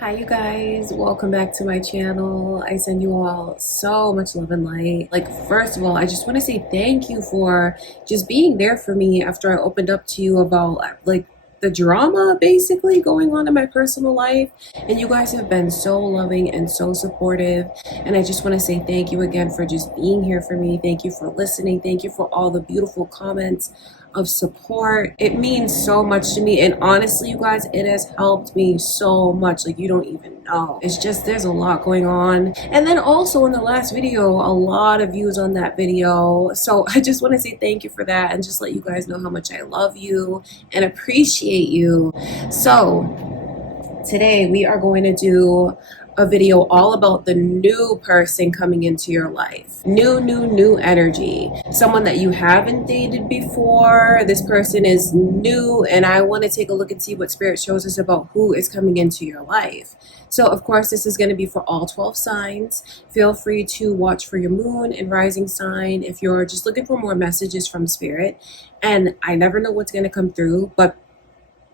Hi you guys, welcome back to my channel. I send you all so much love and light. Like, first of all, I just want to say thank you for just being there for me after I opened up to you about like the drama basically going on in my personal life. And you guys have been so loving and so supportive, and I just want to say thank you again for just being here for me. Thank you for listening. Thank you for all the beautiful comments of support. It means so much to me, and honestly you guys, it has helped me so much, like you don't even know. It's just there's a lot going on. And then also in the last video, a lot of views on that video, so I just want to say thank you for that and just let you guys know how much I love you and appreciate you. So today we are going to do a video all about the new person coming into your life. New energy. Someone that you haven't dated before. This person is new, and I want to take a look and see what Spirit shows us about who is coming into your life. So of course this is going to be for all 12 signs. Feel free to watch for your moon and rising sign if you're just looking for more messages from Spirit. And I never know what's going to come through, but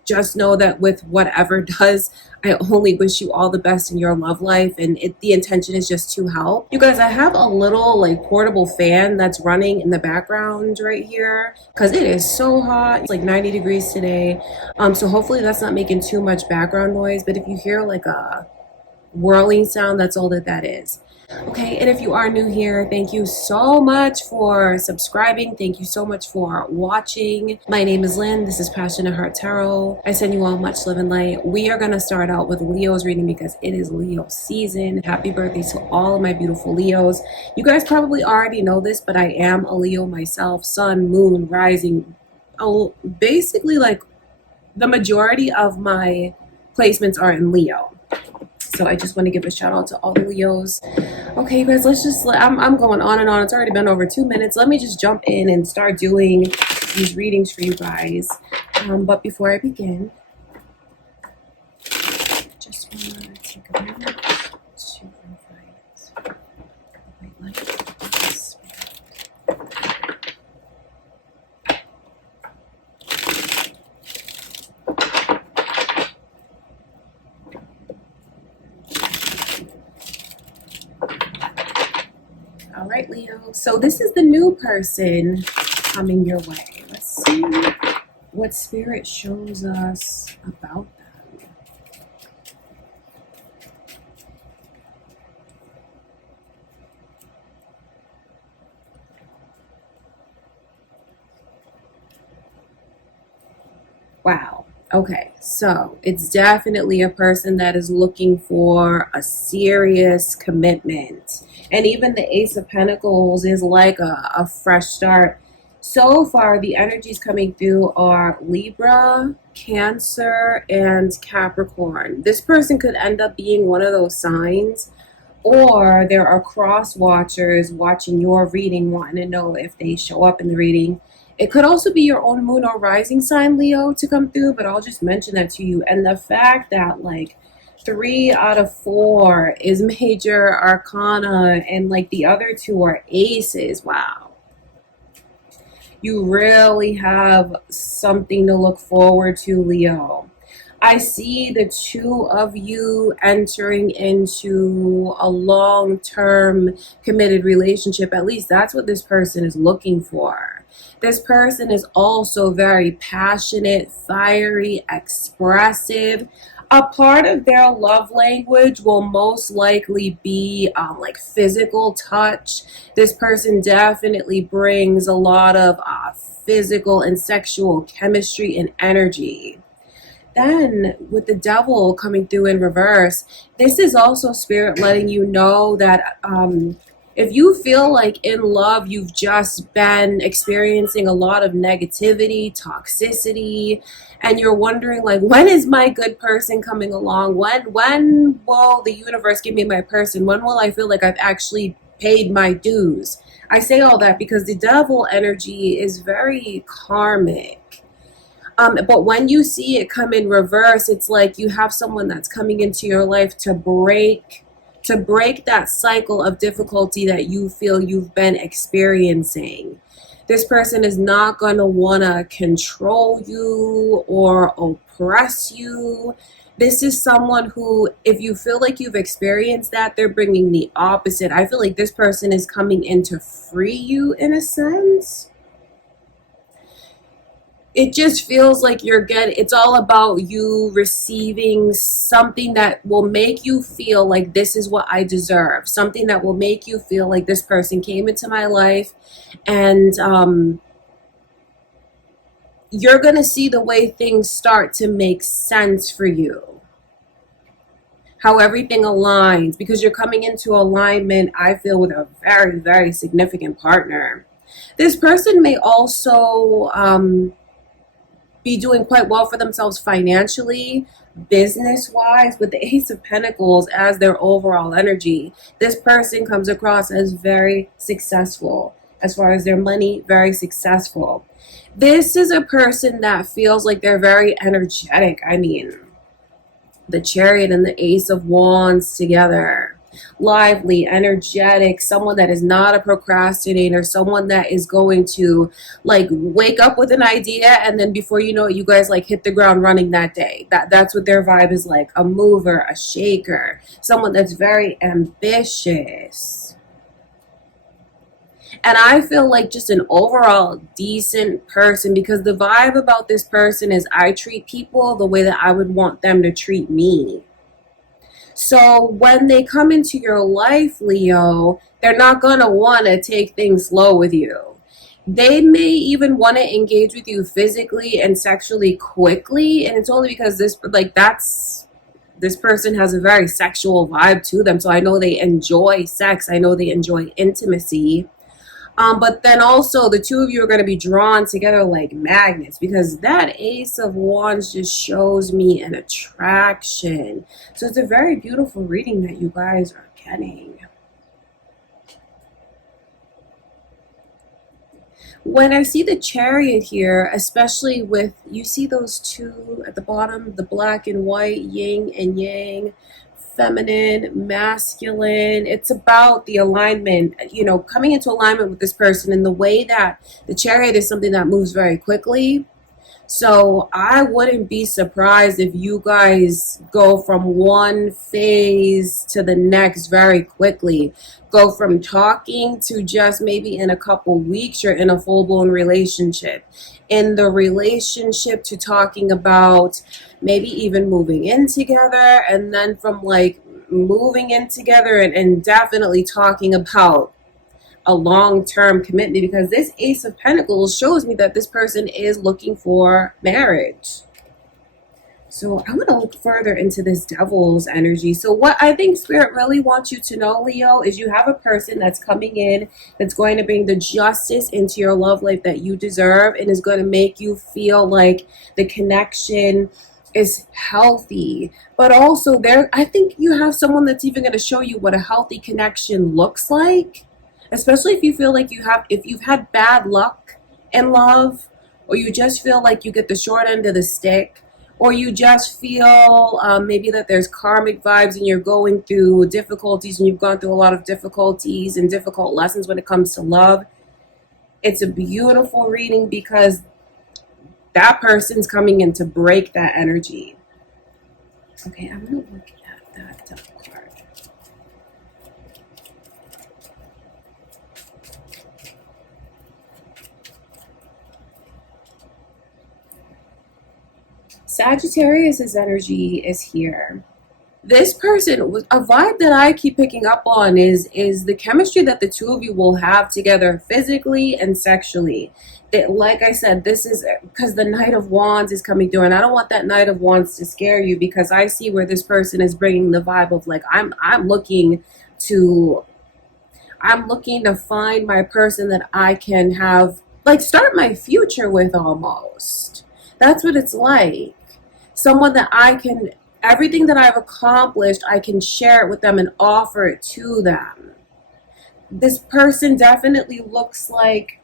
just know that with whatever does, I only wish you all the best in your love life, and the intention is just to help. You guys, I have a little like portable fan that's running in the background right here because it is so hot. It's like 90 degrees today. So hopefully that's not making too much background noise, but if you hear like a whirling sound, that's all that is. Okay, and if you are new here, thank you so much for subscribing. Thank you so much for watching. My name is Lynn. This is Passionate Heart Tarot. I send you all much love and light. We are going to start out with Leo's reading because it is Leo season. Happy birthday to all of my beautiful Leos. You guys probably already know this, but I am a Leo myself. Sun, moon, rising. Oh, basically like the majority of my placements are in Leo. So I just want to give a shout out to all the Leos. Okay, you guys, let's just, I'm going on and on. It's already been over 2 minutes. Let me just jump in and start doing these readings for you guys. But before I begin, just want to take a minute to invite my light spirit. All right, Leo. So this is the new person coming your way. Let's see what Spirit shows us about them. Wow. Okay, so it's definitely a person that is looking for a serious commitment. And even the Ace of Pentacles is like a fresh start. So far, the energies coming through are Libra, Cancer, and Capricorn. This person could end up being one of those signs, or there are cross watchers watching your reading, wanting to know if they show up in the reading. It could also be your own moon or rising sign, Leo, to come through, but I'll just mention that to you. And the fact that like 3 out of 4 is major arcana and like the other 2 are aces. Wow. You really have something to look forward to, Leo. I see the 2 of you entering into a long-term committed relationship. At least that's what this person is looking for. This person is also very passionate, fiery, expressive. A part of their love language will most likely be like physical touch. This person definitely brings a lot of physical and sexual chemistry and energy. Then with the Devil coming through in reverse, this is also Spirit letting you know that if you feel like in love you've just been experiencing a lot of negativity, toxicity, and you're wondering like, when is my good person coming along? When will the universe give me my person? When will I feel like I've actually paid my dues? I say all that because the Devil energy is very karmic. But when you see it come in reverse, it's like you have someone that's coming into your life to break that cycle of difficulty that you feel you've been experiencing. This person is not going to want to control you or oppress you. This is someone who, if you feel like you've experienced that, they're bringing the opposite. I feel like this person is coming in to free you in a sense. It just feels like it's all about you receiving something that will make you feel like this is what I deserve. Something that will make you feel like this person came into my life and you're going to see the way things start to make sense for you. How everything aligns, because you're coming into alignment, I feel, with a very, very significant partner. This person may also be doing quite well for themselves financially, business-wise, with the Ace of Pentacles as their overall energy. This person comes across as very successful. As far as their money, very successful. This is a person that feels like they're very energetic. I mean, the Chariot and the Ace of Wands together. Lively, energetic, someone that is not a procrastinator, someone that is going to like wake up with an idea and then before you know it, you guys like hit the ground running that day. That's what their vibe is like. A mover, a shaker, someone that's very ambitious. And I feel like just an overall decent person, because the vibe about this person is I treat people the way that I would want them to treat me. So when they come into your life, Leo, they're not going to want to take things slow with you. They may even want to engage with you physically and sexually quickly. And it's only because this person has a very sexual vibe to them. So I know they enjoy sex. I know they enjoy intimacy. But then also the two of you are going to be drawn together like magnets, because that Ace of Wands just shows me an attraction. So it's a very beautiful reading that you guys are getting. When I see the Chariot here, especially with, you see those two at the bottom, the black and white, yin and yang, feminine, masculine. It's about the alignment, coming into alignment with this person, and the way that the Chariot is something that moves very quickly. So I wouldn't be surprised if you guys go from one phase to the next very quickly. Go from talking to just maybe in a couple weeks you're in a full-blown relationship. In the relationship to talking about maybe even moving in together, and then from like moving in together and definitely talking about a long-term commitment, because this Ace of Pentacles shows me that this person is looking for marriage. So I'm going to look further into this Devil's energy. So what I think Spirit really wants you to know, Leo, is you have a person that's coming in that's going to bring the justice into your love life that you deserve, and is going to make you feel like the connection is healthy. But also I think you have someone that's even going to show you what a healthy connection looks like. Especially if you feel like if you've had bad luck in love, or you just feel like you get the short end of the stick, or you just feel maybe that there's karmic vibes and you're going through difficulties, and you've gone through a lot of difficulties and difficult lessons when it comes to love. It's a beautiful reading, because that person's coming in to break that energy. Okay, I'm going to look at that Devil card. Sagittarius' energy is here. This person, a vibe that I keep picking up on is the chemistry that the two of you will have together physically and sexually. That, like I said, this is because the Knight of Wands is coming through, and I don't want that Knight of Wands to scare you, because I see where this person is bringing the vibe of like, I'm looking to find my person that I can have, like, start my future with almost. That's what it's like. Someone that everything that I've accomplished, I can share it with them and offer it to them. This person definitely looks like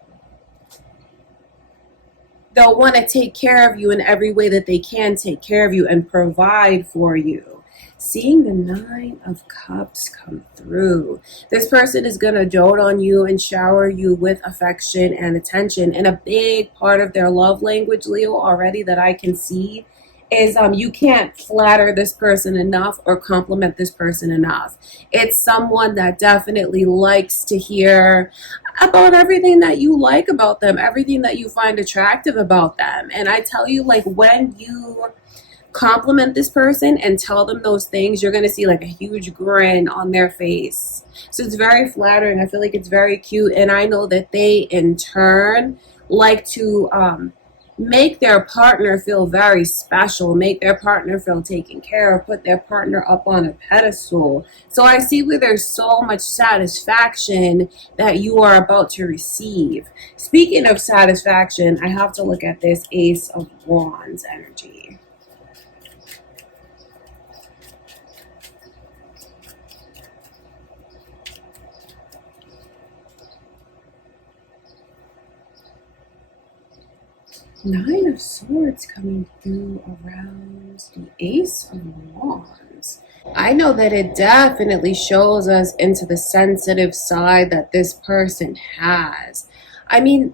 they'll want to take care of you in every way that they can take care of you and provide for you. Seeing the Nine of Cups come through. This person is going to dote on you and shower you with affection and attention. And a big part of their love language, Leo, already that I can see is you can't flatter this person enough or compliment this person enough. It's someone that definitely likes to hear about everything that you like about them, everything that you find attractive about them. And I tell you, like, when you compliment this person and tell them those things, you're going to see like a huge grin on their face. So it's very flattering. I feel like it's very cute. And I know that they, in turn, like to make their partner feel very special, make their partner feel taken care of, put their partner up on a pedestal. So I see where there's so much satisfaction that you are about to receive. Speaking of satisfaction, I have to look at this Ace of Wands energy. Nine of Swords coming through around the Ace of Wands. I know that it definitely shows us into the sensitive side that this person has. I mean,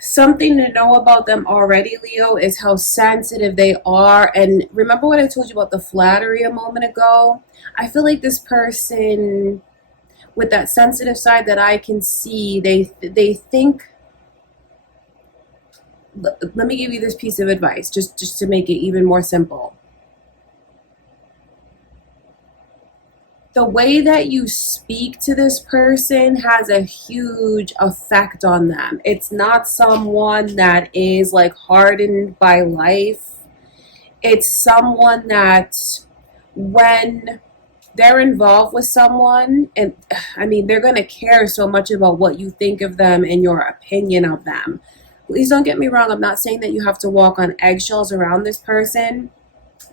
something to know about them already, Leo, is how sensitive they are. And remember what I told you about the flattery a moment ago? I feel like this person, with that sensitive side that I can see, they think, let me give you this piece of advice just to make it even more simple. The way that you speak to this person has a huge effect on them. It's not someone that is like hardened by life. It's someone that when they're involved with someone, and I mean, they're going to care so much about what you think of them and your opinion of them. Please don't get me wrong. I'm not saying that you have to walk on eggshells around this person,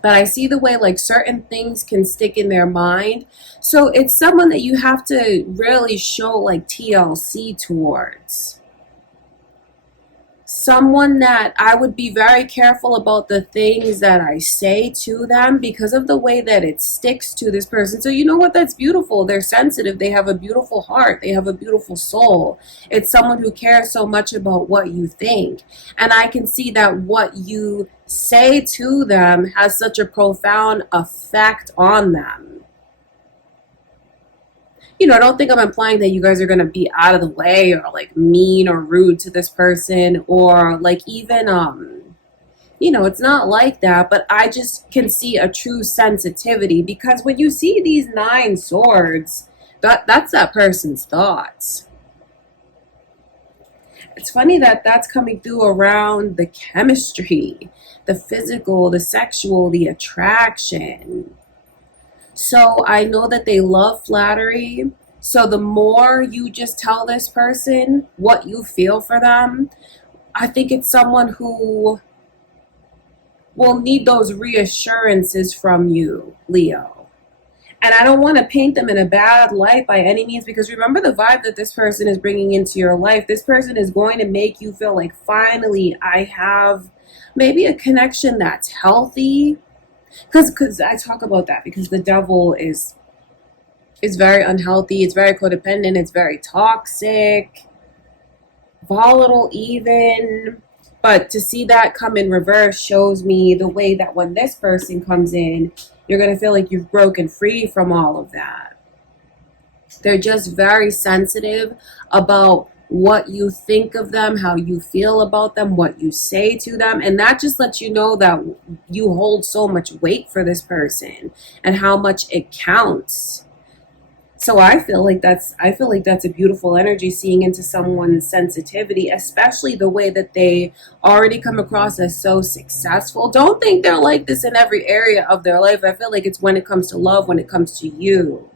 but I see the way like certain things can stick in their mind. So it's someone that you have to really show like TLC towards. Someone that I would be very careful about the things that I say to them because of the way that it sticks to this person. So you know what? That's beautiful. They're sensitive. They have a beautiful heart. They have a beautiful soul. It's someone who cares so much about what you think. And I can see that what you say to them has such a profound effect on them. You know, I don't think I'm implying that you guys are going to be out of the way or like mean or rude to this person or like even, you know, it's not like that, but I just can see a true sensitivity because when you see these 9 swords, that's that person's thoughts. It's funny that that's coming through around the chemistry, the physical, the sexual, the attraction. So I know that they love flattery. So the more you just tell this person what you feel for them, I think it's someone who will need those reassurances from you, Leo. And I don't want to paint them in a bad light by any means, because remember the vibe that this person is bringing into your life. This person is going to make you feel like finally I have maybe a connection that's healthy. Because I talk about that because the devil is very unhealthy. It's very codependent. It's very toxic, volatile even. But to see that come in reverse shows me the way that when this person comes in, you're going to feel like you've broken free from all of that. They're just very sensitive about what you think of them, how you feel about them, what you say to them. And that just lets you know that you hold so much weight for this person and how much it counts. So I feel like that's a beautiful energy, seeing into someone's sensitivity, especially the way that they already come across as so successful. Don't think they're like this in every area of their life. I feel like it's when it comes to love, when it comes to you.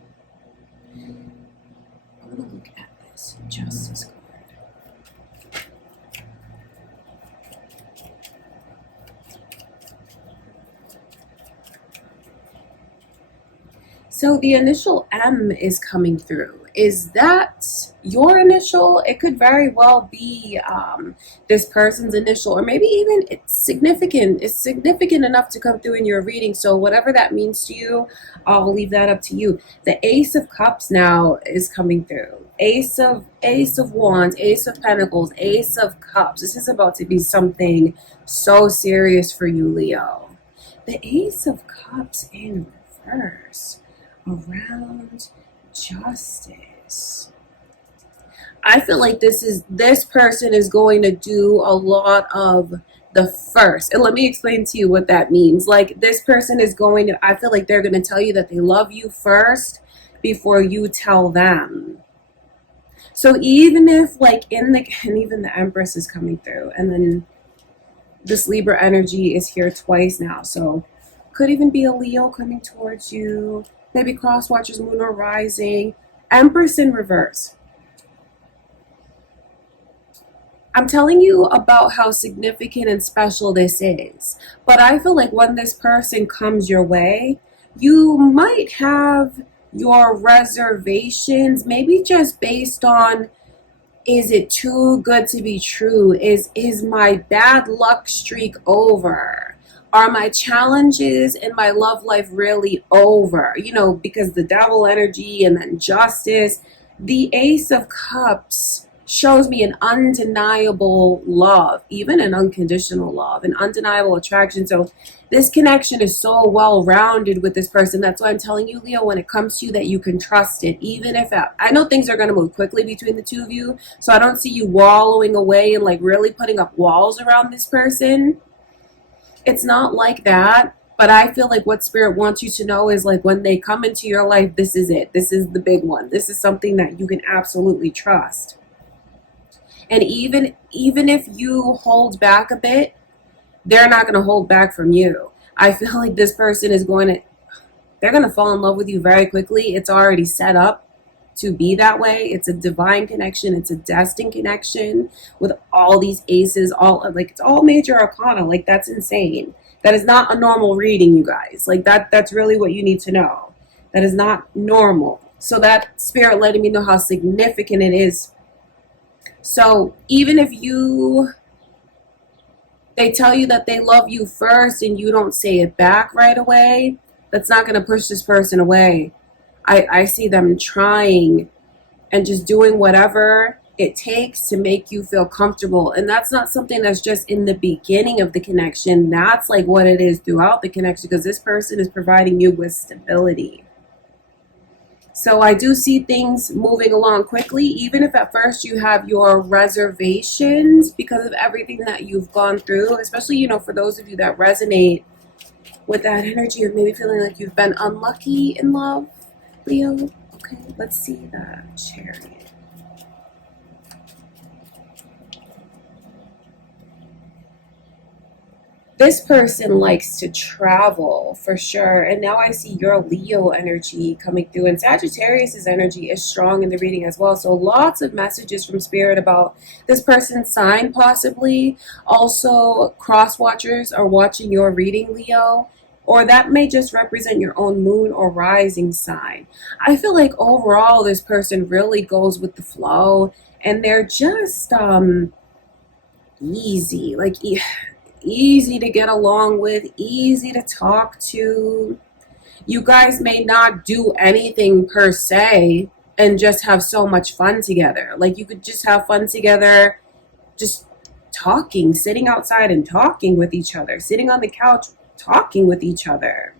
I'm gonna look at this Justice card. So the initial M is coming through. Is that your initial. It could very well be this person's initial, or maybe even it's significant. It's significant enough to come through in your reading. So whatever that means to you, I'll leave that up to you. The Ace of Cups now is coming through. Ace of Wands, Ace of Pentacles, Ace of Cups. This is about to be something so serious for you, Leo. The Ace of Cups in reverse around justice. I feel like this person is going to do a lot of the first. And let me explain to you what that means. Like, this person is going to, I feel like they're going to tell you that they love you first before you tell them. So even if like and even the Empress is coming through, and then this Libra energy is here twice now. So could even be a Leo coming towards you, maybe cross watchers, moon or rising, Empress in reverse. I'm telling you about how significant and special this is. But I feel like when this person comes your way, you might have your reservations, maybe just based on, is it too good to be true? Is my bad luck streak over? Are my challenges in my love life really over? You know, because the Devil energy and then justice, the Ace of Cups shows me an undeniable love, even an unconditional love, an undeniable attraction. So this connection is so well-rounded with this person. That's why I'm telling you, Leo, when it comes to you, that you can trust it. Even if I know things are going to move quickly between the two of you, so I don't see you wallowing away and like really putting up walls around this person. It's not like that. But I feel like what Spirit wants you to know is, like, when they come into your life, this is it. This is the big one. This is something that you can absolutely trust. And even if you hold back a bit, they're not going to hold back from you. I feel like this person is they're going to fall in love with you very quickly. It's already set up to be that way. It's a divine connection. It's a destined connection with all these aces, it's all major arcana. Like, that's insane. That is not a normal reading, you guys. Like, that's really what you need to know. That is not normal. So that Spirit letting me know how significant it is. So even if they tell you that they love you first and you don't say it back right away, that's not going to push this person away. I see them trying and just doing whatever it takes to make you feel comfortable. And that's not something that's just in the beginning of the connection. That's like what it is throughout the connection, because this person is providing you with stability. So I do see things moving along quickly, even if at first you have your reservations because of everything that you've gone through, especially, you know, for those of you that resonate with that energy of maybe feeling like you've been unlucky in love, Leo. Okay, let's see the Chariot. This person likes to travel for sure. And now I see your Leo energy coming through. And Sagittarius' energy is strong in the reading as well. So lots of messages from Spirit about this person's sign possibly. Also, cross watchers are watching your reading, Leo. Or that may just represent your own moon or rising sign. I feel like overall this person really goes with the flow. And they're just easy. Like, easy to get along with, easy to talk to. You guys may not do anything per se and just have so much fun together. Like, you could just have fun together, just talking, sitting outside and talking with each other, sitting on the couch, talking with each other.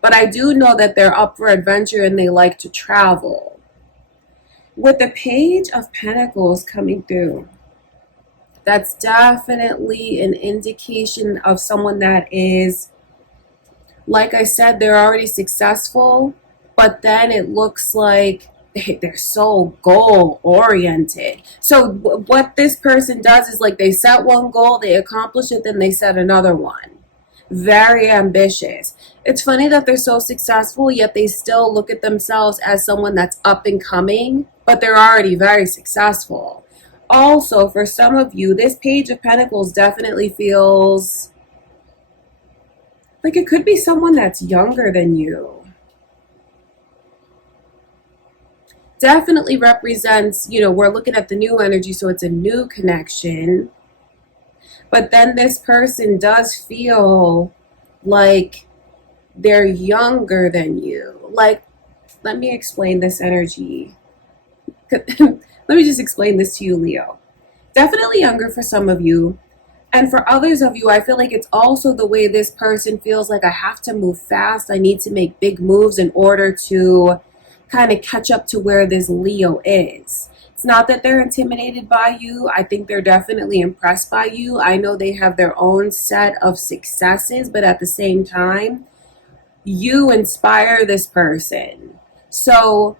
But I do know that they're up for adventure and they like to travel. With the Page of Pentacles coming through, that's definitely an indication of someone that is, like I said, they're already successful, but then it looks like they're so goal oriented. So what this person does is, like, they set one goal, they accomplish it, then they set another one. Very ambitious. It's funny that they're so successful, yet they still look at themselves as someone that's up and coming, but they're already very successful. Also, for some of you, this Page of Pentacles definitely feels like it could be someone that's younger than you. definitely represents, you know, we're looking at the new energy, so it's a new connection. But then this person does feel like they're younger than you. Like, let me explain this energy. Let me just explain this to you, Leo. Definitely younger for some of you. And for others of you, I feel like it's also the way this person feels like I have to move fast. I need to make big moves in order to kind of catch up to where this Leo is. It's not that they're intimidated by you. I think they're definitely impressed by you. I know they have their own set of successes, but at the same time, you inspire this person. So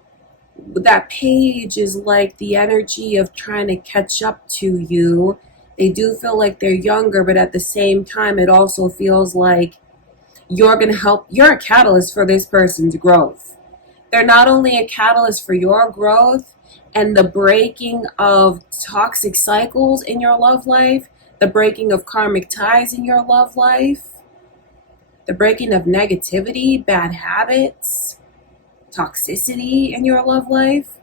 that page is like the energy of trying to catch up to you. They do feel like they're younger, but at the same time, it also feels like you're going to help. You're a catalyst for this person's growth. They're not only a catalyst for your growth and the breaking of toxic cycles in your love life, the breaking of karmic ties in your love life, the breaking of negativity, bad habits, toxicity in your love life.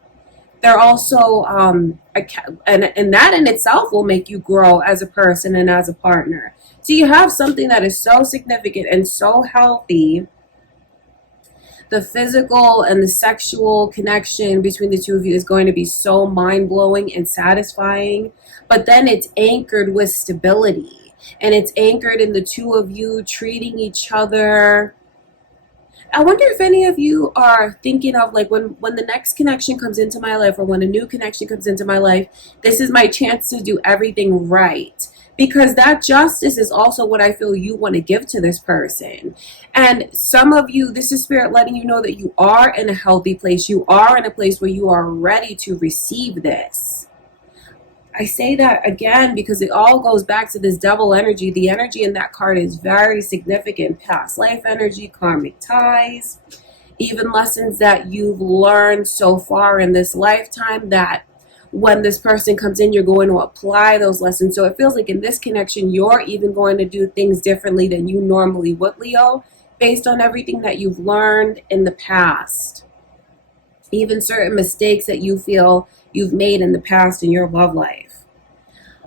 They're also, and that in itself will make you grow as a person and as a partner. So you have something that is so significant and so healthy. The physical and the sexual connection between the two of you is going to be so mind-blowing and satisfying. But then it's anchored with stability. And it's anchored in the two of you treating each other. I wonder if any of you are thinking of like when the next connection comes into my life or when a new connection comes into my life, this is my chance to do everything right. Because that justice is also what I feel you want to give to this person. And some of you, this is spirit letting you know that you are in a healthy place. You are in a place where you are ready to receive this. I say that again because it all goes back to this double energy. The energy in that card is very significant. Past life energy, karmic ties, even lessons that you've learned so far in this lifetime that when this person comes in, you're going to apply those lessons. So it feels like in this connection, you're even going to do things differently than you normally would, Leo, based on everything that you've learned in the past. Even certain mistakes that you feel you've made in the past in your love life.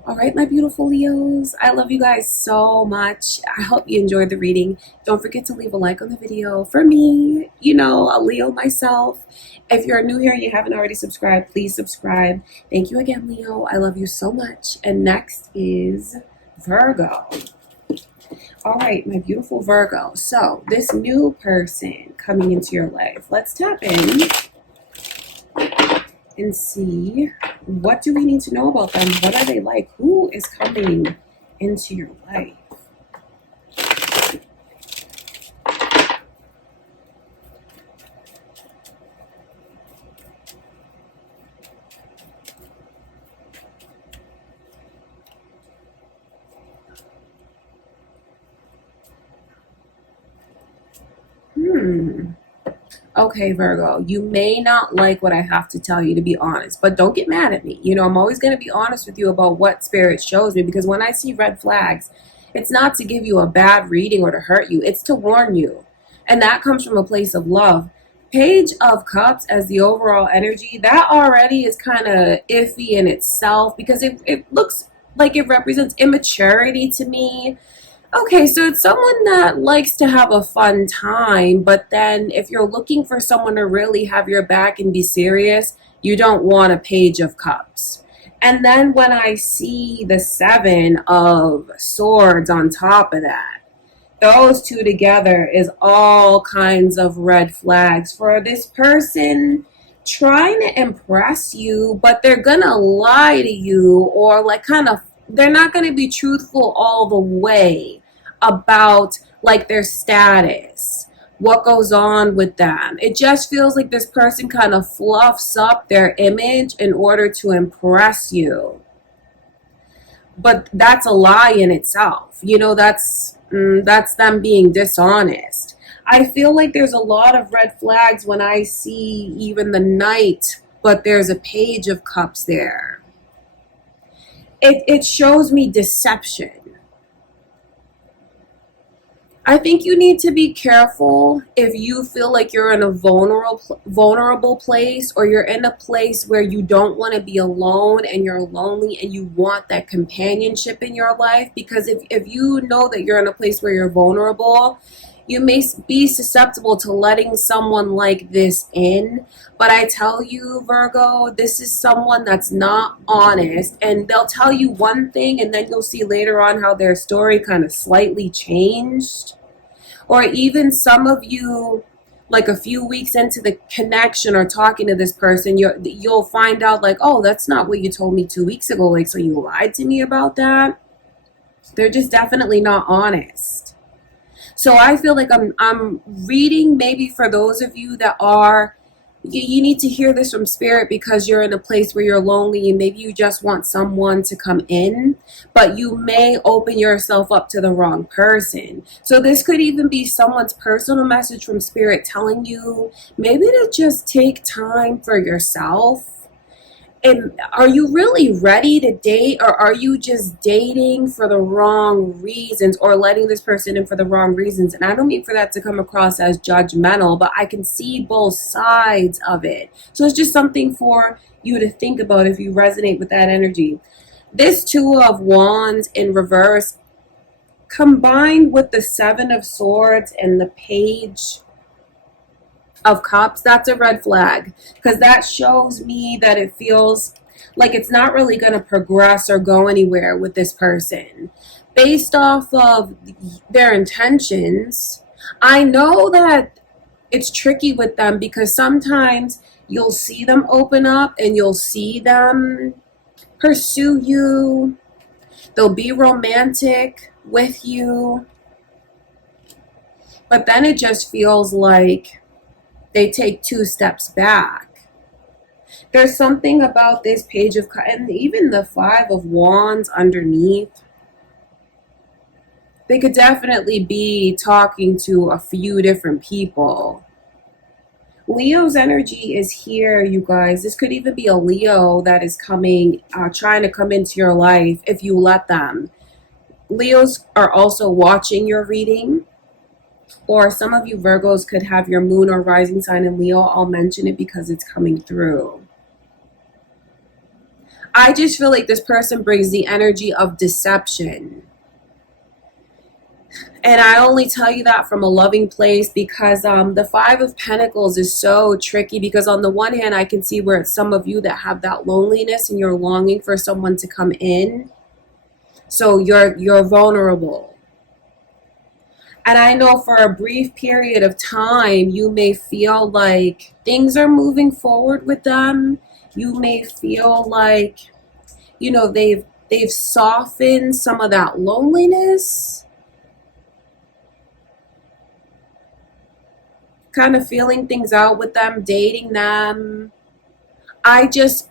All right, my beautiful Leos, I love you guys so much. I hope you enjoyed the reading. Don't forget to leave a like on the video. For me, you know, a Leo myself. If you're new here and you haven't already subscribed, please subscribe. Thank you again, Leo. I love you so much. And next is Virgo. All right, my beautiful Virgo. So this new person coming into your life, let's tap in and see, what do we need to know about them? What are they like? Who is coming into your life? Okay, Virgo, you may not like what I have to tell you, to be honest, but don't get mad at me. You know, I'm always going to be honest with you about what Spirit shows me, because when I see red flags, it's not to give you a bad reading or to hurt you. It's to warn you. And that comes from a place of love. Page of Cups as the overall energy, that already is kind of iffy in itself because it looks like it represents immaturity to me. Okay, so it's someone that likes to have a fun time, but then if you're looking for someone to really have your back and be serious, you don't want a Page of Cups. And then when I see the Seven of Swords on top of that, those two together is all kinds of red flags for this person trying to impress you, but they're gonna lie to you, or like kind of, they're not gonna be truthful all the way about like their status, what goes on with them. It just feels like this person kind of fluffs up their image in order to impress you. But that's a lie in itself. You know, that's them being dishonest. I feel like there's a lot of red flags when I see even the Knight, but there's a Page of Cups there. It shows me deception. I think you need to be careful if you feel like you're in a vulnerable place, or you're in a place where you don't want to be alone and you're lonely and you want that companionship in your life. Because if you know that you're in a place where you're vulnerable, you may be susceptible to letting someone like this in. But I tell you, Virgo, this is someone that's not honest, and they'll tell you one thing and then you'll see later on how their story kind of slightly changed. Or even some of you, like a few weeks into the connection or talking to this person, you'll find out like, oh, that's not what you told me 2 weeks ago. Like, so you lied to me about that? They're just definitely not honest. So I feel like I'm reading maybe for those of you that are, you need to hear this from spirit because you're in a place where you're lonely and maybe you just want someone to come in, but you may open yourself up to the wrong person. So this could even be someone's personal message from spirit telling you maybe to just take time for yourself. And are you really ready to date, or are you just dating for the wrong reasons, or letting this person in for the wrong reasons? And I don't mean for that to come across as judgmental, but I can see both sides of it. So it's just something for you to think about if you resonate with that energy. This Two of Wands in reverse, combined with the Seven of Swords and the Page of Cups, that's a red flag, because that shows me that it feels like it's not really going to progress or go anywhere with this person based off of their intentions. I know that it's tricky with them because sometimes you'll see them open up and you'll see them pursue you. They'll be romantic with you, but then it just feels like they take 2 steps back. There's something about this Page of Cups and even the Five of Wands underneath. They could definitely be talking to a few different people. Leo's energy is here, you guys. This could even be a Leo that is coming, trying to come into your life if you let them. Leos are also watching your reading. Or some of you Virgos could have your moon or rising sign in Leo. I'll mention it because it's coming through. I just feel like this person brings the energy of deception. And I only tell you that from a loving place because the Five of Pentacles is so tricky, because on the one hand, I can see where it's some of you that have that loneliness and you're longing for someone to come in. So you're vulnerable. And I know for a brief period of time, you may feel like things are moving forward with them. You may feel like, you know, they've softened some of that loneliness. Kind of feeling things out with them, dating them. I just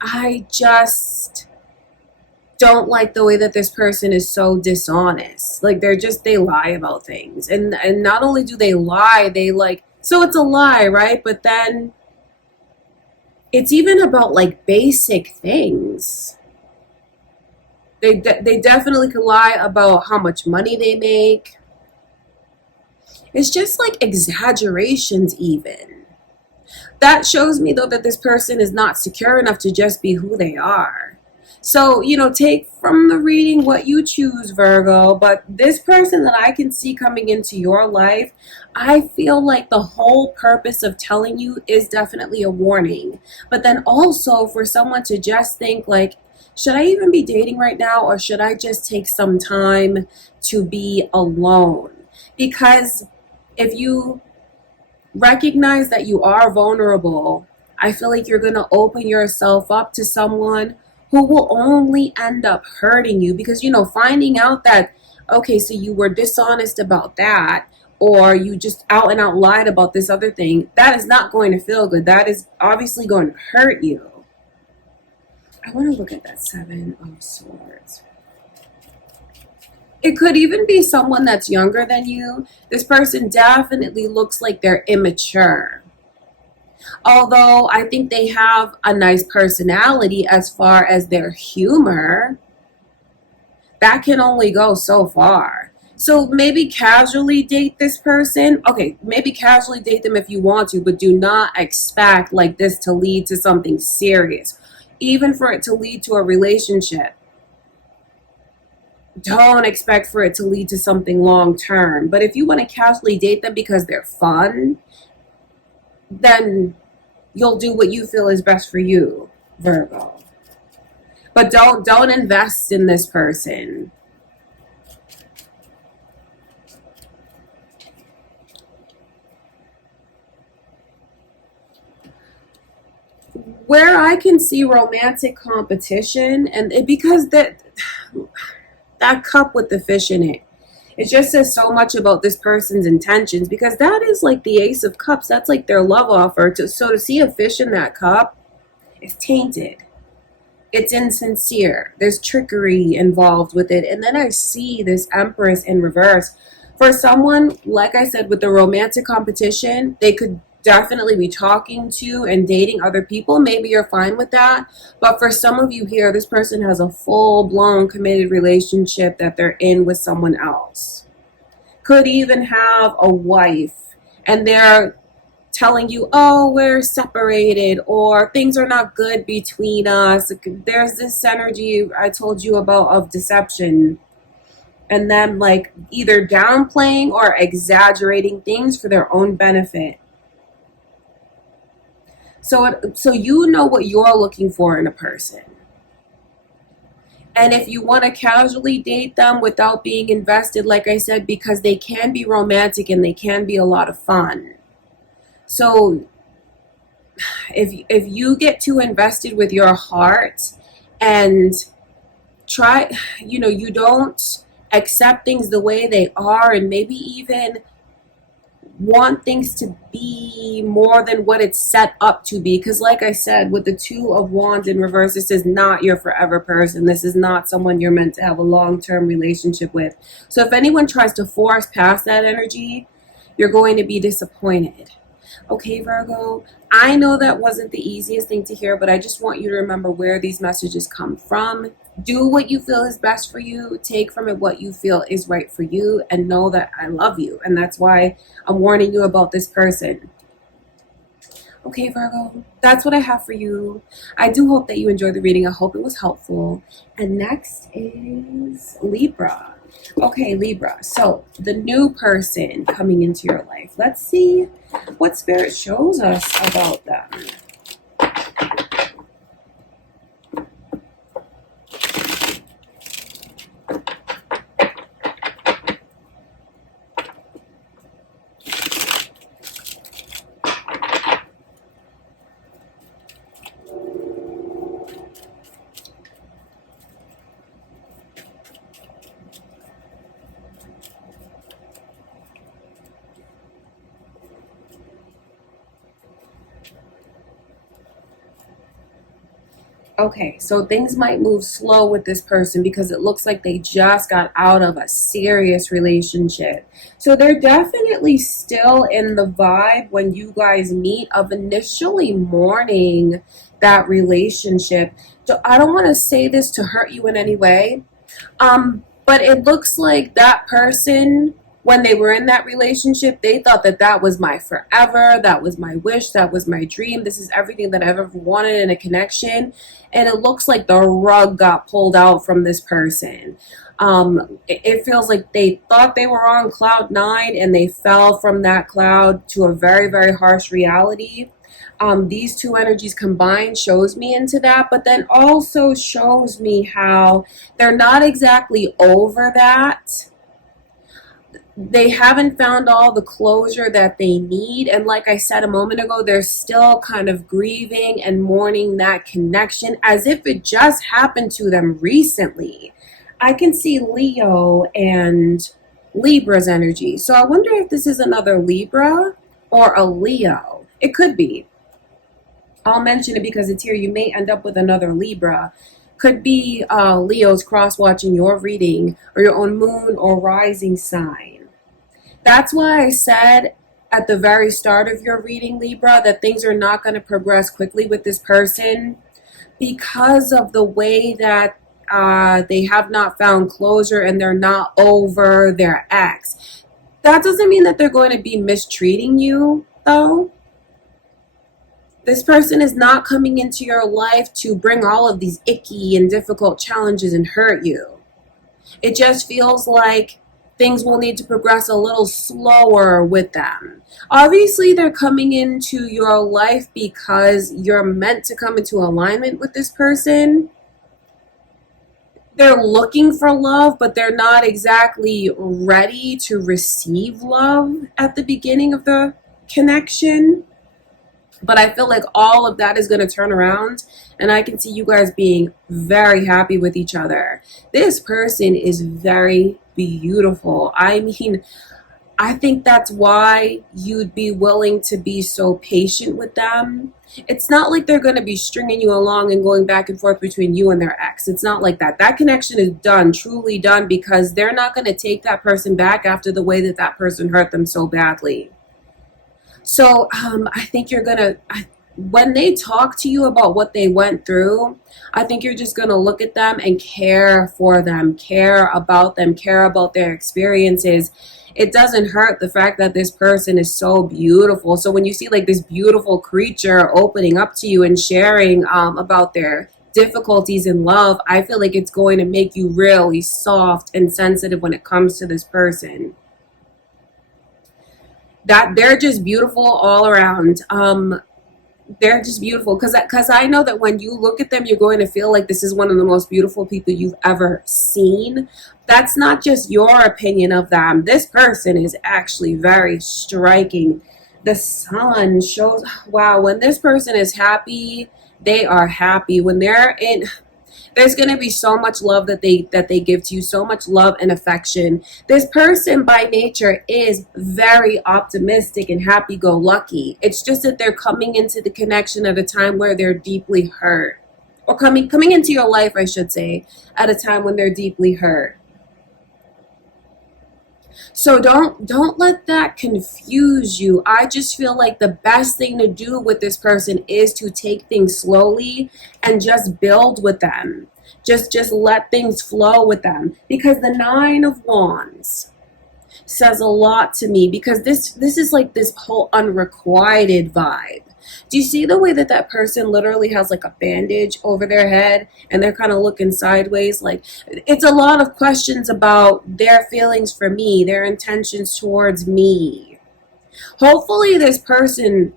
don't like the way that this person is so dishonest. Like they lie about things. And not only do they lie, they like, so it's a lie, right? But then it's even about like basic things. They definitely could lie about how much money they make. It's just like exaggerations even. That shows me though that this person is not secure enough to just be who they are. So, you know, take from the reading what you choose, Virgo. But this person that I can see coming into your life, I feel like the whole purpose of telling you is definitely a warning. But then also for someone to just think like, should I even be dating right now, or should I just take some time to be alone? Because if you recognize that you are vulnerable, I feel like you're going to open yourself up to someone who will only end up hurting you. Because, you know, finding out that, okay, so you were dishonest about that, or you just out and out lied about this other thing, that is not going to feel good. That is obviously going to hurt you. I want to look at that Seven of Swords. It could even be someone that's younger than you. This person definitely looks like they're immature. Although I think they have a nice personality as far as their humor, that can only go so far. So maybe casually date this person. Okay, maybe casually date them if you want to, but do not expect like this to lead to something serious. Even for it to lead to a relationship, don't expect for it to lead to something long term. But if you want to casually date them because they're fun, then you'll do what you feel is best for you, Virgo. But don't invest in this person. Where I can see romantic competition, and because that cup with the fish in it, it just says so much about this person's intentions, because that is like the Ace of Cups. That's like their love offer. So to see a fish in that cup is tainted. It's insincere. There's trickery involved with it. And then I see this Empress in reverse. For someone, like I said, with the romantic competition, they could definitely be talking to and dating other people. Maybe you're fine with that. But for some of you here, this person has a full-blown committed relationship that they're in with someone else. Could even have a wife, and they're telling you, oh, we're separated, or things are not good between us. There's this energy I told you about of deception, and them like either downplaying or exaggerating things for their own benefit. So you know what you're looking for in a person. And if you want to casually date them without being invested, like I said, because they can be romantic and they can be a lot of fun. So if you get too invested with your heart and try, you don't accept things the way they are, and maybe even want things to be more than what it's set up to be. Because like I said, with the Two of Wands in reverse, this is not your forever person. This is not someone you're meant to have a long-term relationship with. So if anyone tries to force past that energy, you're going to be disappointed. Okay, Virgo, I know that wasn't the easiest thing to hear, but I just want you to remember where these messages come from. Do what you feel is best for you. Take from it what you feel is right for you, and know that I love you. And that's why I'm warning you about this person. Okay, Virgo, that's what I have for you. I do hope that you enjoyed the reading. I hope it was helpful. And next is Libra. Okay, Libra. So the new person coming into your life. Let's see what Spirit shows us about them. Okay, so things might move slow with this person because it looks like they just got out of a serious relationship. So they're definitely still in the vibe when you guys meet of initially mourning that relationship. So I don't want to say this to hurt you in any way, but it looks like that person, when they were in that relationship, they thought that that was my forever, that was my wish, that was my dream. This is everything that I've ever wanted in a connection. And it looks like the rug got pulled out from this person. It feels like they thought they were on cloud 9 and they fell from that cloud to a very, very harsh reality. These two energies combined shows me into that, but then also shows me how they're not exactly over that. They haven't found all the closure that they need. And like I said a moment ago, they're still kind of grieving and mourning that connection as if it just happened to them recently. I can see Leo and Libra's energy. So I wonder if this is another Libra or a Leo. It could be. I'll mention it because it's here. You may end up with another Libra. Could be Leo's cross-watching your reading, or your own moon or rising sign. That's why I said at the very start of your reading, Libra, that things are not going to progress quickly with this person because of the way that they have not found closure and they're not over their ex. That doesn't mean that they're going to be mistreating you, though. This person is not coming into your life to bring all of these icky and difficult challenges and hurt you. It just feels like things will need to progress a little slower with them. Obviously, they're coming into your life because you're meant to come into alignment with this person. They're looking for love, but they're not exactly ready to receive love at the beginning of the connection. But I feel like all of that is going to turn around, and I can see you guys being very happy with each other. This person is very beautiful. I mean, I think that's why you'd be willing to be so patient with them. It's not like they're going to be stringing you along and going back and forth between you and their ex. It's not like that. That connection is done, truly done, because they're not going to take that person back after the way that that person hurt them so badly. So I think you're going to, when they talk to you about what they went through, I think you're just going to look at them and care for them, care about their experiences. It doesn't hurt the fact that this person is so beautiful. So when you see like this beautiful creature opening up to you and sharing about their difficulties in love, I feel like it's going to make you really soft and sensitive when it comes to this person. That they're just beautiful all around. They're just beautiful because I know that when you look at them, you're going to feel like this is one of the most beautiful people you've ever seen. That's not just your opinion of them. This person is actually very striking. The sun shows, wow, when this person is happy, they are happy. When they're in, there's going to be so much love that they give to you, so much love and affection. This person by nature is very optimistic and happy-go-lucky. It's just that they're coming into the connection at a time where they're deeply hurt. Or coming into your life, I should say, at a time when they're deeply hurt. So don't let that confuse you. I just feel like the best thing to do with this person is to take things slowly and just build with them. Just let things flow with them. Because the 9 of Wands says a lot to me, because this is like this whole unrequited vibe. Do you see the way that that person literally has like a bandage over their head and they're kind of looking sideways? Like, it's a lot of questions about their feelings for me, their intentions towards me. Hopefully this person,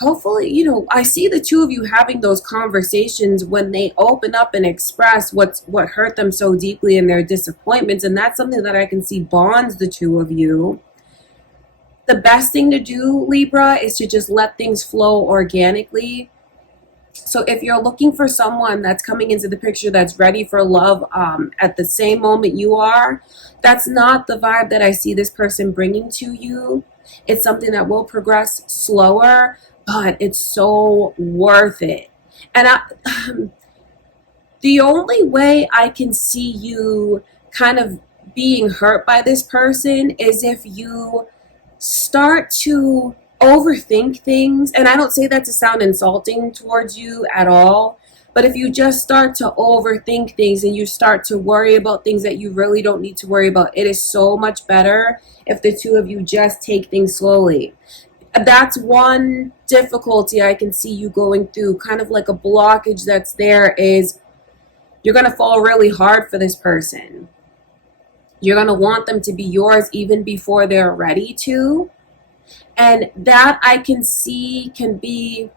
I see the two of you having those conversations when they open up and express what hurt them so deeply in their disappointments. And that's something that I can see bonds the two of you. The best thing to do, Libra, is to just let things flow organically. So if you're looking for someone that's coming into the picture that's ready for love at the same moment you are, that's not the vibe that I see this person bringing to you. It's something that will progress slower, but it's so worth it. And the only way I can see you kind of being hurt by this person is if you start to overthink things. And I don't say that to sound insulting towards you at all, but if you just start to overthink things and you start to worry about things that you really don't need to worry about, it is so much better if the two of you just take things slowly. That's one difficulty I can see you going through, kind of like a blockage that's there, is you're going to fall really hard for this person. You're going to want them to be yours even before they're ready to. And that I can see can be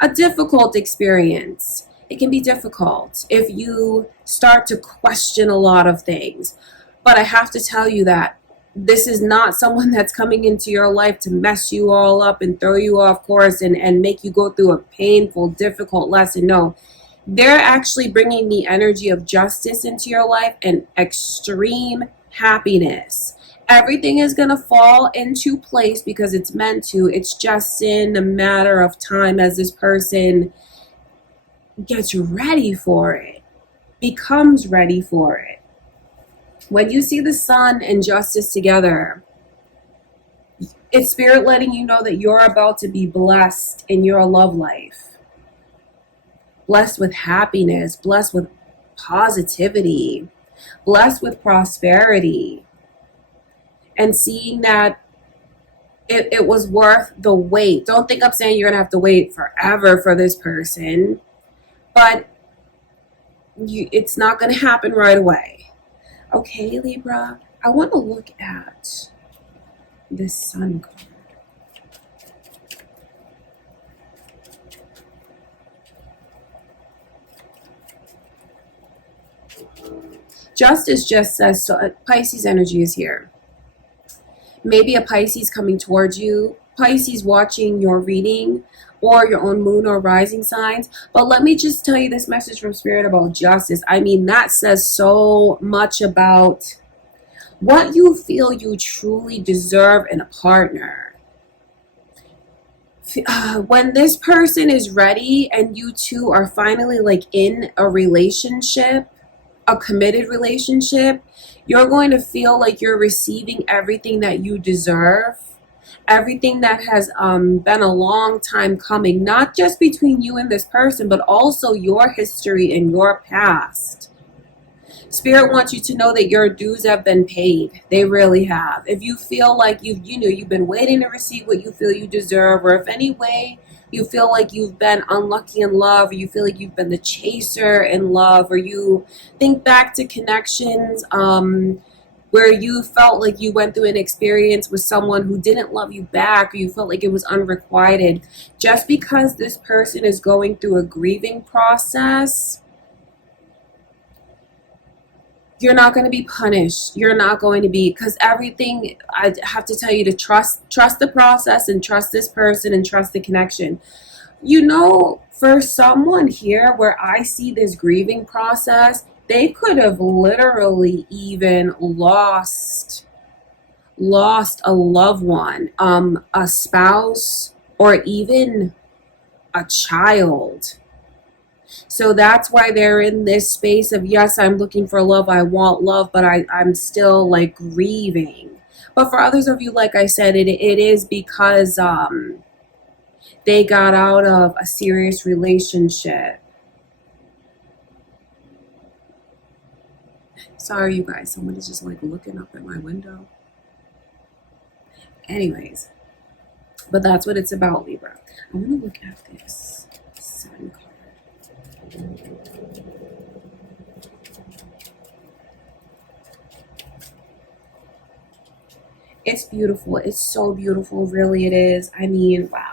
a difficult experience. It can be difficult if you start to question a lot of things. But I have to tell you that this is not someone that's coming into your life to mess you all up and throw you off course and make you go through a painful, difficult lesson. No. They're actually bringing the energy of justice into your life and extreme happiness. Everything is going to fall into place because it's meant to. It's just in a matter of time as this person gets ready for it, becomes ready for it. When you see the sun and justice together, it's spirit letting you know that you're about to be blessed in your love life. Blessed with happiness, blessed with positivity, blessed with prosperity, and seeing that it was worth the wait. Don't think I'm saying you're gonna have to wait forever for this person, but it's not gonna happen right away. Okay, Libra, I want to look at this Sun card. Justice just says, so Pisces energy is here. Maybe a Pisces coming towards you, Pisces watching your reading, or your own moon or rising signs. But let me just tell you this message from Spirit about justice. I mean, that says so much about what you feel you truly deserve in a partner. When this person is ready and you two are finally like in a relationship, a committed relationship, you're going to feel like you're receiving everything that you deserve, everything that has been a long time coming, not just between you and this person, but also your history and your past. Spirit wants you to know that your dues have been paid. They really have. If you feel like you've been waiting to receive what you feel you deserve, or if any way you feel like you've been unlucky in love, or you feel like you've been the chaser in love, or you think back to connections where you felt like you went through an experience with someone who didn't love you back, or you felt like it was unrequited, just because this person is going through a grieving process, you're not going to be punished. You're not going to be, because everything, I have to tell you to trust the process, and trust this person, and trust the connection. For someone here where I see this grieving process, they could have literally even lost a loved one, a spouse, or even a child. So that's why they're in this space of, yes, I'm looking for love, I want love, but I'm still like grieving. But for others of you, like I said, it is because they got out of a serious relationship. Sorry, you guys, someone is just like looking up at my window. Anyways, but that's what it's about, Libra. I'm going to look at this Sun card. It's beautiful. It's so beautiful. Really, it is. I mean, wow.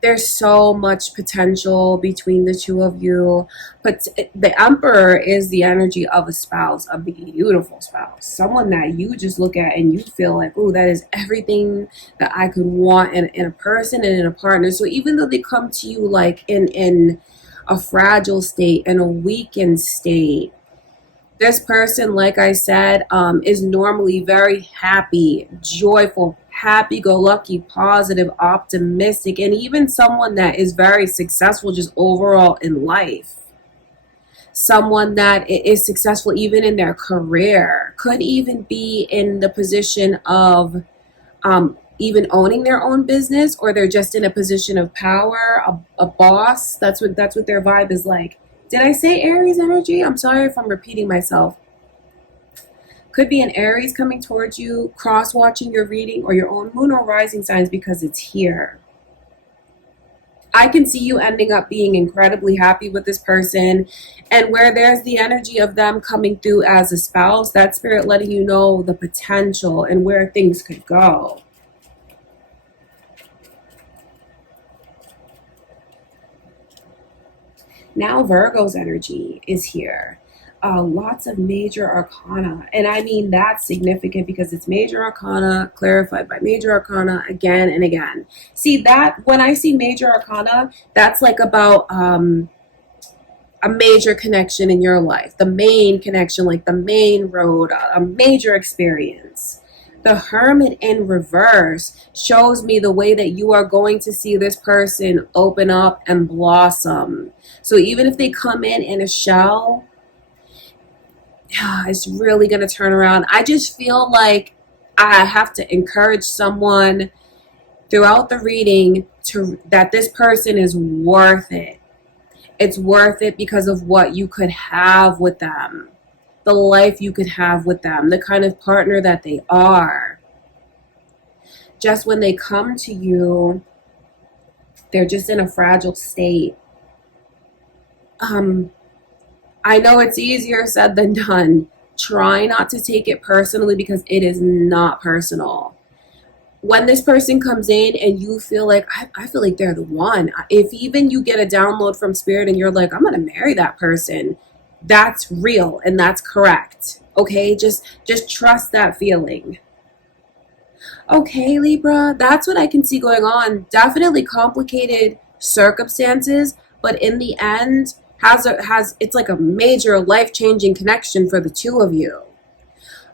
There's so much potential between the two of you. But the Emperor is the energy of a spouse, a beautiful spouse. Someone that you just look at and you feel like, oh, that is everything that I could want in a person and in a partner. So even though they come to you like in a fragile state, in a weakened state, this person, like I said, is normally very happy, joyful, happy-go-lucky, positive, optimistic, and even someone that is very successful just overall in life. Someone that is successful even in their career, could even be in the position of even owning their own business, or they're just in a position of power, a boss. That's what their vibe is like. Did I say Aries energy? I'm sorry if I'm repeating myself. Could be an Aries coming towards you, cross-watching your reading, or your own moon or rising signs, because it's here. I can see you ending up being incredibly happy with this person, and where there's the energy of them coming through as a spouse, that spirit letting you know the potential and where things could go. Now Virgo's energy is here. Lots of major arcana. And I mean, that's significant because it's major arcana clarified by major arcana again and again. See that when I see major arcana, that's like about a major connection in your life, the main connection, like the main road, a major experience. The Hermit in reverse shows me the way that you are going to see this person open up and blossom. So even if they come in a shell, it's really going to turn around. I just feel like I have to encourage someone throughout the reading that this person is worth it. It's worth it because of what you could have with them, the life you could have with them, the kind of partner that they are. Just when they come to you, they're just in a fragile state. I know it's easier said than done. Try not to take it personally because it is not personal. When this person comes in and you feel like, I feel like they're the one. If even you get a download from spirit and you're like, I'm going to marry that person, that's real and that's correct. Okay, just trust that feeling. Okay, Libra, that's what I can see going on. Definitely complicated circumstances, but in the end, it's like a major life-changing connection for the two of you.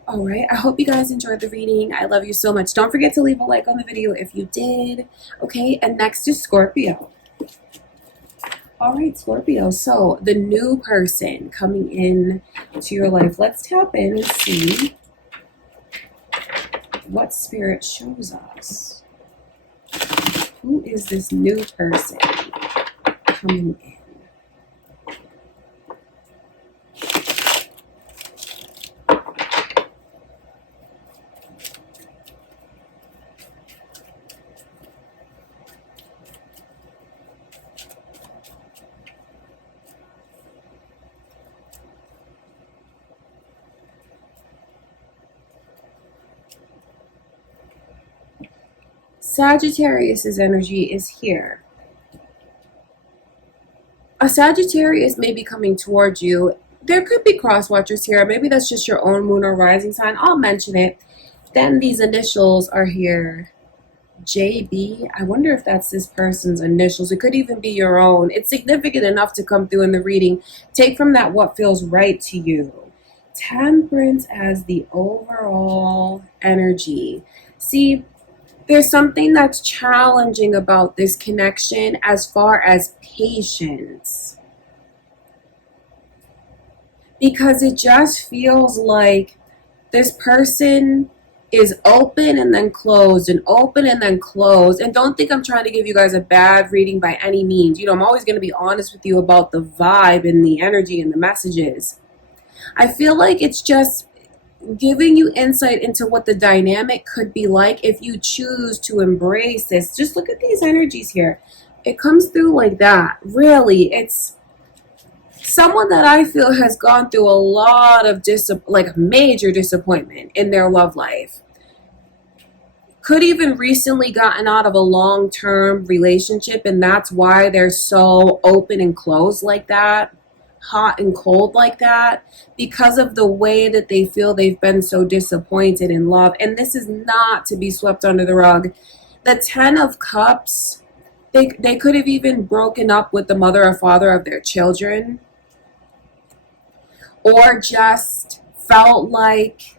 All right, I hope you guys enjoyed the reading. I love you so much. Don't forget to leave a like on the video if you did. Okay, and next is Scorpio. All right, Scorpio, so the new person coming in to your life. Let's tap in and see what spirit shows us. Who is this new person coming in? Sagittarius's energy is here. A Sagittarius may be coming towards you. There could be cross watchers here. Maybe that's just your own moon or rising sign. I'll mention it. Then these initials are here. JB. I wonder if that's this person's initials. It could even be your own. It's significant enough to come through in the reading. Take from that what feels right to you. Temperance as the overall energy. See, there's something that's challenging about this connection as far as patience. Because it just feels like this person is open and then closed and open and then closed. And don't think I'm trying to give you guys a bad reading by any means. You know, I'm always going to be honest with you about the vibe and the energy and the messages. I feel like it's just giving you insight into what the dynamic could be like if you choose to embrace this. Just look at these energies here. It comes through like that. Really, it's someone that I feel has gone through a lot of major disappointment in their love life. Could even recently gotten out of a long-term relationship, and that's why they're so open and closed like that. Hot and cold like that, because of the way that they feel they've been so disappointed in love. And this is not to be swept under the rug. The 10 of Cups, they could have even broken up with the mother or father of their children, or just felt like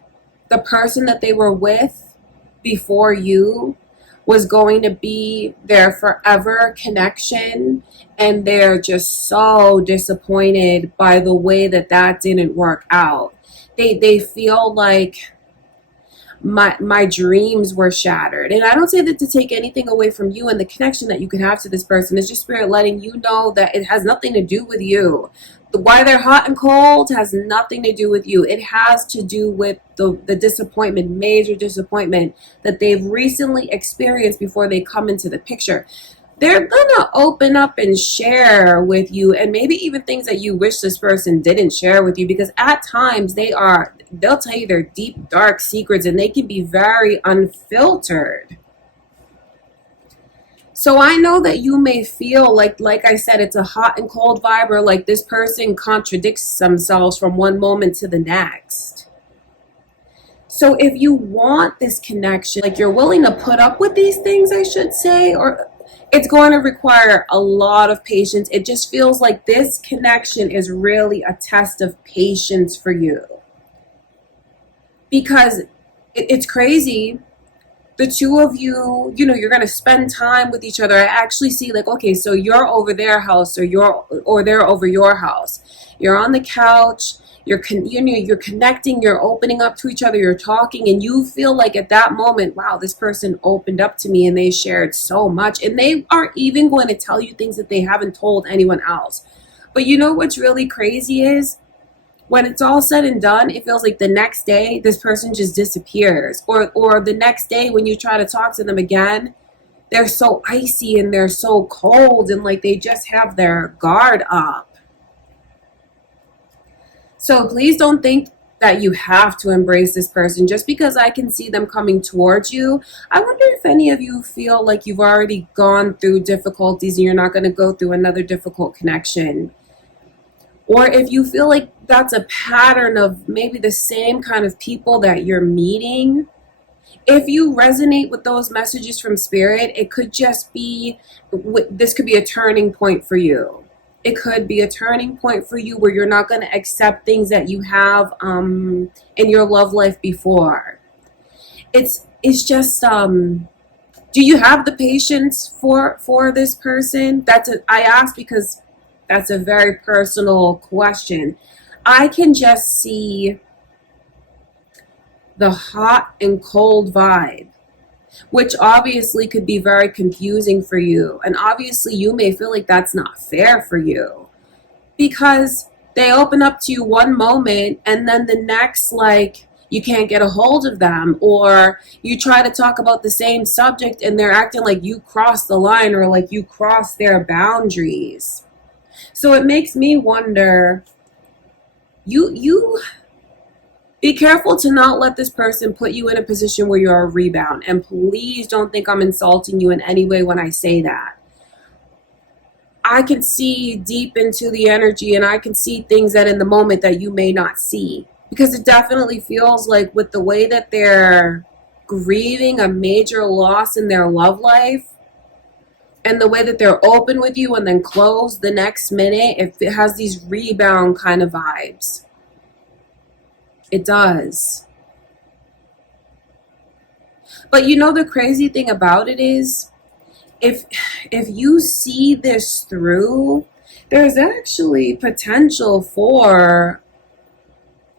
the person that they were with before you was going to be their forever connection, and they're just so disappointed by the way that didn't work out. They feel like my dreams were shattered. And I don't say that to take anything away from you and the connection that you can have to this person. It's just spirit letting you know that it has nothing to do with you. Why they're hot and cold has nothing to do with you. It has to do with the disappointment, major disappointment that they've recently experienced before they come into the picture. They're gonna open up and share with you, and maybe even things that you wish this person didn't share with you, because at times they'll tell you their deep, dark secrets, and they can be very unfiltered. So I know that you may feel like I said, it's a hot and cold vibe, or like this person contradicts themselves from one moment to the next. So if you want this connection, like you're willing to put up with these things, I should say, or it's going to require a lot of patience. It just feels like this connection is really a test of patience for you. Because it's crazy. The two of you, you're going to spend time with each other. I actually see okay, so you're over their house, or they're over your house. You're on the couch, you're connecting, you're opening up to each other, you're talking, and you feel like at that moment, wow, this person opened up to me and they shared so much. And they are even going to tell you things that they haven't told anyone else. But you know what's really crazy is when it's all said and done, it feels like the next day this person just disappears. Or the next day when you try to talk to them again, they're so icy and they're so cold and like they just have their guard up. So please don't think that you have to embrace this person just because I can see them coming towards you. I wonder if any of you feel like you've already gone through difficulties and you're not going to go through another difficult connection. Or if you feel like that's a pattern of maybe the same kind of people that you're meeting. If you resonate with those messages from Spirit, it could just be, this could be a turning point for you. It could be a turning point for you where you're not going to accept things that you have in your love life before. It's just, do you have the patience for this person? I ask because that's a very personal question. I can just see the hot and cold vibe, which obviously could be very confusing for you. And obviously you may feel like that's not fair for you because they open up to you one moment and then the next, like, you can't get a hold of them, or you try to talk about the same subject and they're acting like you crossed the line or like you crossed their boundaries. So it makes me wonder, you be careful to not let this person put you in a position where you're a rebound. And please don't think I'm insulting you in any way when I say that. I can see deep into the energy and I can see things that in the moment that you may not see. Because it definitely feels like with the way that they're grieving a major loss in their love life, and the way that they're open with you and then close the next minute, it has these rebound kind of vibes. It does. But you know the crazy thing about it is, if you see this through, there's actually potential for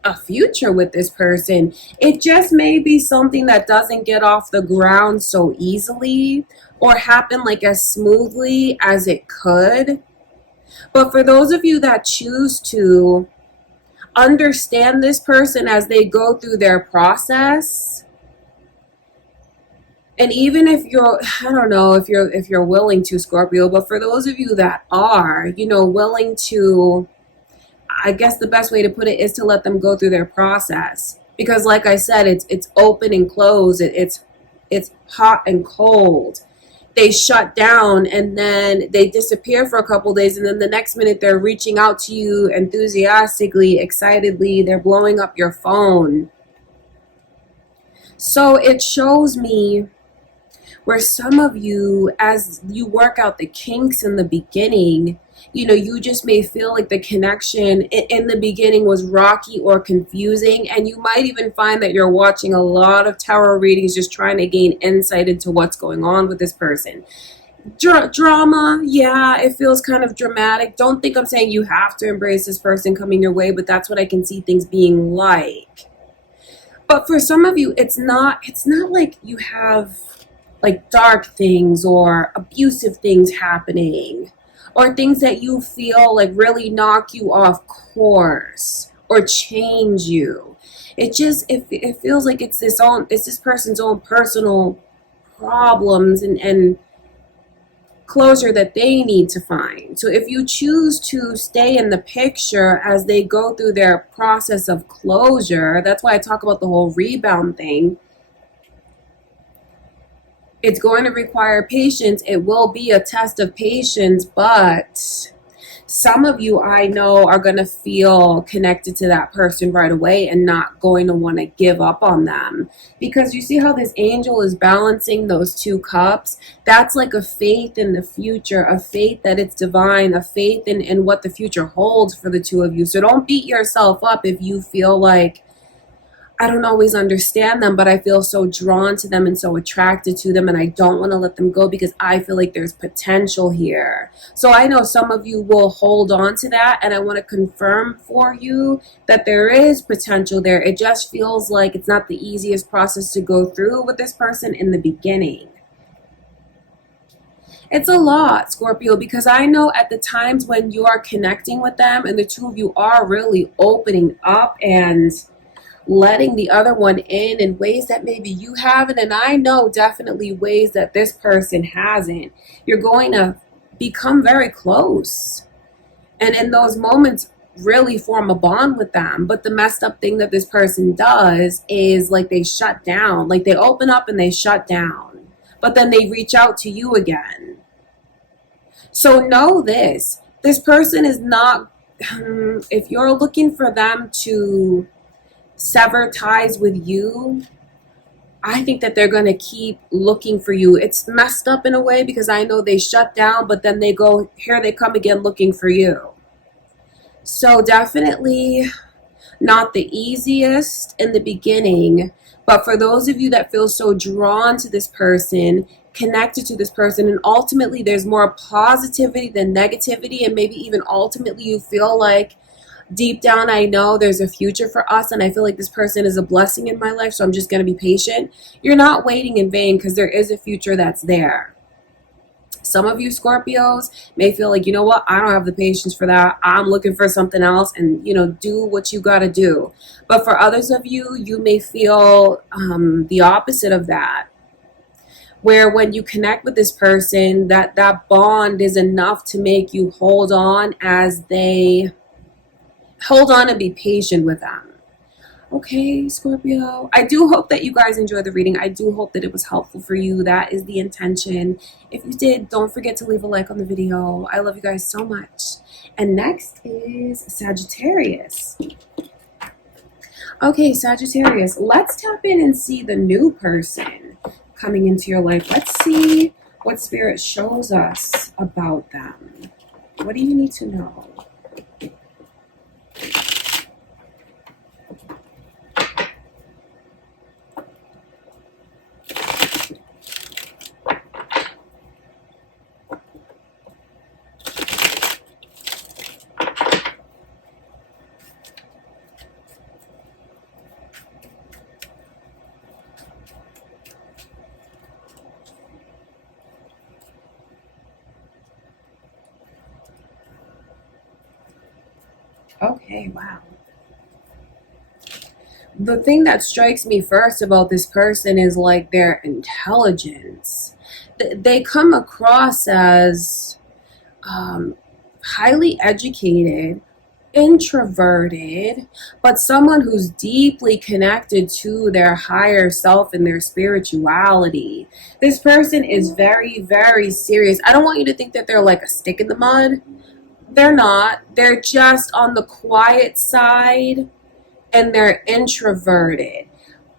a future with this person. It just may be something that doesn't get off the ground so easily or happen like as smoothly as it could. But for those of you that choose to understand this person as they go through their process, and even if you're, I don't know if you're willing to, Scorpio, but for those of you that are, willing to, I guess the best way to put it is to let them go through their process. Because like I said, it's open and closed. It's hot and cold. They shut down and then they disappear for a couple days, and then the next minute they're reaching out to you enthusiastically, excitedly. They're blowing up your phone. So it shows me where some of you, as you work out the kinks in the beginning, you just may feel like the connection in the beginning was rocky or confusing, and you might even find that you're watching a lot of tarot readings just trying to gain insight into what's going on with this person. Drama, yeah, it feels kind of dramatic. Don't think I'm saying you have to embrace this person coming your way, but that's what I can see things being like. But for some of you, it's not like you have like dark things or abusive things happening, or things that you feel like really knock you off course or change you. It feels like it's this person's own personal problems and closure that they need to find. So if you choose to stay in the picture as they go through their process of closure, that's why I talk about the whole rebound thing. It's going to require patience. It will be a test of patience, but some of you I know are going to feel connected to that person right away and not going to want to give up on them. Because you see how this angel is balancing those two cups? That's like a faith in the future, a faith that it's divine, a faith in what the future holds for the two of you. So don't beat yourself up if you feel like, I don't always understand them, but I feel so drawn to them and so attracted to them, and I don't want to let them go because I feel like there's potential here. So I know some of you will hold on to that, and I want to confirm for you that there is potential there. It just feels like it's not the easiest process to go through with this person in the beginning. It's a lot, Scorpio, because I know at the times when you are connecting with them and the two of you are really opening up and letting the other one in ways that maybe you haven't, and I know definitely ways that this person hasn't, you're going to become very close. And in those moments, really form a bond with them. But the messed up thing that this person does is like they shut down. Like they open up and they shut down. But then they reach out to you again. So know this. This person is not, if you're looking for them to sever ties with you, I think that they're going to keep looking for you. It's messed up in a way because I know they shut down, but then they go, here they come again looking for you. So definitely not the easiest in the beginning, but for those of you that feel so drawn to this person, connected to this person, and ultimately there's more positivity than negativity, and maybe even ultimately you feel like deep down, I know there's a future for us, and I feel like this person is a blessing in my life, so I'm just going to be patient. You're not waiting in vain because there is a future that's there. Some of you Scorpios may feel like, you know what, I don't have the patience for that. I'm looking for something else, and, you know, do what you got to do. But for others of you, you may feel the opposite of that, where when you connect with this person, that bond is enough to make you hold on as they hold on and be patient with them. Okay, Scorpio. I do hope that you guys enjoyed the reading. I do hope that it was helpful for you. That is the intention. If you did, don't forget to leave a like on the video. I love you guys so much. And next is Sagittarius. Okay, Sagittarius. Let's tap in and see the new person coming into your life. Let's see what Spirit shows us about them. What do you need to know? Okay, wow. The thing that strikes me first about this person is like their intelligence. They come across as highly educated, introverted, but someone who's deeply connected to their higher self and their spirituality. This person is very, very serious. I don't want you to think that they're like a stick in the mud. They're not. They're just on the quiet side, and they're introverted.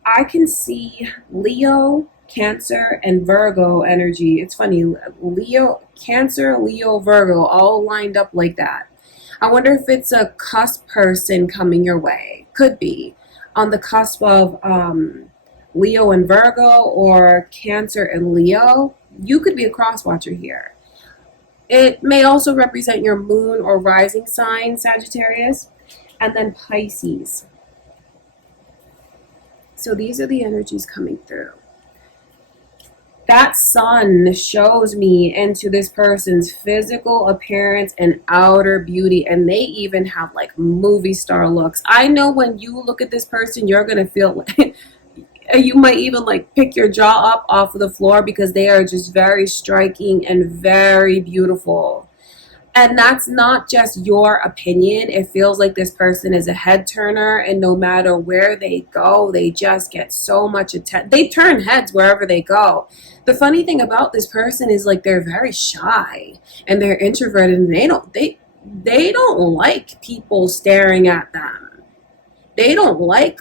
I can see Leo, Cancer, and Virgo energy. It's funny, Leo, Cancer, Leo, Virgo, all lined up like that. I wonder if it's a cusp person coming your way. Could be on the cusp of Leo and Virgo, or Cancer and Leo. You could be a cross watcher here. It may also represent your moon or rising sign, Sagittarius, and then Pisces. So these are the energies coming through. That sun shows me into this person's physical appearance and outer beauty, and they even have like movie star looks. I know when you look at this person, you're going to feel like you might even like pick your jaw up off of the floor because they are just very striking and very beautiful. And that's not just your opinion. It feels like this person is a head turner, and no matter where they go, they just get so much attention. They turn heads wherever they go. The funny thing about this person is like they're very shy and they're introverted, and they don't like people staring at them. They don't like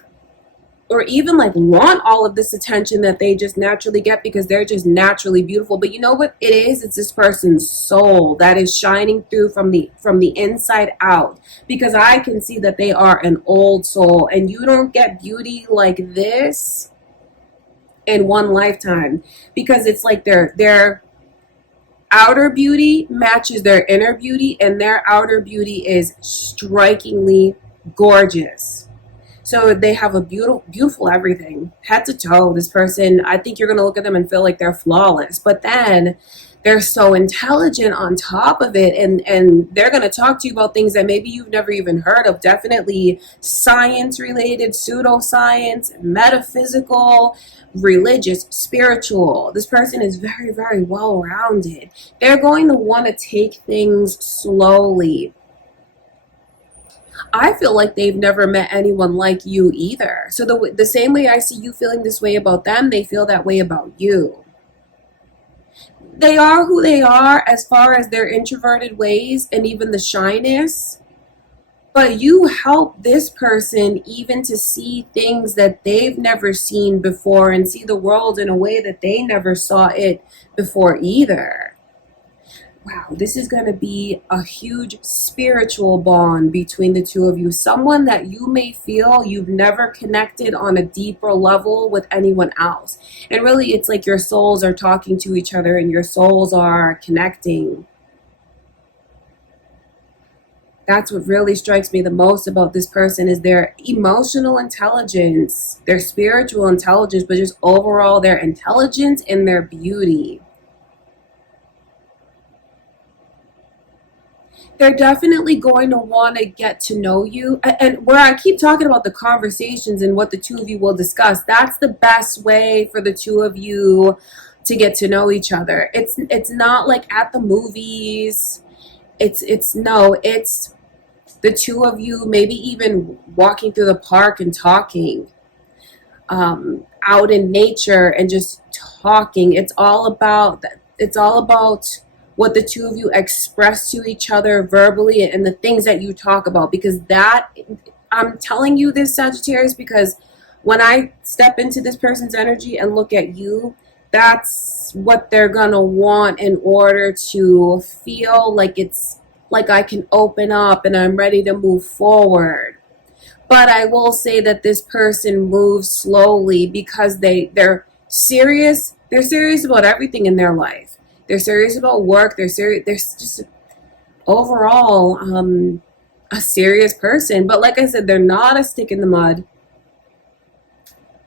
or even like want all of this attention that they just naturally get because they're just naturally beautiful. But you know what it is? It's this person's soul that is shining through from the inside out, because I can see that they are an old soul, and you don't get beauty like this in one lifetime, because it's like their outer beauty matches their inner beauty, and their outer beauty is strikingly gorgeous. So they have a beautiful everything, head to toe. This person, I think you're going to look at them and feel like they're flawless. But then they're so intelligent on top of it, and they're going to talk to you about things that maybe you've never even heard of. Definitely science related, pseudoscience, metaphysical, religious, spiritual. This person is very, very well rounded. They're going to want to take things slowly. I feel like they've never met anyone like you either. So the same way I see you feeling this way about them, they feel that way about you. They are who they are as far as their introverted ways and even the shyness. But you help this person even to see things that they've never seen before and see the world in a way that they never saw it before either. Wow, this is going to be a huge spiritual bond between the two of you. Someone that you may feel you've never connected on a deeper level with anyone else. And really, it's like your souls are talking to each other and your souls are connecting. That's what really strikes me the most about this person is their emotional intelligence, their spiritual intelligence, but just overall their intelligence and their beauty. They're definitely going to want to get to know you. And where I keep talking about the conversations and what the two of you will discuss, that's the best way for the two of you to get to know each other. It's not like at the movies. It's the two of you maybe even walking through the park and talking, out in nature and just talking. It's all about what the two of you express to each other verbally and the things that you talk about. Because that, I'm telling you this, Sagittarius, because when I step into this person's energy and look at you, that's what they're gonna want in order to feel like it's like I can open up and I'm ready to move forward. But I will say that this person moves slowly because they're serious. They're serious about everything in their life. They're serious about work. They're serious. They're just overall a serious person. But like I said, they're not a stick in the mud.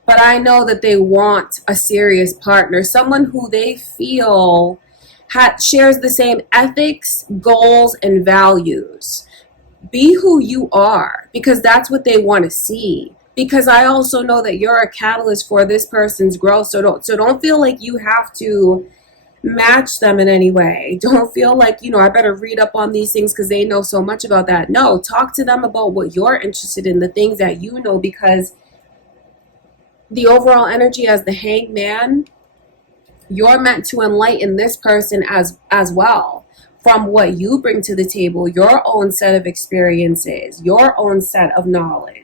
But I know that they want a serious partner, someone who they feel shares the same ethics, goals, and values. Be who you are, because that's what they want to see. Because I also know that you're a catalyst for this person's growth. So don't feel like you have to match them in any way. Don't feel like, I better read up on these things because they know so much about that. No, talk to them about what you're interested in, the things that you know, because the overall energy as the Hanged Man, you're meant to enlighten this person as well, from what you bring to the table, your own set of experiences, your own set of knowledge.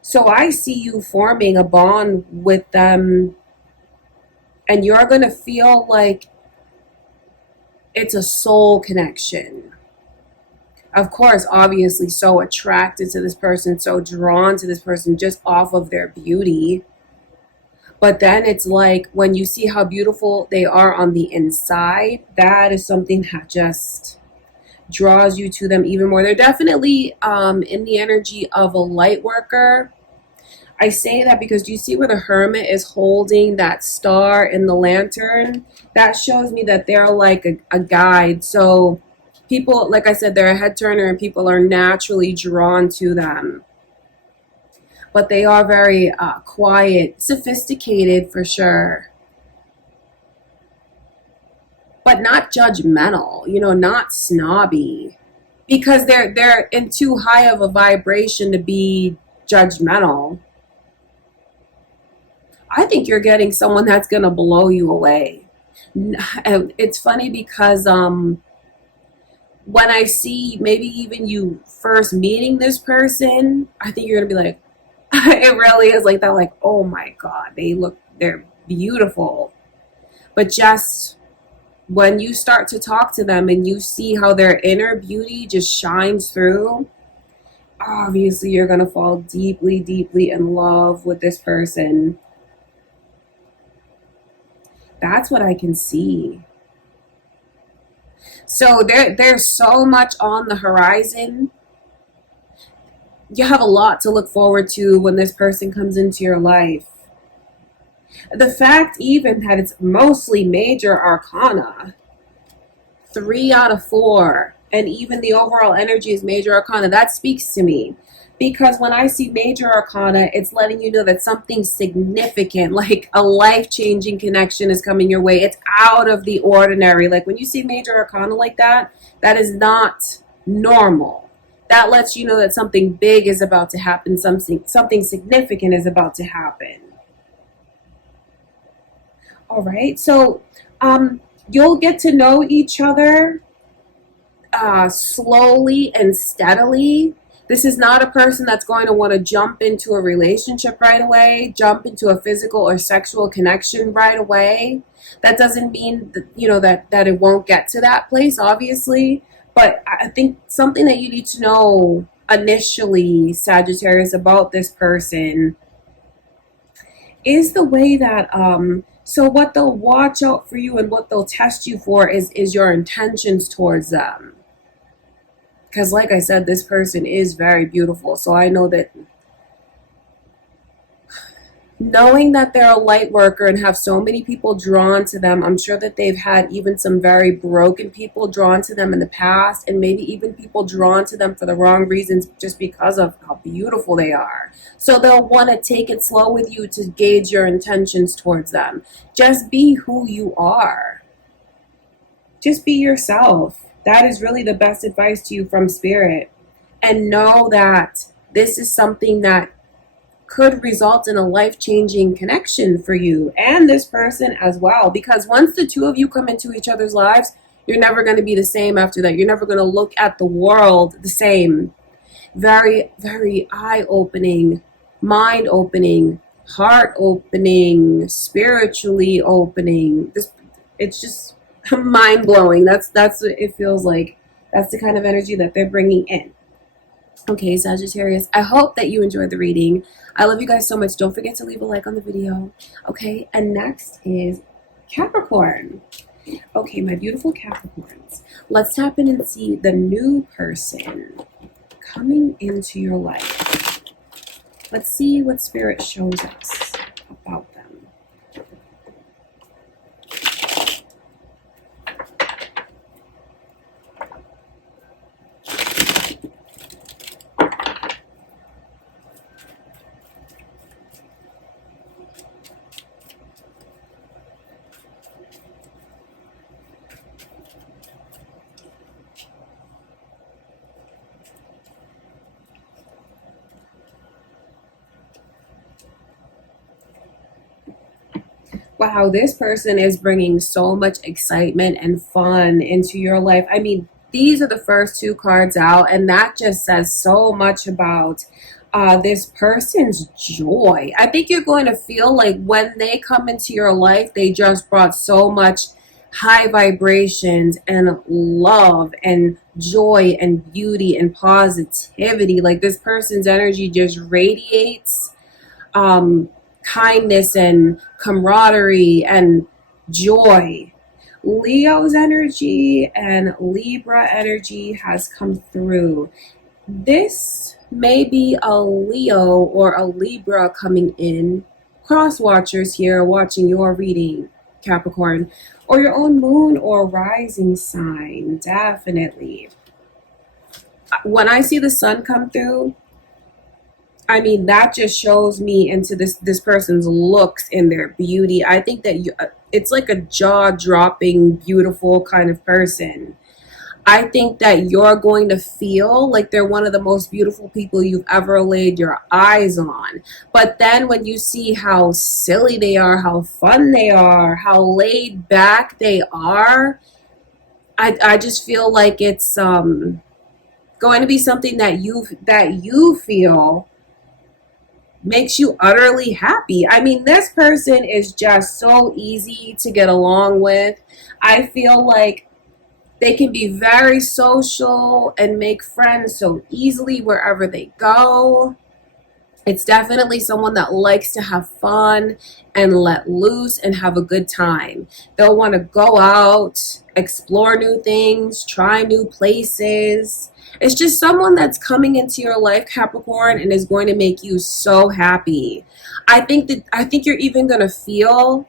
So I see you forming a bond with them, and you're going to feel like it's a soul connection. Of course, obviously, so attracted to this person, so drawn to this person just off of their beauty. But then it's like when you see how beautiful they are on the inside, that is something that just draws you to them even more. They're definitely in the energy of a light worker. I say that because do you see where the Hermit is holding that star in the lantern? That shows me that they're like a guide. So people, like I said, they're a head turner and people are naturally drawn to them. But they are very quiet, sophisticated for sure. But not judgmental, not snobby. Because they're in too high of a vibration to be judgmental. I think you're getting someone that's going to blow you away. It's funny because when I see maybe even you first meeting this person, I think you're going to be like, it really is like that, like, oh my God, they're beautiful. But just when you start to talk to them and you see how their inner beauty just shines through, obviously you're going to fall deeply, deeply in love with this person. That's what I can see. So there's so much on the horizon. You have a lot to look forward to when this person comes into your life. The fact even that it's mostly major arcana, 3 out of 4, and even the overall energy is major arcana, that speaks to me. Because when I see major arcana, it's letting you know that something significant, like a life-changing connection, is coming your way. It's out of the ordinary. Like when you see major arcana like that, that is not normal. That lets you know that something big is about to happen, something significant is about to happen. All right, so you'll get to know each other slowly and steadily. This is not a person that's going to want to jump into a relationship right away, jump into a physical or sexual connection right away. That doesn't mean that, you know, that it won't get to that place, obviously. But I think something that you need to know initially, Sagittarius, about this person is the way that so what they'll watch out for you and what they'll test you for is your intentions towards them. Because like I said, this person is very beautiful. So I know that knowing that they're a light worker and have so many people drawn to them, I'm sure that they've had even some very broken people drawn to them in the past, and maybe even people drawn to them for the wrong reasons just because of how beautiful they are. So they'll want to take it slow with you to gauge your intentions towards them. Just be who you are. Just be yourself. That is really the best advice to you from Spirit. And know that this is something that could result in a life-changing connection for you and this person as well. Because once the two of you come into each other's lives, you're never going to be the same after that. You're never going to look at the world the same. Very, very eye-opening, mind-opening, heart-opening, spiritually opening. It's just mind-blowing. That's what it feels like. That's the kind of energy that they're bringing in. Okay, Sagittarius, I hope that you enjoyed the reading. I love you guys so much. Don't forget to leave a like on the video. Okay, and next is Capricorn. Okay, my beautiful Capricorns. Let's tap in and see the new person coming into your life. Let's see what Spirit shows us about them. Wow, this person is bringing so much excitement and fun into your life. I mean, these are the first 2 cards out, and that just says so much about this person's joy. I think you're going to feel like when they come into your life, they just brought so much high vibrations and love and joy and beauty and positivity. Like this person's energy just radiates kindness and camaraderie and joy. Leo's energy and Libra energy has come through. This may be a Leo or a Libra coming in. Cross watchers here watching your reading, Capricorn, or your own moon or rising sign, definitely. When I see the sun come through, I mean, that just shows me into this person's looks and their beauty. I think that it's like a jaw-dropping, beautiful kind of person. I think that you're going to feel like they're one of the most beautiful people you've ever laid your eyes on. But then when you see how silly they are, how fun they are, how laid back they are, I just feel like it's going to be something that you feel makes you utterly happy. I mean, this person is just so easy to get along with. I feel like they can be very social and make friends so easily wherever they go. It's definitely someone that likes to have fun and let loose and have a good time. They'll want to go out explore new things, try new places. It's just someone that's coming into your life, Capricorn, and is going to make you so happy. I think you're even going to feel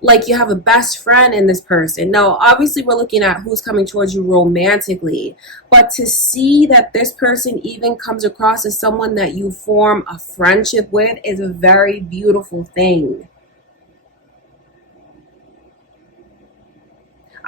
like you have a best friend in this person. Now, obviously, we're looking at who's coming towards you romantically, but to see that this person even comes across as someone that you form a friendship with is a very beautiful thing.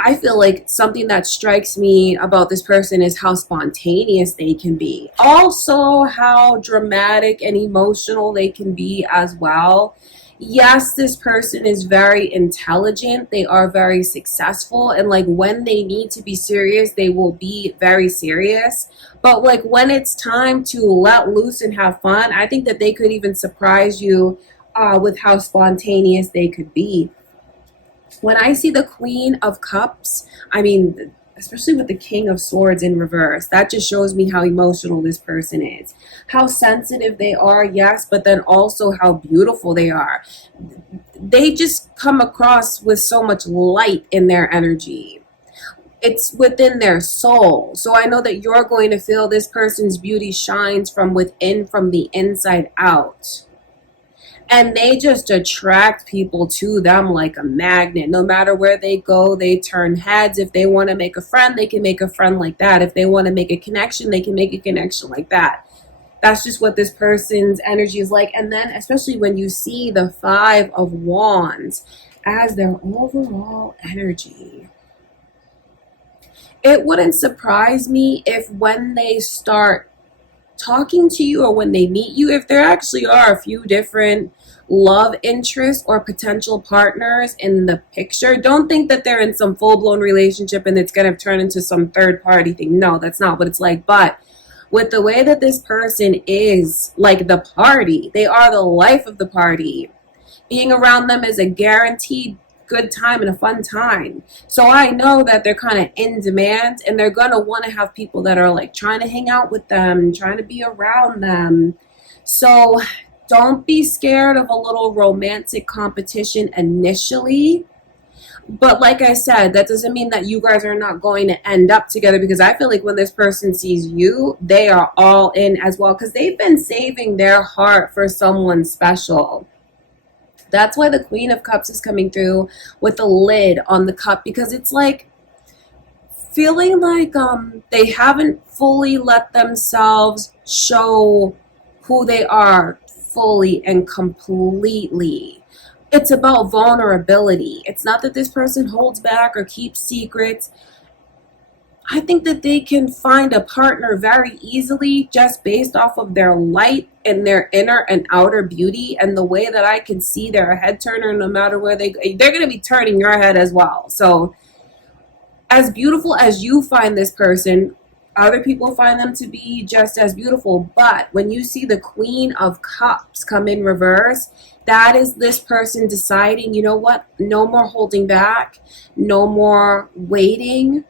I feel like something that strikes me about this person is how spontaneous they can be. Also, how dramatic and emotional they can be as well. Yes, this person is very intelligent. They are very successful. And like when they need to be serious, they will be very serious. But like when it's time to let loose and have fun, I think that they could even surprise you with how spontaneous they could be. When I see the Queen of Cups, I mean, especially with the King of Swords in reverse, that just shows me how emotional this person is. How sensitive they are, yes, but then also how beautiful they are. They just come across with so much light in their energy. It's within their soul. So I know that you're going to feel this person's beauty shines from within, from the inside out. And they just attract people to them like a magnet. No matter where they go, they turn heads. If they want to make a friend, they can make a friend like that. If they want to make a connection, they can make a connection like that. That's just what this person's energy is like. And then especially when you see the Five of Wands as their overall energy, it wouldn't surprise me if when they start talking to you or when they meet you, if there actually are a few different love interests or potential partners in the picture, don't think that they're in some full-blown relationship and it's going to turn into some third party thing. No, that's not what it's like. But with the way that this person is like the party, they are the life of the party. Being around them is a guaranteed good time and a fun time. So I know that they're kind of in demand and they're going to want to have people that are like trying to hang out with them, trying to be around them. So don't be scared of a little romantic competition initially. But like I said, that doesn't mean that you guys are not going to end up together, because I feel like when this person sees you, they are all in as well, because they've been saving their heart for someone special. That's why the Queen of Cups is coming through with the lid on the cup, because it's like feeling like they haven't fully let themselves show who they are fully and completely. It's about vulnerability. It's not that this person holds back or keeps secrets. I think that they can find a partner very easily just based off of their light and their inner and outer beauty, and the way that I can see they're a head turner. No matter where they go, they're going to be turning your head as well. So as beautiful as you find this person, other people find them to be just as beautiful. But when you see the Queen of Cups come in reverse, that is this person deciding, you know what, no more holding back, no more waiting.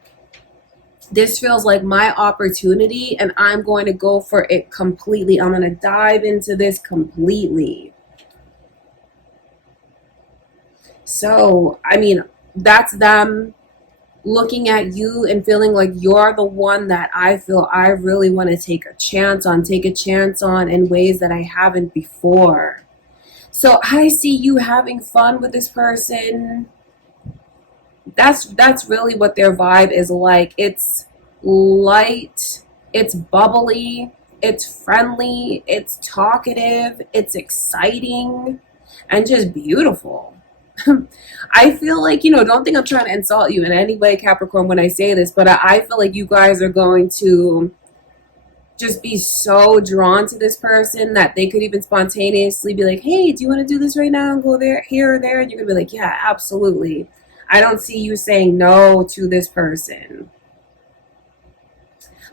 This feels like my opportunity and I'm going to go for it completely. I'm going to dive into this completely. So, I mean, that's them looking at you and feeling like you're the one that I feel I really want to take a chance on in ways that I haven't before. So I see you having fun with this person. That's really what their vibe is like. It's light, it's bubbly, it's friendly, it's talkative, it's exciting, and just beautiful. I feel like, don't think I'm trying to insult you in any way, Capricorn, when I say this, but I feel like you guys are going to just be so drawn to this person that they could even spontaneously be like, hey, do you want to do this right now and go there, here or there? And you're going to be like, yeah, absolutely. I don't see you saying no to this person.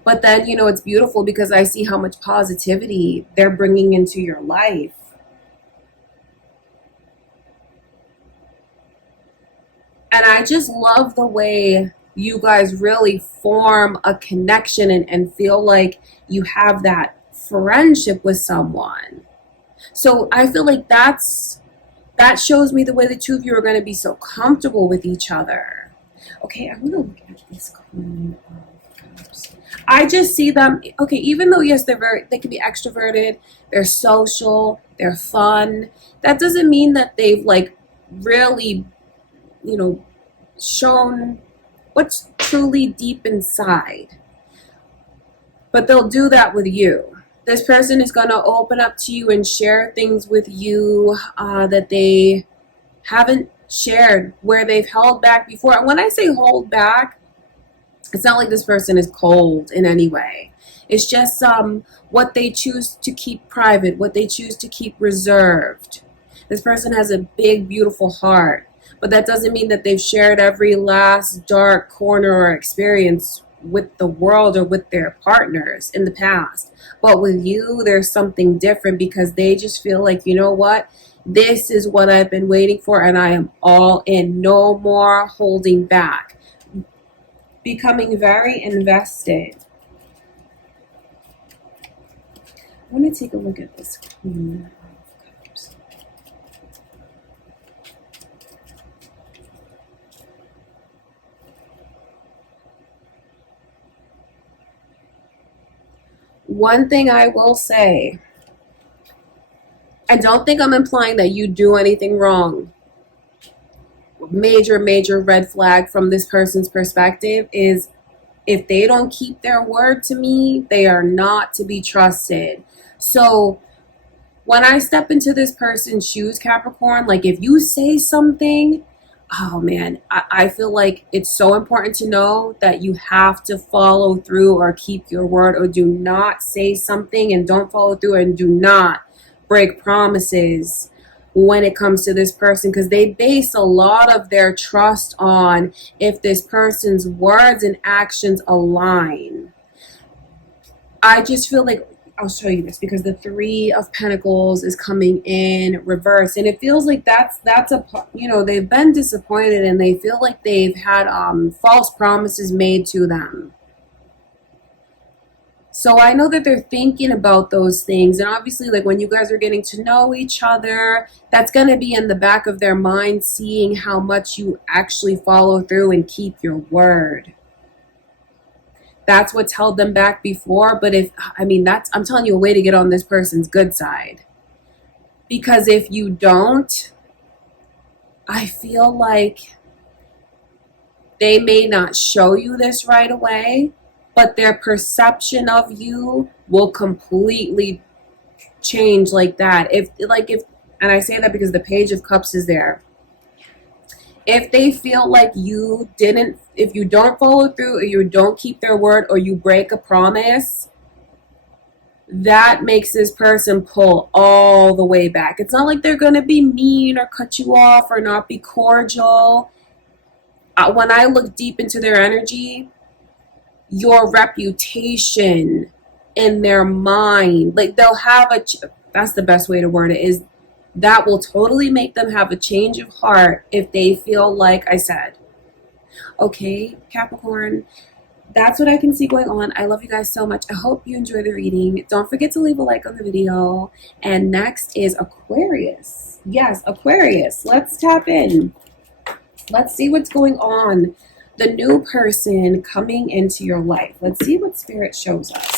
But then, it's beautiful because I see how much positivity they're bringing into your life. And I just love the way you guys really form a connection and feel like you have that friendship with someone. So I feel like that shows me the way the two of you are going to be so comfortable with each other. Okay, I want to look at this Queen of Cups. I just see them, okay, even though, yes, they can be extroverted, they're social, they're fun. That doesn't mean that they've, like, really, you know, shown what's truly deep inside. But they'll do that with you. This person is going to open up to you and share things with you that they haven't shared, where they've held back before. And when I say hold back, it's not like this person is cold in any way. It's just what they choose to keep private, what they choose to keep reserved. This person has a big, beautiful heart, but that doesn't mean that they've shared every last dark corner or experience with the world or with their partners in the past. But with you, there's something different because they just feel like, you know what? This is what I've been waiting for, and I am all in. No more holding back. Becoming very invested. I want to take a look at this Queen of Cups. One thing I will say, I don't think I'm implying that you do anything wrong. Major, major red flag from this person's perspective is if they don't keep their word to me, they are not to be trusted. So when I step into this person's shoes, Capricorn, like if you say something, oh man, I feel like it's so important to know that you have to follow through or keep your word, or do not say something and don't follow through, and do not break promises when it comes to this person, because they base a lot of their trust on if this person's words and actions align. I just feel like, I'll show you this, because the Three of Pentacles is coming in reverse, and it feels like that's a, you know, they've been disappointed and they feel like they've had false promises made to them. So I know that they're thinking about those things, and obviously, like when you guys are getting to know each other, that's going to be in the back of their mind, seeing how much you actually follow through and keep your word. That's what's held them back before. But I'm telling you a way to get on this person's good side. Because if you don't, I feel like they may not show you this right away, but their perception of you will completely change like that. And I say that because the Page of Cups is there. If they feel like if you don't follow through, or you don't keep their word, or you break a promise, that makes this person pull all the way back. It's not like they're going to be mean or cut you off or not be cordial. When I look deep into their energy, your reputation in their mind, like they'll have that's the best way to word it, is that will totally make them have a change of heart if they feel like I said. Okay, Capricorn, that's what I can see going on. I love you guys so much. I hope you enjoy the reading. Don't forget to leave a like on the video. And next is Aquarius. Yes, Aquarius. Let's tap in. Let's see what's going on. The new person coming into your life. Let's see what Spirit shows us.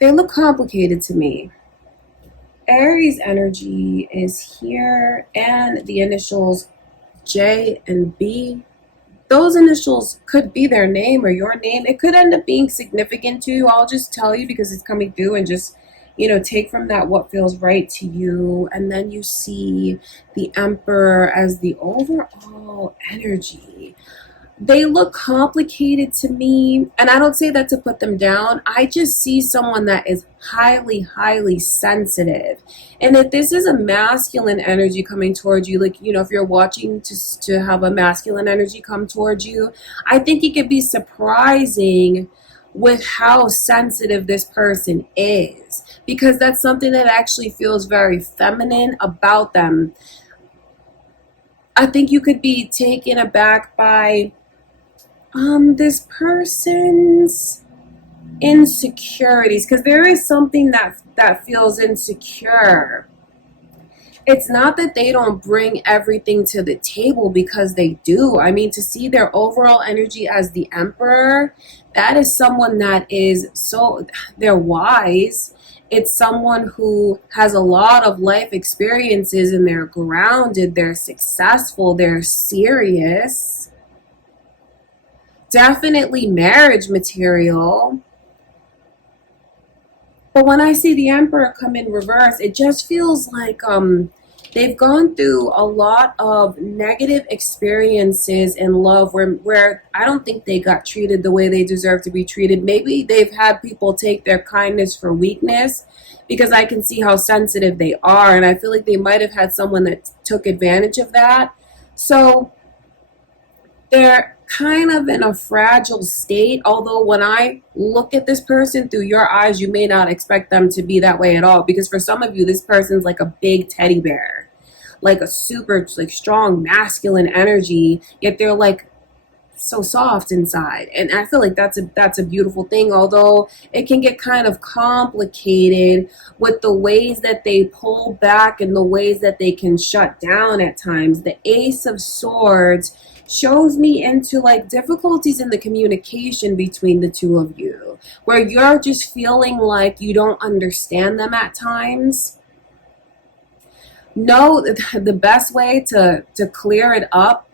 They look complicated to me. Aries energy is here, and the initials J and B. Those initials could be their name or your name. It could end up being significant to you. I'll just tell you because it's coming through, and just, take from that what feels right to you. And then you see the Emperor as the overall energy. They look complicated to me, and I don't say that to put them down. I just see someone that is highly, highly sensitive. And if this is a masculine energy coming towards you, like, if you're watching to have a masculine energy come towards you, I think it could be surprising with how sensitive this person is, because that's something that actually feels very feminine about them. I think you could be taken aback by this person's insecurities, because there is something that feels insecure. It's not that they don't bring everything to the table, because they do. I mean, to see their overall energy as the Emperor, that is someone that is they're wise. It's someone who has a lot of life experiences, and they're grounded, they're successful, they're serious. Definitely marriage material. But when I see the Emperor come in reverse, it just feels like they've gone through a lot of negative experiences in love where I don't think they got treated the way they deserve to be treated. Maybe they've had people take their kindness for weakness, because I can see how sensitive they are, and I feel like they might have had someone that took advantage of that. So they're kind of in a fragile state, although when I look at this person through your eyes, you may not expect them to be that way at all, because for some of you, this person's like a big teddy bear, like a super strong masculine energy, yet they're like so soft inside. And I feel like that's a beautiful thing, although it can get kind of complicated with the ways that they pull back and the ways that they can shut down at times. The Ace of Swords shows me into like difficulties in the communication between the two of you, where you're just feeling like you don't understand them at times. No, the best way to clear it up,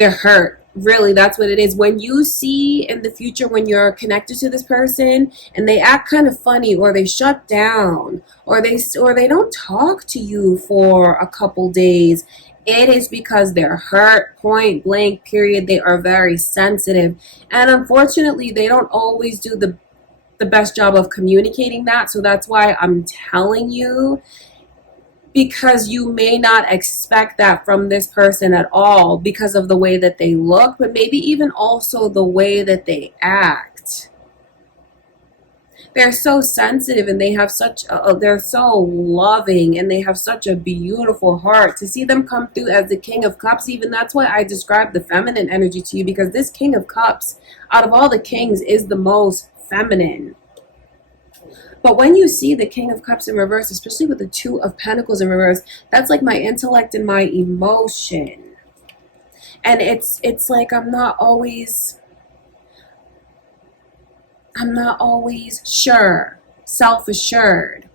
they're hurt. Really, that's what it is. When you see in the future, when you're connected to this person and they act kind of funny, or they shut down, or they don't talk to you for a couple days, it is because they're hurt, point blank, period. They are very sensitive. And unfortunately, they don't always do the best job of communicating that. So that's why I'm telling you, because you may not expect that from this person at all, because of the way that they look, but maybe even also the way that they act. They're so sensitive, and they have they're so loving, and they have such a beautiful heart. To see them come through as the King of Cups, even, that's why I described the feminine energy to you, because this King of Cups, out of all the kings, is the most feminine. But when you see the King of Cups in reverse, especially with the Two of Pentacles in reverse, that's like my intellect and my emotion. And it's like I'm not always sure, self-assured.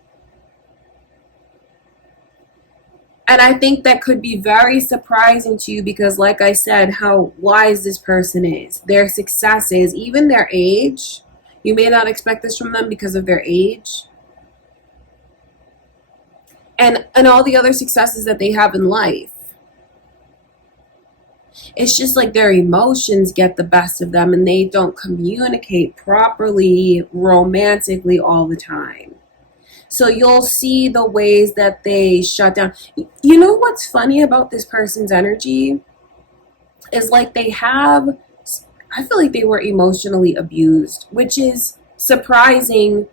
And I think that could be very surprising to you, because like I said, how wise this person is, their successes, even their age. You may not expect this from them because of their age. And all the other successes that they have in life. It's just like their emotions get the best of them, and they don't communicate properly romantically all the time. So you'll see the ways that they shut down. You know what's funny about this person's energy is like I feel like they were emotionally abused, which is surprising,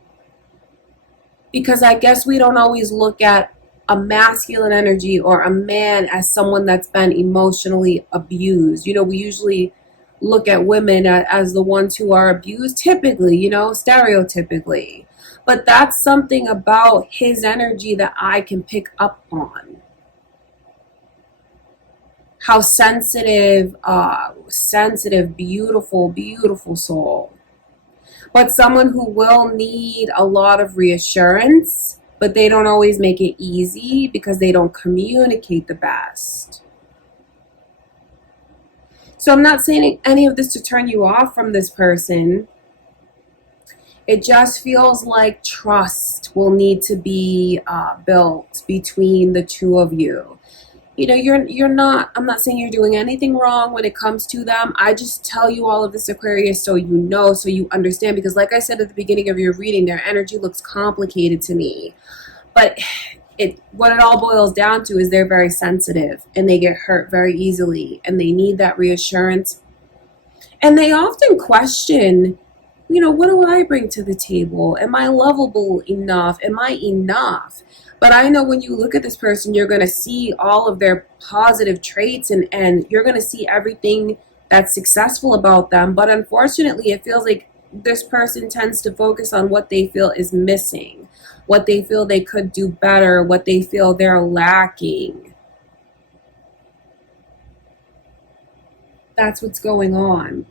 because I guess we don't always look at a masculine energy or a man as someone that's been emotionally abused. We usually look at women as the ones who are abused, typically, stereotypically. But that's something about his energy that I can pick up on. How sensitive, beautiful, beautiful soul. But someone who will need a lot of reassurance, but they don't always make it easy because they don't communicate the best. So I'm not saying any of this to turn you off from this person. It just feels like trust will need to be built between the two of you. You know, you're not, I'm not saying you're doing anything wrong when it comes to them. I just tell you all of this, Aquarius, so you know, so you understand, because like I said at the beginning of your reading, their energy looks complicated to me. But what it all boils down to is they're very sensitive and they get hurt very easily and they need that reassurance. And they often question, you know, what do I bring to the table? Am I lovable enough? Am I enough? But I know when you look at this person, you're going to see all of their positive traits, and you're going to see everything that's successful about them. But unfortunately, it feels like this person tends to focus on what they feel is missing, what they feel they could do better, what they feel they're lacking. That's what's going on.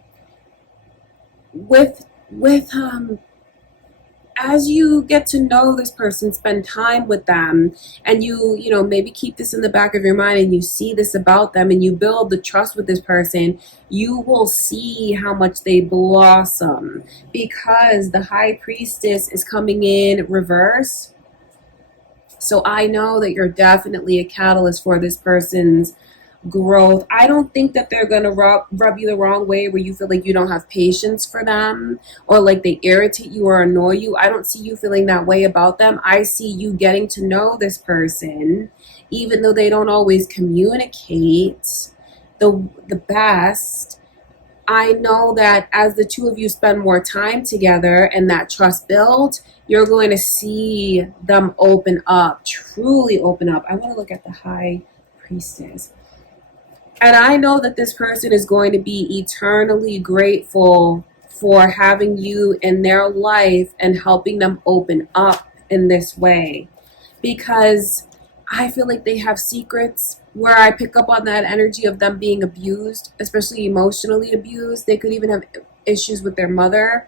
With as you get to know this person, spend time with them, and you know, maybe keep this in the back of your mind, and you see this about them, and you build the trust with this person, you will see how much they blossom, because the High Priestess is coming in reverse. So I know that you're definitely a catalyst for this person's growth. I don't think that they're going to rub you the wrong way where you feel like you don't have patience for them, or like they irritate you or annoy you. I don't see you feeling that way about them. I see you getting to know this person, even though they don't always communicate the best. I know that as the two of you spend more time together and that trust builds, you're going to see them open up, truly open up. I want to look at the High Priestess. And I know that this person is going to be eternally grateful for having you in their life and helping them open up in this way. Because I feel like they have secrets where I pick up on that energy of them being abused, especially emotionally abused. They could even have issues with their mother.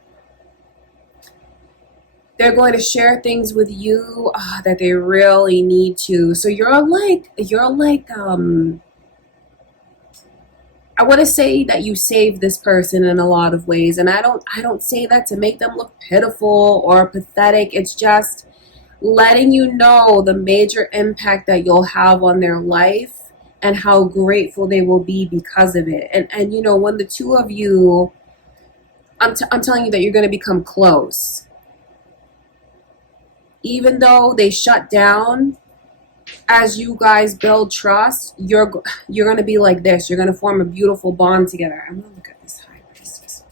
They're going to share things with you that they really need to. So you're like I want to say that you saved this person in a lot of ways, and I don't say that to make them look pitiful or pathetic. It's just letting you know the major impact that you'll have on their life and how grateful they will be because of it. And you know, when the two of you, I'm telling you that you're going to become close. Even though they shut down, as you guys build trust, you're going to be like this. You're going to form a beautiful bond together. I'm going to look at this High Priestess.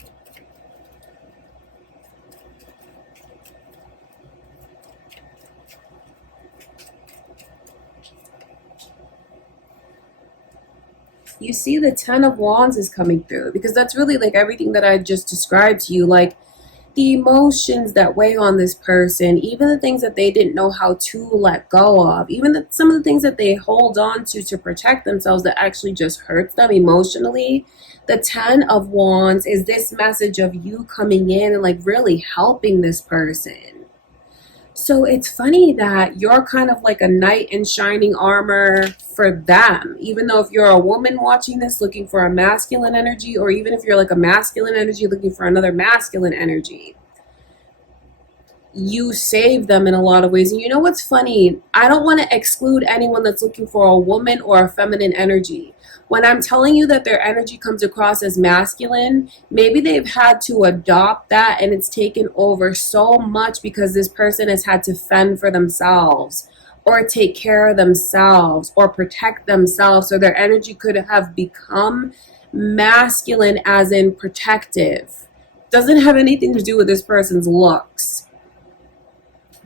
You see the Ten of Wands is coming through, because that's really like everything that I just described to you. Like the emotions that weigh on this person, even the things that they didn't know how to let go of, even some of the things that they hold on to protect themselves that actually just hurts them emotionally. The Ten of Wands is this message of you coming in and like really helping this person. So it's funny that you're kind of like a knight in shining armor for them. Even though if you're a woman watching this looking for a masculine energy, or even if you're like a masculine energy looking for another masculine energy, you save them in a lot of ways. And you know what's funny? I don't want to exclude anyone that's looking for a woman or a feminine energy. When I'm telling you that their energy comes across as masculine, maybe they've had to adopt that and it's taken over so much because this person has had to fend for themselves or take care of themselves or protect themselves. So their energy could have become masculine, as in protective. Doesn't have anything to do with this person's looks.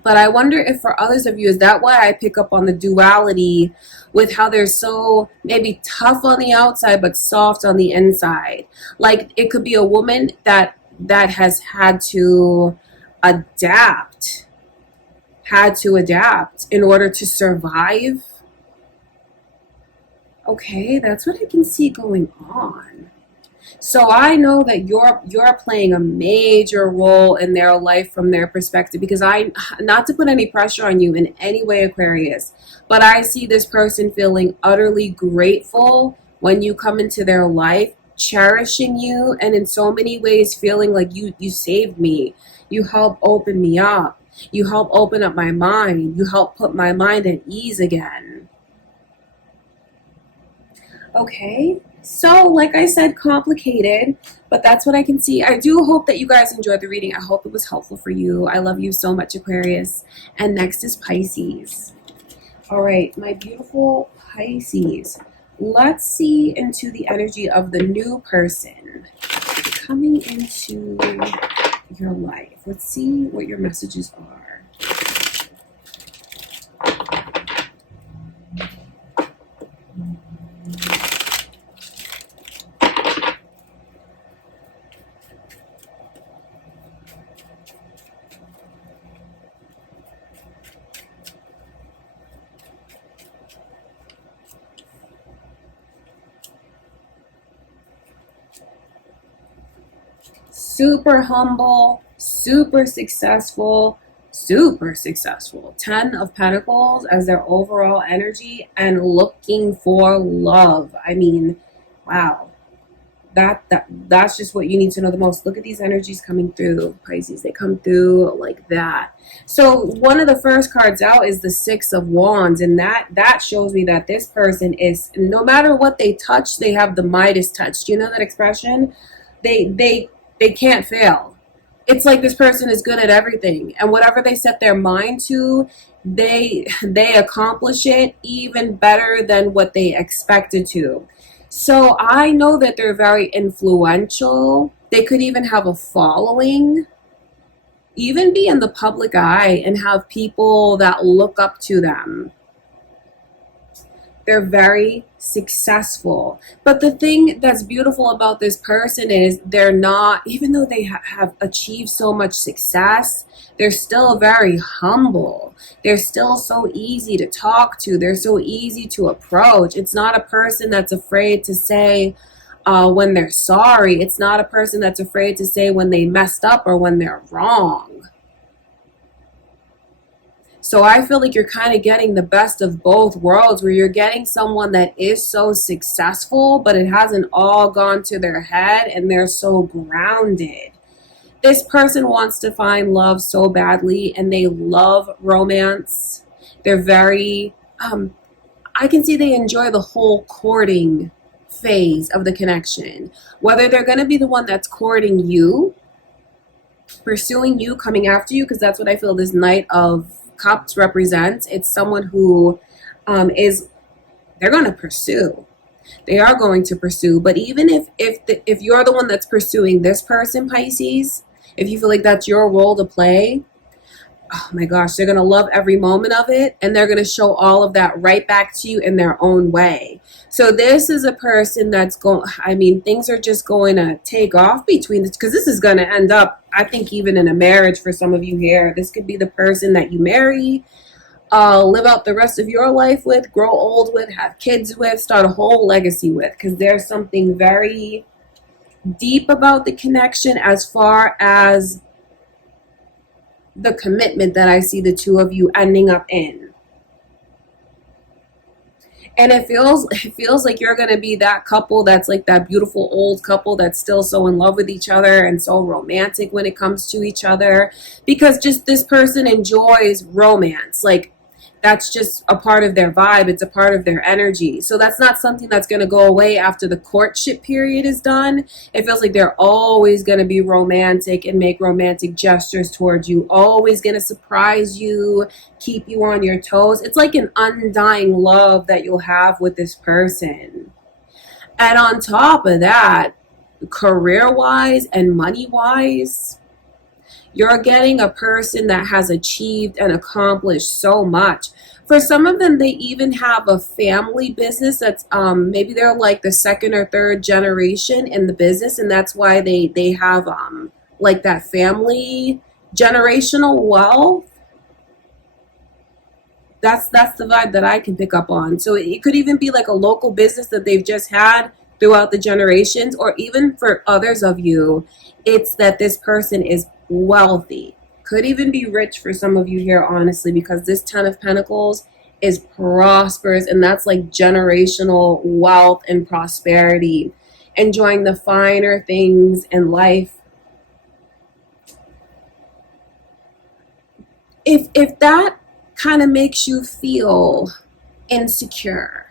But I wonder if for others of you, is that why I pick up on the duality with how they're so maybe tough on the outside but soft on the inside? Like it could be a woman that has had to adapt in order to survive. Okay, that's what I can see going on. So I know that you're playing a major role in their life from their perspective, because not to put any pressure on you in any way, Aquarius, but I see this person feeling utterly grateful when you come into their life, cherishing you, and in so many ways feeling like you saved me. You help open me up. You help open up my mind. You help put my mind at ease again. Okay, so like I said, complicated, but that's what I can see. I do hope that you guys enjoyed the reading. I hope it was helpful for you. I love you so much, Aquarius. And next is Pisces. All right, my beautiful Pisces. Let's see into the energy of the new person coming into your life. Let's see what your messages are. Super humble, super successful, super successful. 10 of Pentacles as their overall energy and looking for love. I mean, wow. That's just what you need to know the most. Look at these energies coming through, Pisces. They come through like that. So one of the first cards out is the Six of Wands, and that shows me that this person is, no matter what they touch, they have the Midas touch. Do you know that expression? They can't fail. It's like this person is good at everything, and whatever they set their mind to, they accomplish it even better than what they expected to. So I know that they're very influential. They could even have a following, even be in the public eye and have people that look up to them. They're very successful. But the thing that's beautiful about this person is they're not, even though they have achieved so much success, they're still very humble. They're still so easy to talk to. They're so easy to approach. It's not a person that's afraid to say when they're sorry. It's not a person that's afraid to say when they messed up or when they're wrong. So I feel like you're kind of getting the best of both worlds, where you're getting someone that is so successful, but it hasn't all gone to their head and they're so grounded. This person wants to find love so badly and they love romance. They're very, I can see they enjoy the whole courting phase of the connection. Whether they're going to be the one that's courting you, pursuing you, coming after you, because that's what I feel this Knight of Cups represents. It's someone who they're going to pursue. They are going to pursue. But even if you're the one that's pursuing this person, Pisces, if you feel like that's your role to play, oh my gosh, they're going to love every moment of it, and they're going to show all of that right back to you in their own way. So this is a person that's going, I mean, things are just going to take off between this, because this is going to end up, I think, even in a marriage for some of you here. This could be the person that you marry, live out the rest of your life with, grow old with, have kids with, start a whole legacy with, because there's something very deep about the connection as far as the commitment that I see the two of you ending up in. And it feels like you're going to be that couple that's like that beautiful old couple that's still so in love with each other and so romantic when it comes to each other, because just this person enjoys romance. Like, that's just a part of their vibe. It's a part of their energy. So that's not something that's going to go away after the courtship period is done. It feels like they're always going to be romantic and make romantic gestures towards you, always going to surprise you, keep you on your toes. It's like an undying love that you'll have with this person. And on top of that, career-wise and money-wise, you're getting a person that has achieved and accomplished so much. For some of them, they even have a family business that's maybe they're like the second or third generation in the business, and that's why they have like that family generational wealth. That's the vibe that I can pick up on. So it could even be like a local business that they've just had throughout the generations, or even for others of you, it's that this person is wealthy. Could even be rich for some of you here, honestly, because this 10 of Pentacles is prosperous, and that's like generational wealth and prosperity, enjoying the finer things in life. If that kind of makes you feel insecure,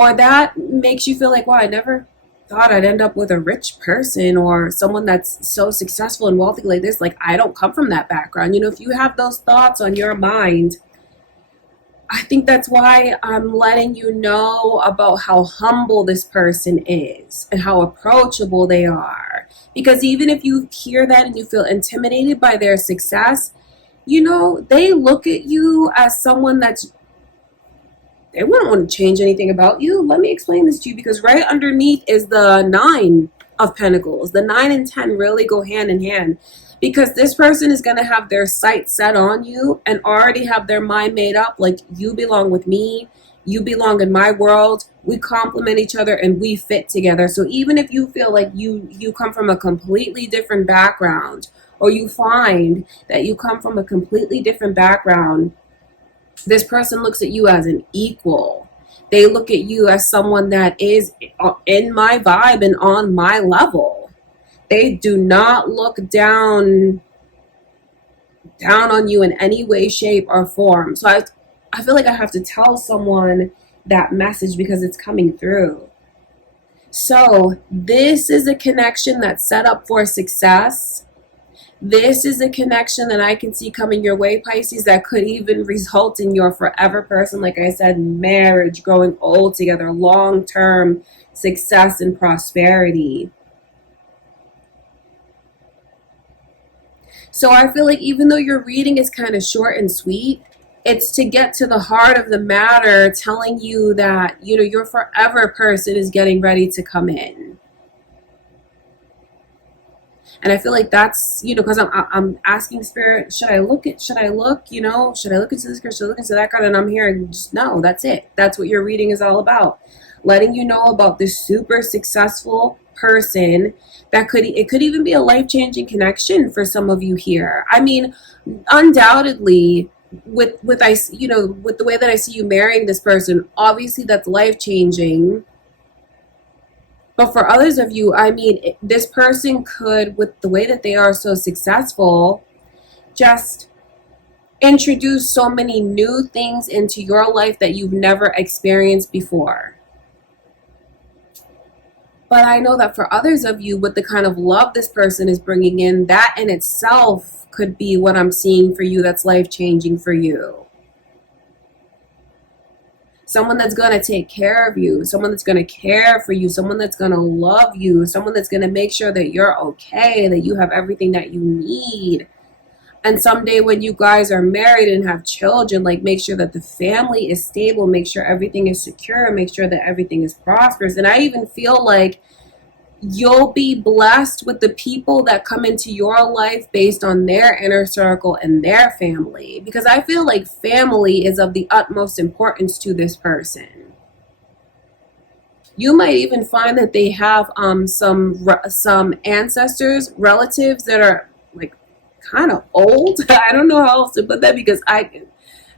Or that makes you feel like, wow, I never thought I'd end up with a rich person or someone that's so successful and wealthy like this. Like, I don't come from that background. You know, if you have those thoughts on your mind, I think that's why I'm letting you know about how humble this person is and how approachable they are. Because even if you hear that and you feel intimidated by their success, you know, they look at you as someone that's, they wouldn't want to change anything about you. Let me explain this to you, because right underneath is the 9 of Pentacles. The 9 and 10 really go hand in hand, because this person is going to have their sights set on you and already have their mind made up. Like, you belong with me. You belong in my world. We complement each other and we fit together. So even if you feel like you come from a completely different background, or you find that you come from a completely different background, this person looks at you as an equal. They look at you as someone that is in my vibe and on my level. They do not look down on you in any way, shape, or form. So I feel like I have to tell someone that message because it's coming through. So this is a connection that's set up for success. This is a connection that I can see coming your way, Pisces, that could even result in your forever person. Like I said, marriage, growing old together, long-term success and prosperity. So I feel like even though your reading is kind of short and sweet, it's to get to the heart of the matter, telling you that, you know, your forever person is getting ready to come in. And I feel like that's, you know, because I'm asking Spirit, should I look, you know, should I look into this card, should I look into that card? And I'm hearing, just no, that's it. That's what your reading is all about. Letting you know about this super successful person that it could even be a life-changing connection for some of you here. I mean, undoubtedly, with the way that I see you marrying this person, obviously that's life-changing. But for others of you, I mean, this person could, with the way that they are so successful, just introduce so many new things into your life that you've never experienced before. But I know that for others of you, with the kind of love this person is bringing in, that in itself could be what I'm seeing for you that's life-changing for you. Someone that's going to take care of you, someone that's going to care for you, someone that's going to love you, someone that's going to make sure that you're okay, that you have everything that you need. And someday when you guys are married and have children, like, make sure that the family is stable, make sure everything is secure, make sure that everything is prosperous. And I even feel like you'll be blessed with the people that come into your life based on their inner circle and their family. Because I feel like family is of the utmost importance to this person. You might even find that they have some ancestors, relatives that are like kind of old. I don't know how else to put that, because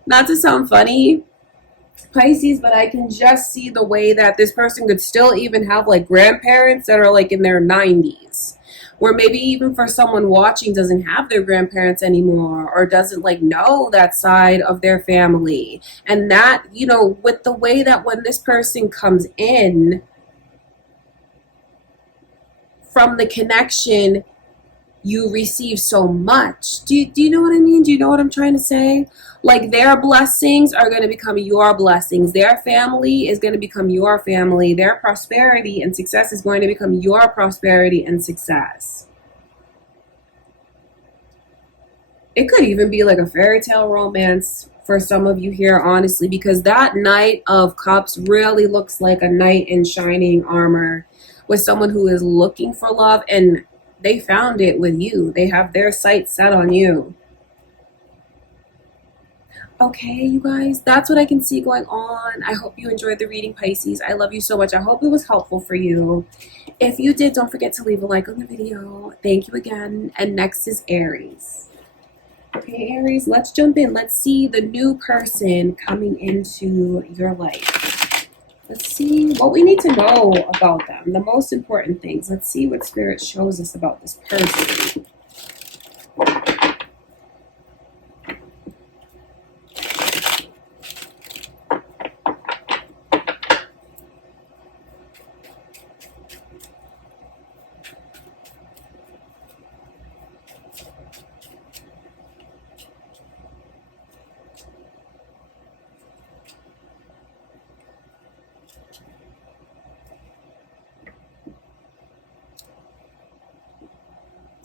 not to sound funny, Pisces, but I can just see the way that this person could still even have like grandparents that are like in their 90s, where maybe even for someone watching doesn't have their grandparents anymore, or doesn't like know that side of their family. And that, you know, with the way that when this person comes in, from the connection, you receive so much. Do you know what I mean? Do you know what I'm trying to say? Like, their blessings are going to become your blessings. Their family is going to become your family. Their prosperity and success is going to become your prosperity and success. It could even be like a fairy tale romance for some of you here, honestly, because that Knight of Cups really looks like a knight in shining armor with someone who is looking for love, and they found it with you. They have their sights set on you. Okay, you guys, that's what I can see going on. I hope you enjoyed the reading, Pisces. I love you so much. I hope it was helpful for you. If you did, don't forget to leave a like on the video. Thank you again. And next is Aries. Okay, Aries, let's jump in. Let's see the new person coming into your life. Let's see what we need to know about them. The most important things. Let's see what Spirit shows us about this person.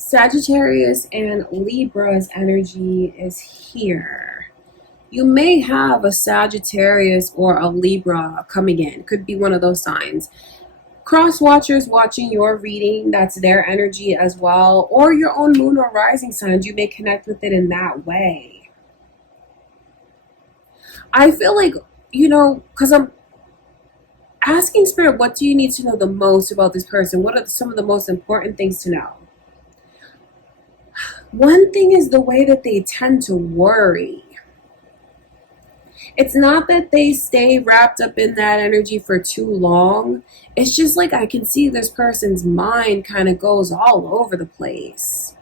Sagittarius and Libra's energy is here. You may have a Sagittarius or a Libra coming in. Could be one of those signs. Cross watchers watching your reading, that's their energy as well. Or your own moon or rising signs, you may connect with it in that way. I feel like, because I'm asking Spirit, what do you need to know the most about this person? What are some of the most important things to know? One thing is the way that they tend to worry. It's not that they stay wrapped up in that energy for too long. It's just like I can see this person's mind kind of goes all over the place.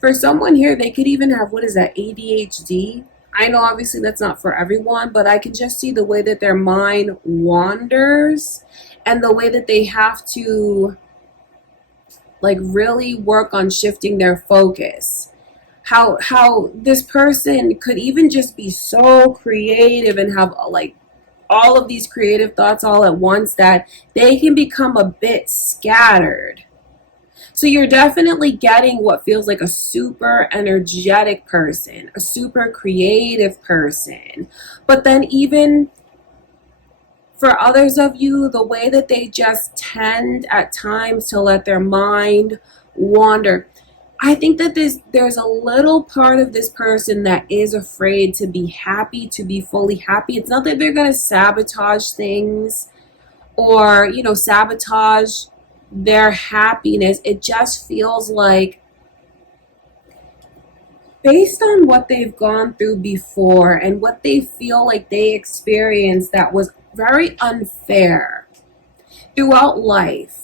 For someone here, they could even have, what is that, ADHD? I know obviously that's not for everyone, but I can just see the way that their mind wanders and the way that they have to like really work on shifting their focus. How this person could even just be so creative and have like all of these creative thoughts all at once that they can become a bit scattered. So you're definitely getting what feels like a super energetic person, a super creative person. But then even for others of you, the way that they just tend at times to let their mind wander. I think that there's a little part of this person that is afraid to be happy, to be fully happy. It's not that they're going to sabotage things or, sabotage their happiness. It just feels like based on what they've gone through before and what they feel like they experienced that was very unfair throughout life.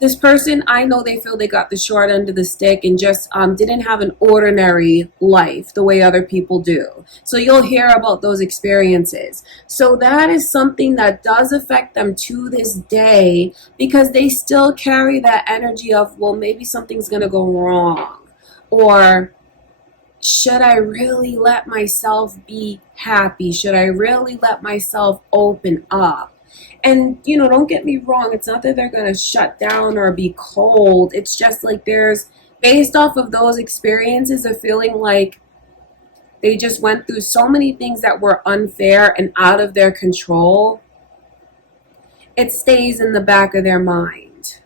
This person, I know they feel they got the short end of the stick and just didn't have an ordinary life the way other people do. So you'll hear about those experiences. So that is something that does affect them to this day because they still carry that energy of, well, maybe something's going to go wrong. Or should I really let myself be happy? Should I really let myself open up? And, don't get me wrong. It's not that they're going to shut down or be cold. It's just like there's, based off of those experiences of feeling like they just went through so many things that were unfair and out of their control, it stays in the back of their mind.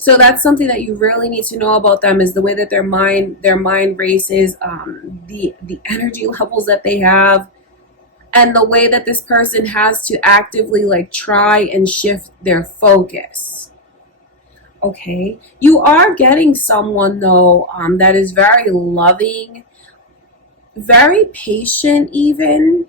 So that's something that you really need to know about them is the way that their mind races, the energy levels that they have, and the way that this person has to actively try and shift their focus. Okay, you are getting someone though that is very loving, very patient even.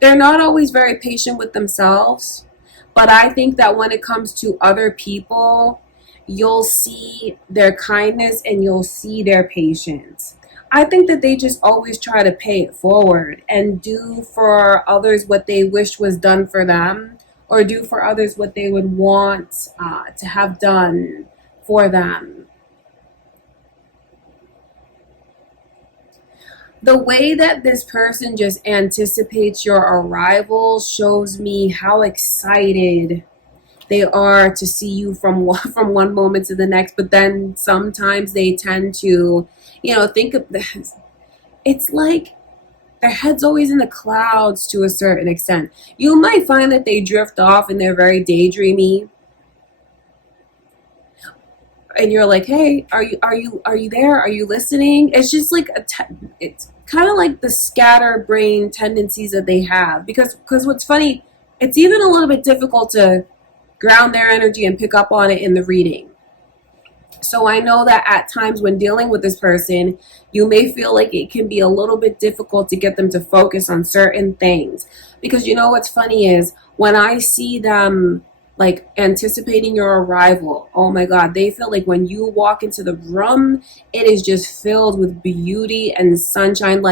They're not always very patient with themselves, but I think that when it comes to other people, you'll see their kindness and you'll see their patience. I think that they just always try to pay it forward and do for others what they wish was done for them, or do for others what they would want to have done for them. The way that this person just anticipates your arrival shows me how excited they are to see you from one moment to the next. But then sometimes they tend to, think of this. It's like their head's always in the clouds to a certain extent. You might find that they drift off and they're very daydreamy. And you're like, hey, are you there? Are you listening? It's just like it's kind of like the scatterbrain tendencies that they have. Because what's funny, it's even a little bit difficult to ground their energy and pick up on it in the reading. So I know that at times when dealing with this person, you may feel like it can be a little bit difficult to get them to focus on certain things. Because what's funny is when I see them anticipating your arrival, oh my God, they feel like when you walk into the room, it is just filled with beauty and sunshine.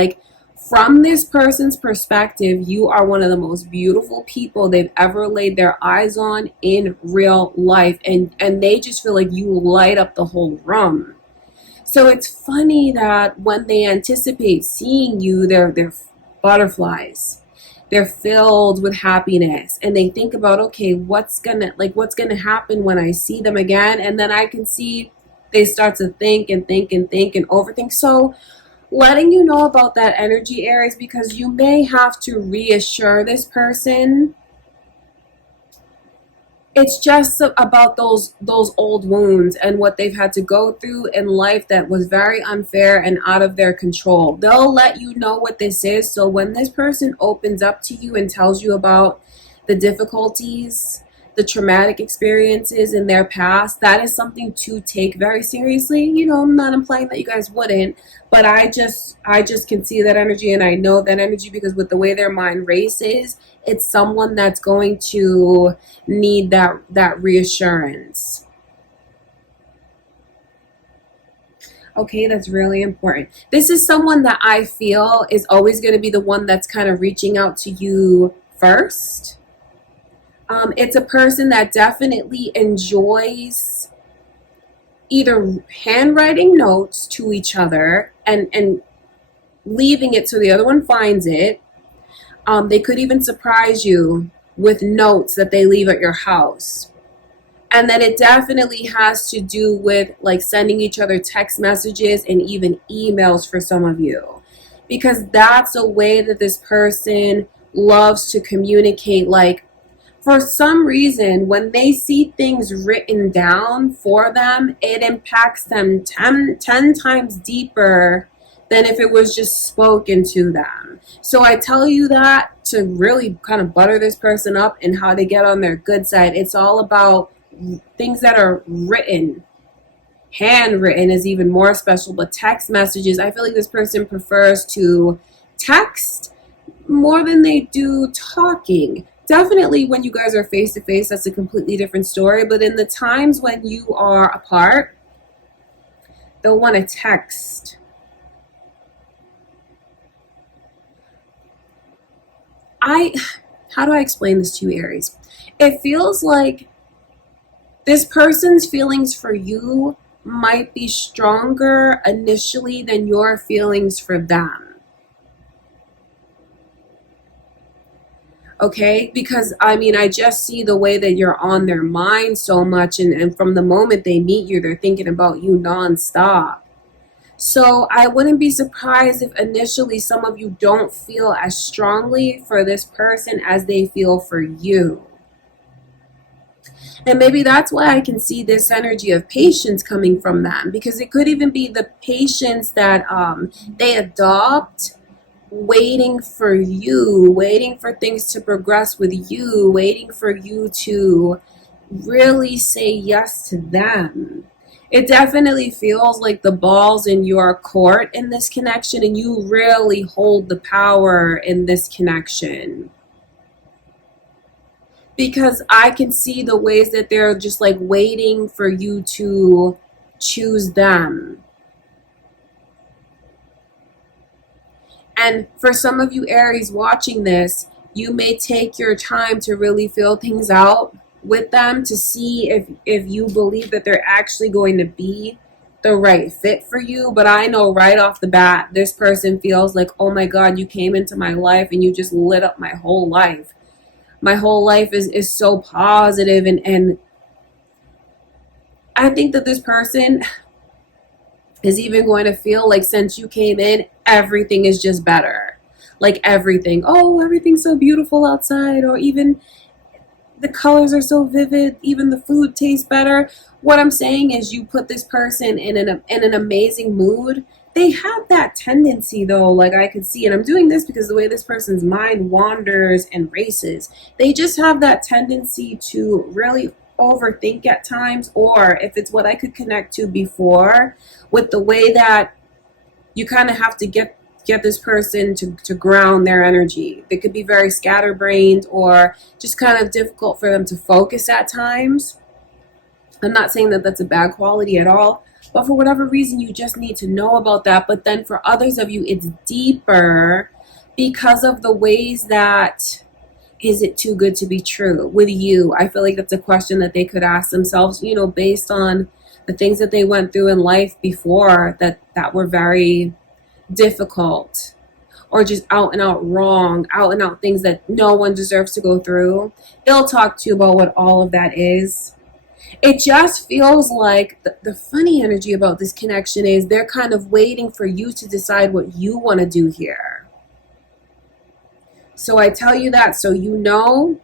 From this person's perspective, you are one of the most beautiful people they've ever laid their eyes on in real life. And they just feel like you light up the whole room. So it's funny that when they anticipate seeing you, they're butterflies. They're filled with happiness, and they think about, okay, what's gonna happen when I see them again? And then I can see they start to think and think and think and overthink. So letting you know about that energy, Aries, because you may have to reassure this person. It's just about those old wounds and what they've had to go through in life that was very unfair and out of their control. They'll let you know what this is. So when this person opens up to you and tells you about the difficulties, the traumatic experiences in their past, that is something to take very seriously. You know, I'm not implying that you guys wouldn't, but I just can see that energy, and I know that energy because with the way their mind races, it's someone that's going to need that reassurance. Okay, that's really important. This is someone that I feel is always going to be the one that's kind of reaching out to you first. It's a person that definitely enjoys either handwriting notes to each other and leaving it so the other one finds it. They could even surprise you with notes that they leave at your house. And then it definitely has to do with like sending each other text messages and even emails for some of you. Because that's a way that this person loves to communicate. Like, for some reason, when they see things written down for them, it impacts them 10 times deeper than if it was just spoken to them. So I tell you that to really kind of butter this person up and how to get on their good side. It's all about things that are written. Handwritten is even more special, but text messages, I feel like this person prefers to text more than they do talking. Definitely when you guys are face to face, that's a completely different story. But in the times when you are apart, they'll want to text. How do I explain this to you, Aries? It feels like this person's feelings for you might be stronger initially than your feelings for them. Okay, because I mean, I just see the way that you're on their mind so much, and from the moment they meet you, they're thinking about you nonstop. So I wouldn't be surprised if initially some of you don't feel as strongly for this person as they feel for you. And maybe that's why I can see this energy of patience coming from them, because it could even be the patience that they adopt, waiting for you, waiting for things to progress with you, waiting for you to really say yes to them. It definitely feels like the ball's in your court in this connection, and you really hold the power in this connection. Because I can see the ways that they're just like waiting for you to choose them. And for some of you Aries watching this, you may take your time to really feel things out with them to see if you believe that they're actually going to be the right fit for you. But I know right off the bat, this person feels like, oh my God, you came into my life and you just lit up my whole life. My whole life is so positive, and I think that this person is even going to feel like since you came in, everything is just better. Like everything. Oh, everything's so beautiful outside, or even the colors are so vivid, even the food tastes better. What I'm saying is you put this person in an amazing mood. They have that tendency though, like I could see, and I'm doing this because the way this person's mind wanders and races, they just have that tendency to really overthink at times, or if it's what I could connect to before, with the way that you kind of have to get this person to ground their energy. They could be very scatterbrained or just kind of difficult for them to focus at times. I'm not saying that that's a bad quality at all, but for whatever reason, you just need to know about that. But then for others of you, it's deeper because of the ways that, is it too good to be true with you? I feel like that's a question that they could ask themselves, you know, based on the things that they went through in life before that were very difficult. or just out and out wrong, out and out things that no one deserves to go through. They'll talk to you about what all of that is. It just feels like the funny energy about this connection is they're kind of waiting for you to decide what you want to do here. So I tell you that so you know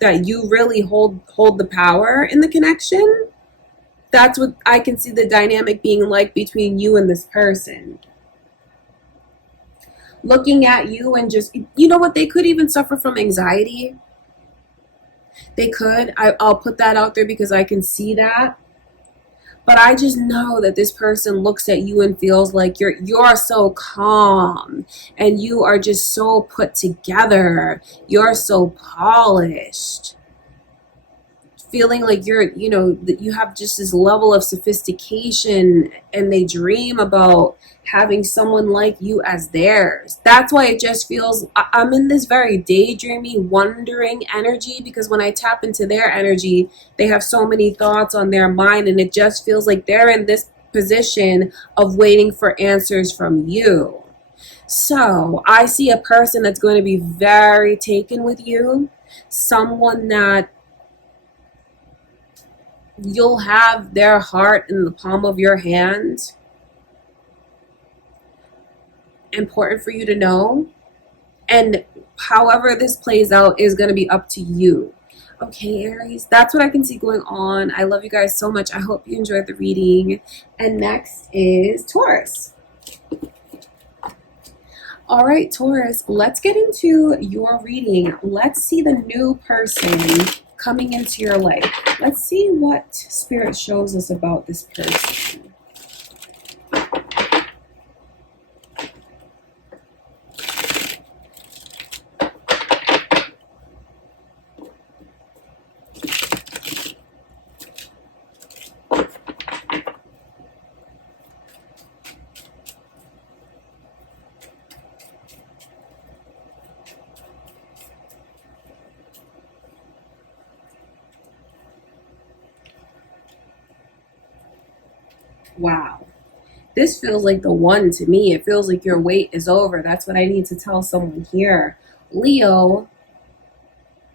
that you really hold the power in the connection. That's what I can see the dynamic being like between you and this person. Looking at you and just, you know what, they could even suffer from anxiety. They could. I'll put that out there because I can see that. But I just know that this person looks at you and feels like you're so calm and you are just so put together. You're so polished. Feeling like that you have just this level of sophistication, and they dream about having someone like you as theirs. That's why it just feels, I'm in this very daydreamy, wondering energy, because when I tap into their energy, they have so many thoughts on their mind, and it just feels like they're in this position of waiting for answers from you. So I see a person that's going to be very taken with you, someone that you'll have their heart in the palm of your hand. Important for you to know. And however this plays out is going to be up to you. Okay, Aries, that's what I can see going on. I love you guys so much. I hope you enjoyed the reading. And next is Taurus. All right, Taurus, let's get into your reading. Let's see the new person coming into your life. Let's see what Spirit shows us about this person. Wow. This feels like the one to me. It feels like your wait is over. That's what I need to tell someone here. Leo,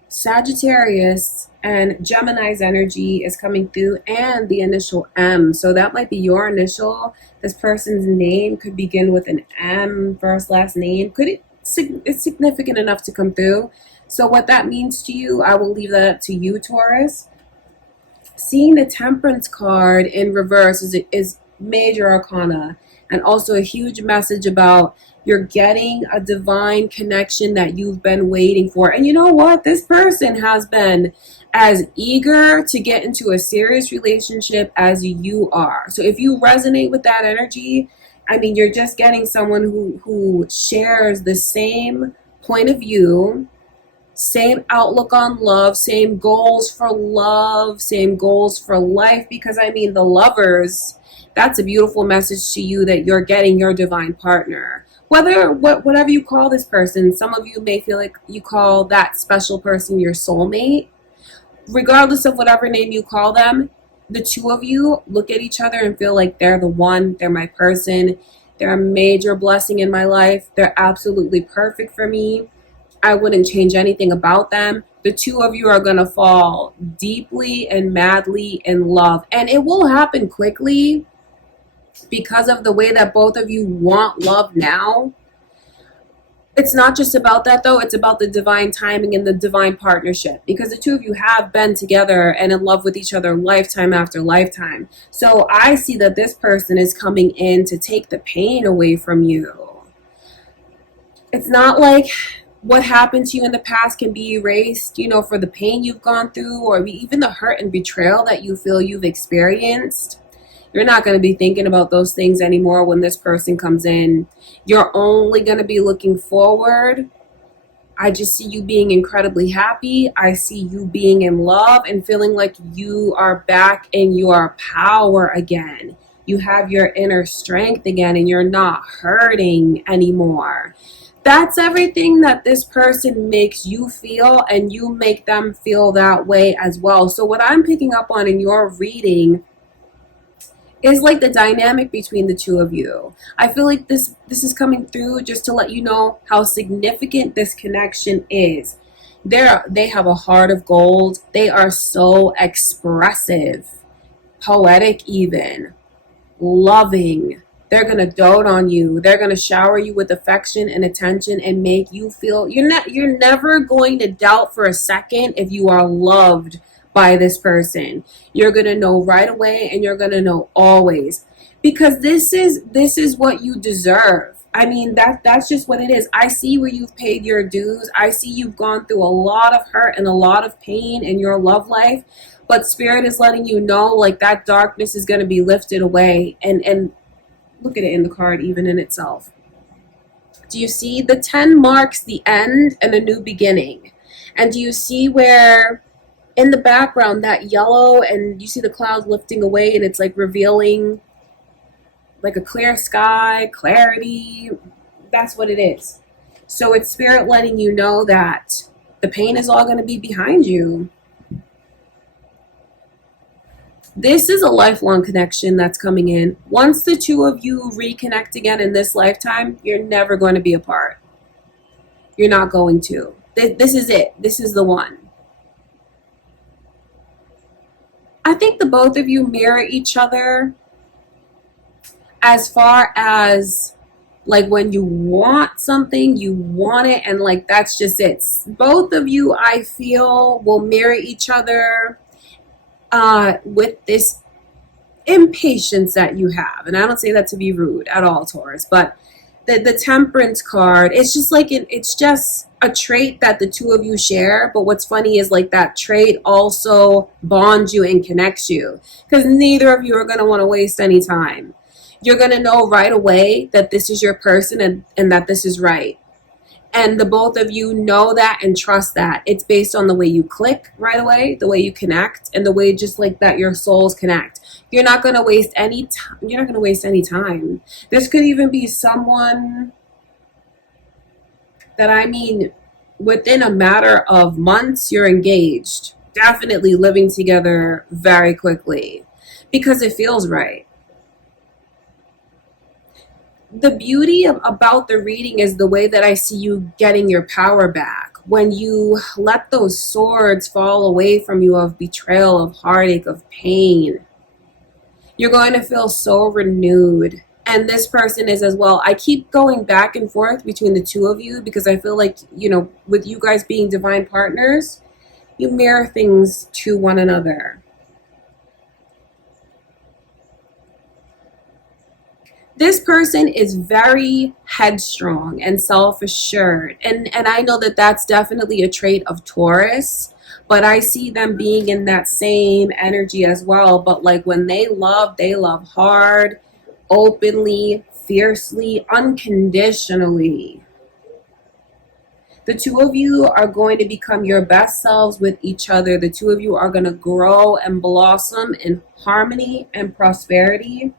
Sagittarius, and Gemini's energy is coming through, and the initial M. So that might be your initial. This person's name could begin with an M, first, last name. It's significant enough to come through. So what that means to you, I will leave that up to you, Taurus. Seeing the Temperance card in reverse is major arcana, and also a huge message about you're getting a divine connection that you've been waiting for. And you know what? This person has been as eager to get into a serious relationship as you are. So if you resonate with that energy, I mean, you're just getting someone who shares the same point of view, same outlook on love, same goals for love, same goals for life. Because I mean, the Lovers, that's a beautiful message to you that you're getting your divine partner. Whatever you call this person, some of you may feel like you call that special person your soulmate. Regardless of whatever name you call them, the two of you look at each other and feel like they're the one, they're my person, they're a major blessing in my life, they're absolutely perfect for me. I wouldn't change anything about them. The two of you are going to fall deeply and madly in love. And it will happen quickly because of the way that both of you want love now. It's not just about that, though. It's about the divine timing and the divine partnership, because the two of you have been together and in love with each other lifetime after lifetime. So I see that this person is coming in to take the pain away from you. It's not like what happened to you in the past can be erased, for the pain you've gone through, or even the hurt and betrayal that you feel you've experienced. You're not going to be thinking about those things anymore when this person comes in. You're only going to be looking forward. I just see you being incredibly happy. I see you being in love and feeling like you are back in your power again. You have your inner strength again, and you're not hurting anymore. That's everything that this person makes you feel, and you make them feel that way as well. So what I'm picking up on in your reading is like the dynamic between the two of you. I feel like this is coming through just to let you know how significant this connection is. They have a heart of gold. They are so expressive, poetic even, loving. They're going to dote on you. They're going to shower you with affection and attention and make you feel you're never going to doubt for a second if you are loved by this person. You're going to know right away, and you're going to know always, because this is what you deserve. I mean, that's just what it is. I see where you've paid your dues. I see you've gone through a lot of hurt and a lot of pain in your love life, but Spirit is letting you know, like, that darkness is going to be lifted away. And look at it in the card even in itself. Do you see the 10 marks the end and a new beginning? And do you see where in the background that yellow, and you see the clouds lifting away, and it's like revealing like a clear sky, clarity? That's what it is. So it's Spirit letting you know that the pain is all going to be behind you. This is a lifelong connection that's coming in. Once the two of you reconnect again in this lifetime, you're never going to be apart. You're not going to. This is it. This is the one. I think the both of you mirror each other as far as, like, when you want something, you want it, and like that's just it. Both of you, I feel, will mirror each other with this impatience that you have. And I don't say that to be rude at all, Taurus, but the Temperance card, it's just like it's just a trait that the two of you share. But what's funny is, like, that trait also bonds you and connects you, because neither of you are going to want to waste any time. You're going to know right away that this is your person, and that this is right. And the both of you know that and trust that. It's based on the way you click right away, the way you connect, and the way just like that your souls connect. You're not going to waste any time. You're not going to waste any time. This could even be someone that, I mean, within a matter of months, you're engaged. Definitely living together very quickly because it feels right. The beauty about the reading is the way that I see you getting your power back. When you let those swords fall away from you of betrayal, of heartache, of pain, you're going to feel so renewed. And this person is as well. I keep going back and forth between the two of you because I feel like, you know, with you guys being divine partners, you mirror things to one another. This person is very headstrong and self-assured. And I know that that's definitely a trait of Taurus, but I see them being in that same energy as well. But like when they love hard, openly, fiercely, unconditionally. The two of you are going to become your best selves with each other. The two of you are going to grow and blossom in harmony and prosperity.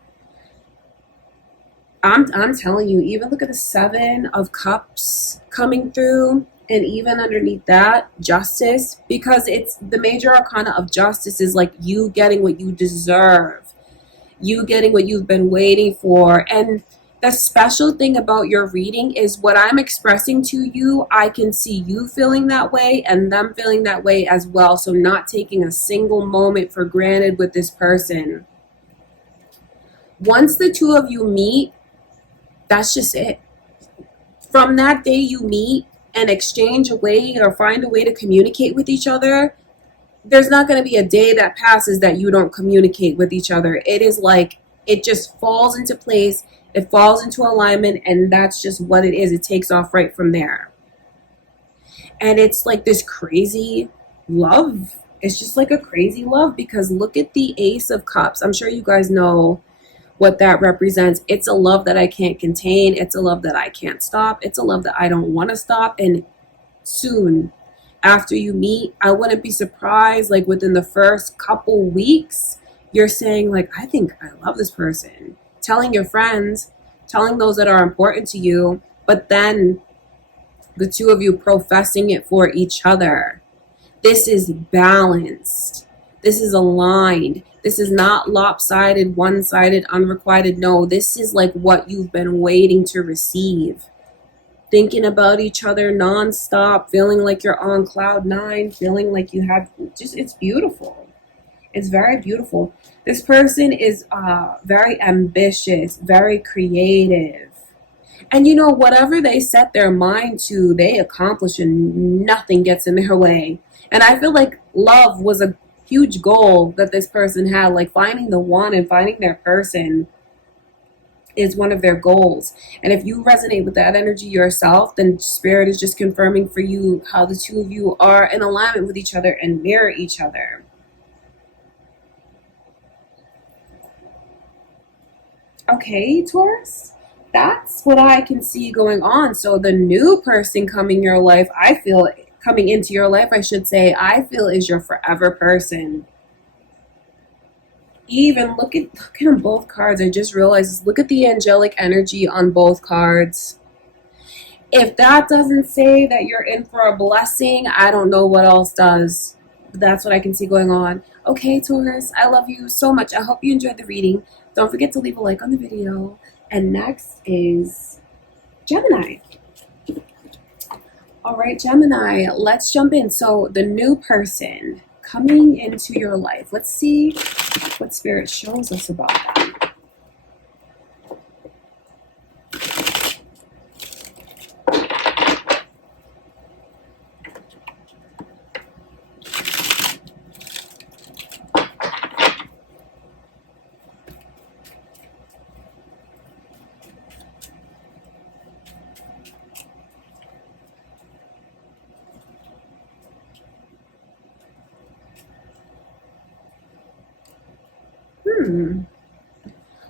I'm telling you, even look at the 7 of Cups coming through, and even underneath that, Justice, because it's the major arcana of Justice is like you getting what you deserve, you getting what you've been waiting for. And the special thing about your reading is what I'm expressing to you, I can see you feeling that way and them feeling that way as well. So not taking a single moment for granted with this person. Once the two of you meet, that's just it. From that day you meet and exchange a way or find a way to communicate with each other, there's not going to be a day that passes that you don't communicate with each other. It is like it just falls into place. It falls into alignment, and that's just what it is. It takes off right from there. And it's like this crazy love. It's just like a crazy love because look at the Ace of Cups. I'm sure you guys know what that represents. It's a love that I can't contain. It's a love that I can't stop. It's a love that I don't want to stop. And soon after you meet, I wouldn't be surprised, like within the first couple weeks, you're saying like, I think I love this person. Telling your friends, telling those that are important to you, but then the two of you professing it for each other. This is balanced. This is aligned. This is not lopsided, one-sided, unrequited. No, this is like what you've been waiting to receive. Thinking about each other nonstop, feeling like you're on cloud nine, feeling like you have just, it's beautiful. It's very beautiful. This person is very ambitious, very creative. And you know, whatever they set their mind to, they accomplish and nothing gets in their way. And I feel like love was a huge goal that this person had, like finding the one and finding their person is one of their goals. And if you resonate with that energy yourself, then Spirit is just confirming for you how the two of you are in alignment with each other and mirror each other. Okay, Taurus, that's what I can see going on. So the new person coming your life, I feel, coming into your life, I should say, I feel is your forever person. Even look at on both cards. I just realized, look at the angelic energy on both cards. If that doesn't say that you're in for a blessing, I don't know what else does. But that's what I can see going on. Okay, Taurus, I love you so much. I hope you enjoyed the reading. Don't forget to leave a like on the video. And next is Gemini. All right, Gemini, let's jump in. So the new person coming into your life. Let's see what Spirit shows us about that.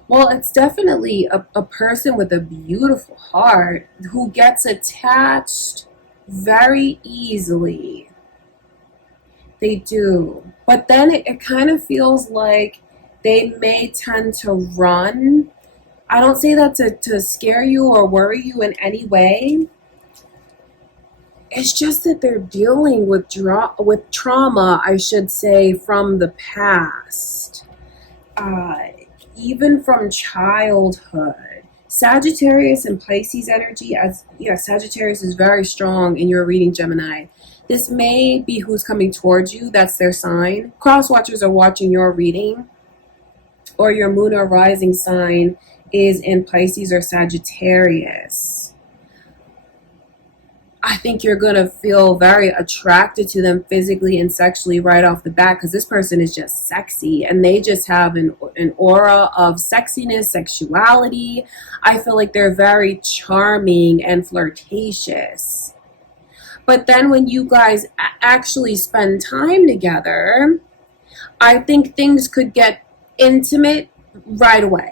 Well, it's definitely a person with a beautiful heart who gets attached very easily. They do. But then it kind of feels like they may tend to run. I don't say that to scare you or worry you in any way. It's just that they're dealing with trauma, I should say, from the past. Even from childhood. Sagittarius and Pisces energy, Sagittarius is very strong in your reading, Gemini. This may be who's coming towards you. That's their sign. Cross watchers are watching your reading, or your moon or rising sign is in Pisces or Sagittarius. I think you're going to feel very attracted to them physically and sexually right off the bat, because this person is just sexy and they just have an aura of sexiness, sexuality. I feel like they're very charming and flirtatious. But then when you guys actually spend time together, I think things could get intimate right away.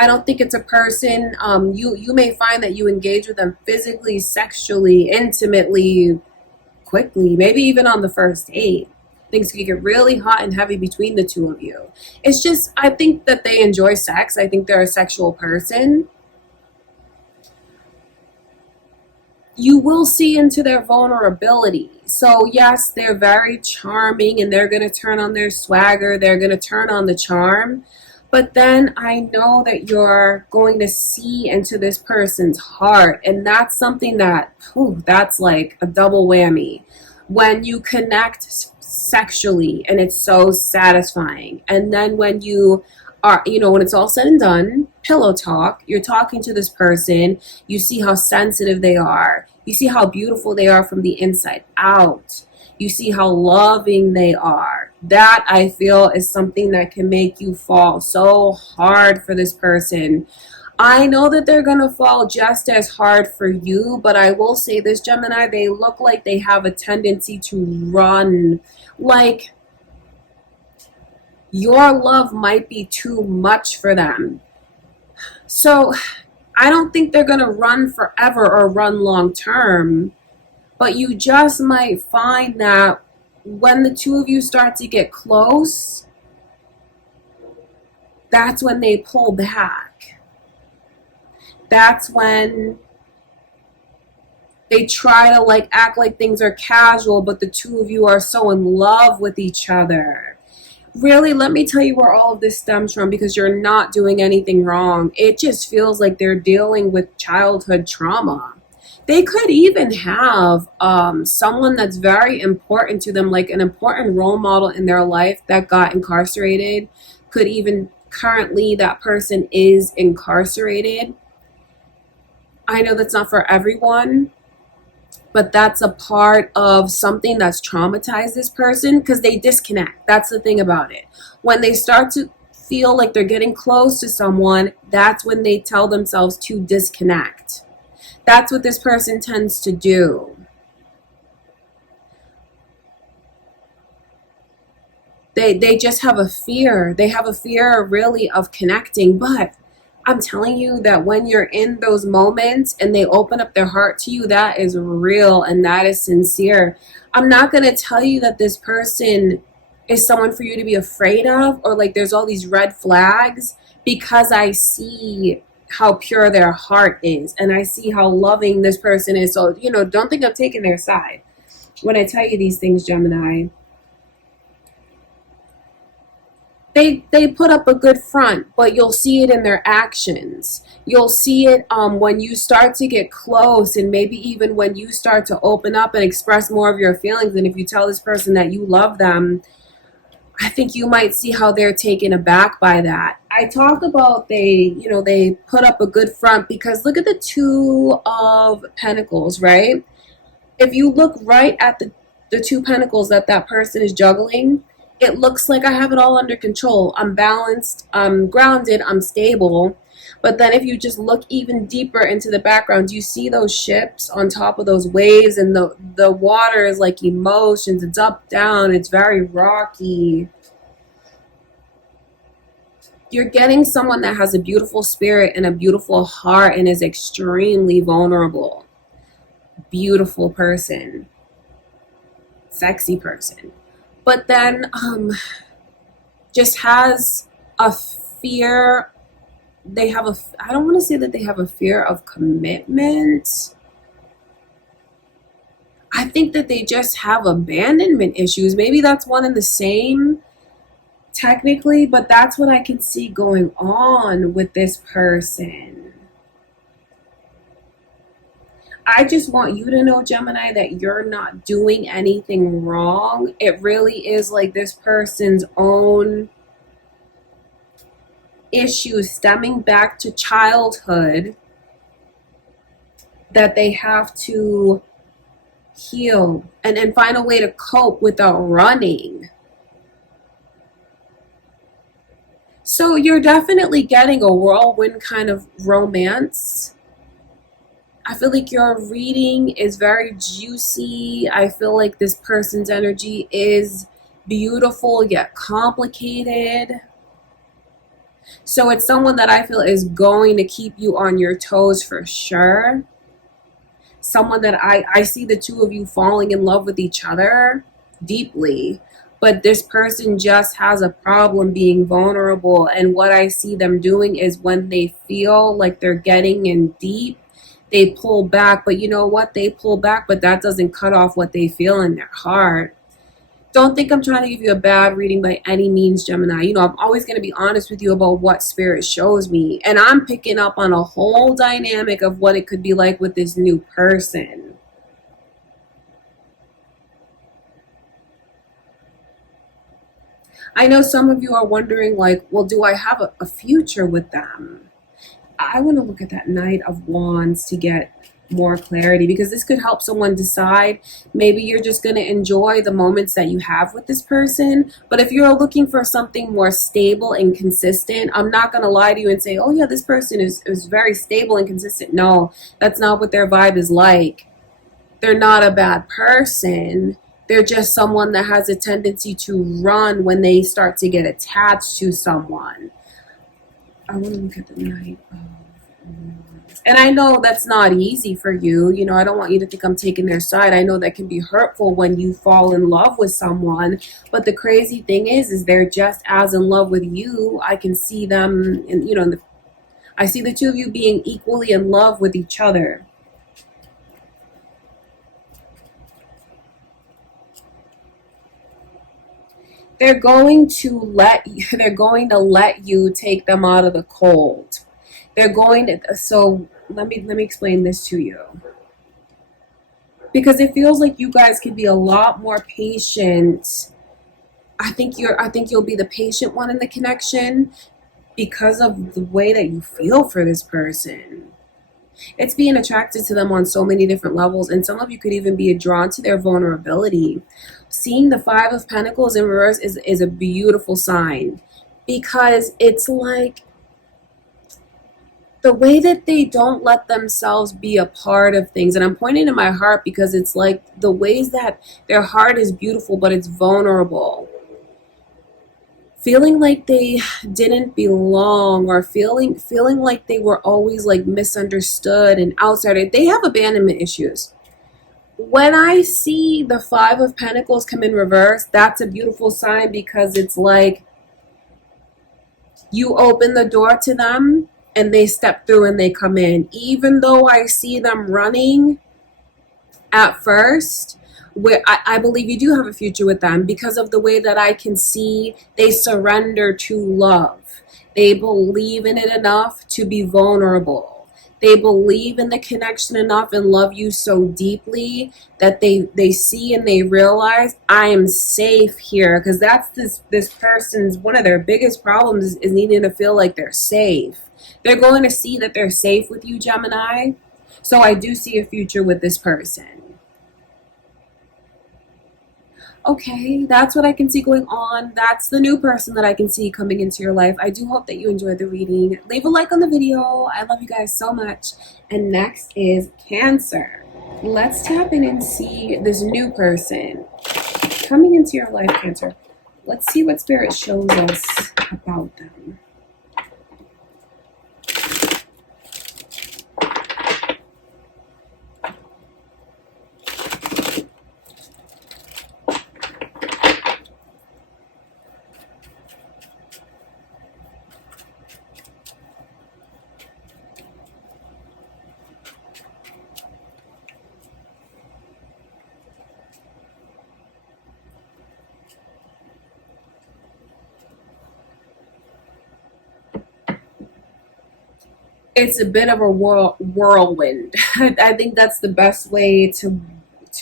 I don't think it's a person, you may find that you engage with them physically, sexually, intimately, quickly, maybe even on the first date. Things could get really hot and heavy between the two of you. It's just, I think that they enjoy sex. I think they're a sexual person. You will see into their vulnerability. So yes, they're very charming and they're going to turn on their swagger. They're going to turn on the charm. But then I know that you're going to see into this person's heart. And that's something that, that's like a double whammy. When you connect sexually and it's so satisfying. And then when you are, when it's all said and done, pillow talk, you're talking to this person, you see how sensitive they are. You see how beautiful they are from the inside out. You see how loving they are. That, I feel, is something that can make you fall so hard for this person. I know that they're going to fall just as hard for you, but I will say this, Gemini, they look like they have a tendency to run. Like, your love might be too much for them. So, I don't think they're going to run forever or run long term. But you just might find that when the two of you start to get close, that's when they pull back. That's when they try to act like things are casual, but the two of you are so in love with each other. Really, let me tell you where all of this stems from, because you're not doing anything wrong. It just feels like they're dealing with childhood trauma. They could even have someone that's very important to them, like an important role model in their life that got incarcerated. Could even currently that person is incarcerated. I know that's not for everyone, but that's a part of something that's traumatized this person, because they disconnect. That's the thing about it. When they start to feel like they're getting close to someone, that's when they tell themselves to disconnect. That's what this person tends to do. They just have a fear. They have a fear really of connecting. But I'm telling you that when you're in those moments and they open up their heart to you, that is real and that is sincere. I'm not going to tell you that this person is someone for you to be afraid of, or like there's all these red flags, because I see how pure their heart is and I see how loving this person is. So, don't think I'm taking their side when I tell you these things, Gemini. They put up a good front, but you'll see it in their actions. You'll see it when you start to get close, and maybe even when you start to open up and express more of your feelings. And if you tell this person that you love them, I think you might see how they're taken aback by that. I talk about they put up a good front, because look at the Two of Pentacles, right? If you look right at the Two Pentacles that person is juggling, it looks like I have it all under control. I'm balanced, I'm grounded, I'm stable. But then if you just look even deeper into the background, you see those ships on top of those waves, and the water is like emotions. It's up, down, it's very rocky. You're getting someone that has a beautiful spirit and a beautiful heart and is extremely vulnerable. Beautiful person. Sexy person. But then just has a fear. I don't want to say that they have a fear of commitment. I think that they just have abandonment issues. Maybe that's one and the same, technically, but that's what I can see going on with this person. I just want you to know, Gemini, that you're not doing anything wrong. It really is like this person's own issues stemming back to childhood that they have to heal and find a way to cope without running. So you're definitely getting a whirlwind kind of romance. I feel like your reading is very juicy. I feel like this person's energy is beautiful yet complicated. So it's someone that I feel is going to keep you on your toes for sure. Someone that I see the two of you falling in love with each other deeply. But this person just has a problem being vulnerable. And what I see them doing is when they feel like they're getting in deep, they pull back. But you know what? They pull back, but that doesn't cut off what they feel in their heart. Don't think I'm trying to give you a bad reading by any means, Gemini. I'm always going to be honest with you about what Spirit shows me. And I'm picking up on a whole dynamic of what it could be like with this new person. I know some of you are wondering, like, well, do I have a future with them? I want to look at that Knight of Wands to get more clarity, because this could help someone decide. Maybe you're just going to enjoy the moments that you have with this person. But if you're looking for something more stable and consistent, I'm not going to lie to you and say, oh yeah, this person is very stable and consistent. No, that's not what their vibe is like. They're not a bad person. They're just someone that has a tendency to run when they start to get attached to someone. I want to look at the Knight of Wands. And I know that's not easy for you. I don't want you to think I'm taking their side. I know that can be hurtful when you fall in love with someone. But the crazy thing is they're just as in love with you. I can see them, I see the two of you being equally in love with each other. they're going to let you take them out of the cold. They're going to, so let me explain this to you. Because it feels like you guys can be a lot more patient. I think you'll be the patient one in the connection because of the way that you feel for this person. It's being attracted to them on so many different levels, and some of you could even be drawn to their vulnerability. Seeing the Five of Pentacles in reverse is a beautiful sign, because it's like the way that they don't let themselves be a part of things. And I'm pointing to my heart because it's like the ways that their heart is beautiful, but it's vulnerable. Feeling like they didn't belong, or feeling like they were always like misunderstood and outsider. They have abandonment issues. When I see the Five of Pentacles come in reverse, that's a beautiful sign, because it's like you open the door to them and they step through and they come in. Even though I see them running at first, where I believe you do have a future with them, because of the way that I can see they surrender to love. They believe in it enough to be vulnerable. They believe in the connection enough and love you so deeply that they see and they realize, I am safe here. Because that's this person's, one of their biggest problems is needing to feel like they're safe. They're going to see that they're safe with you, Gemini. So I do see a future with this person. Okay, that's what I can see going on. That's the new person that I can see coming into your life. I do hope that you enjoyed the reading. Leave a like on the video. I love you guys so much. And next is Cancer. Let's tap in and see this new person coming into your life, Cancer. Let's see what Spirit shows us about them. It's a bit of a whirlwind. I think that's the best way to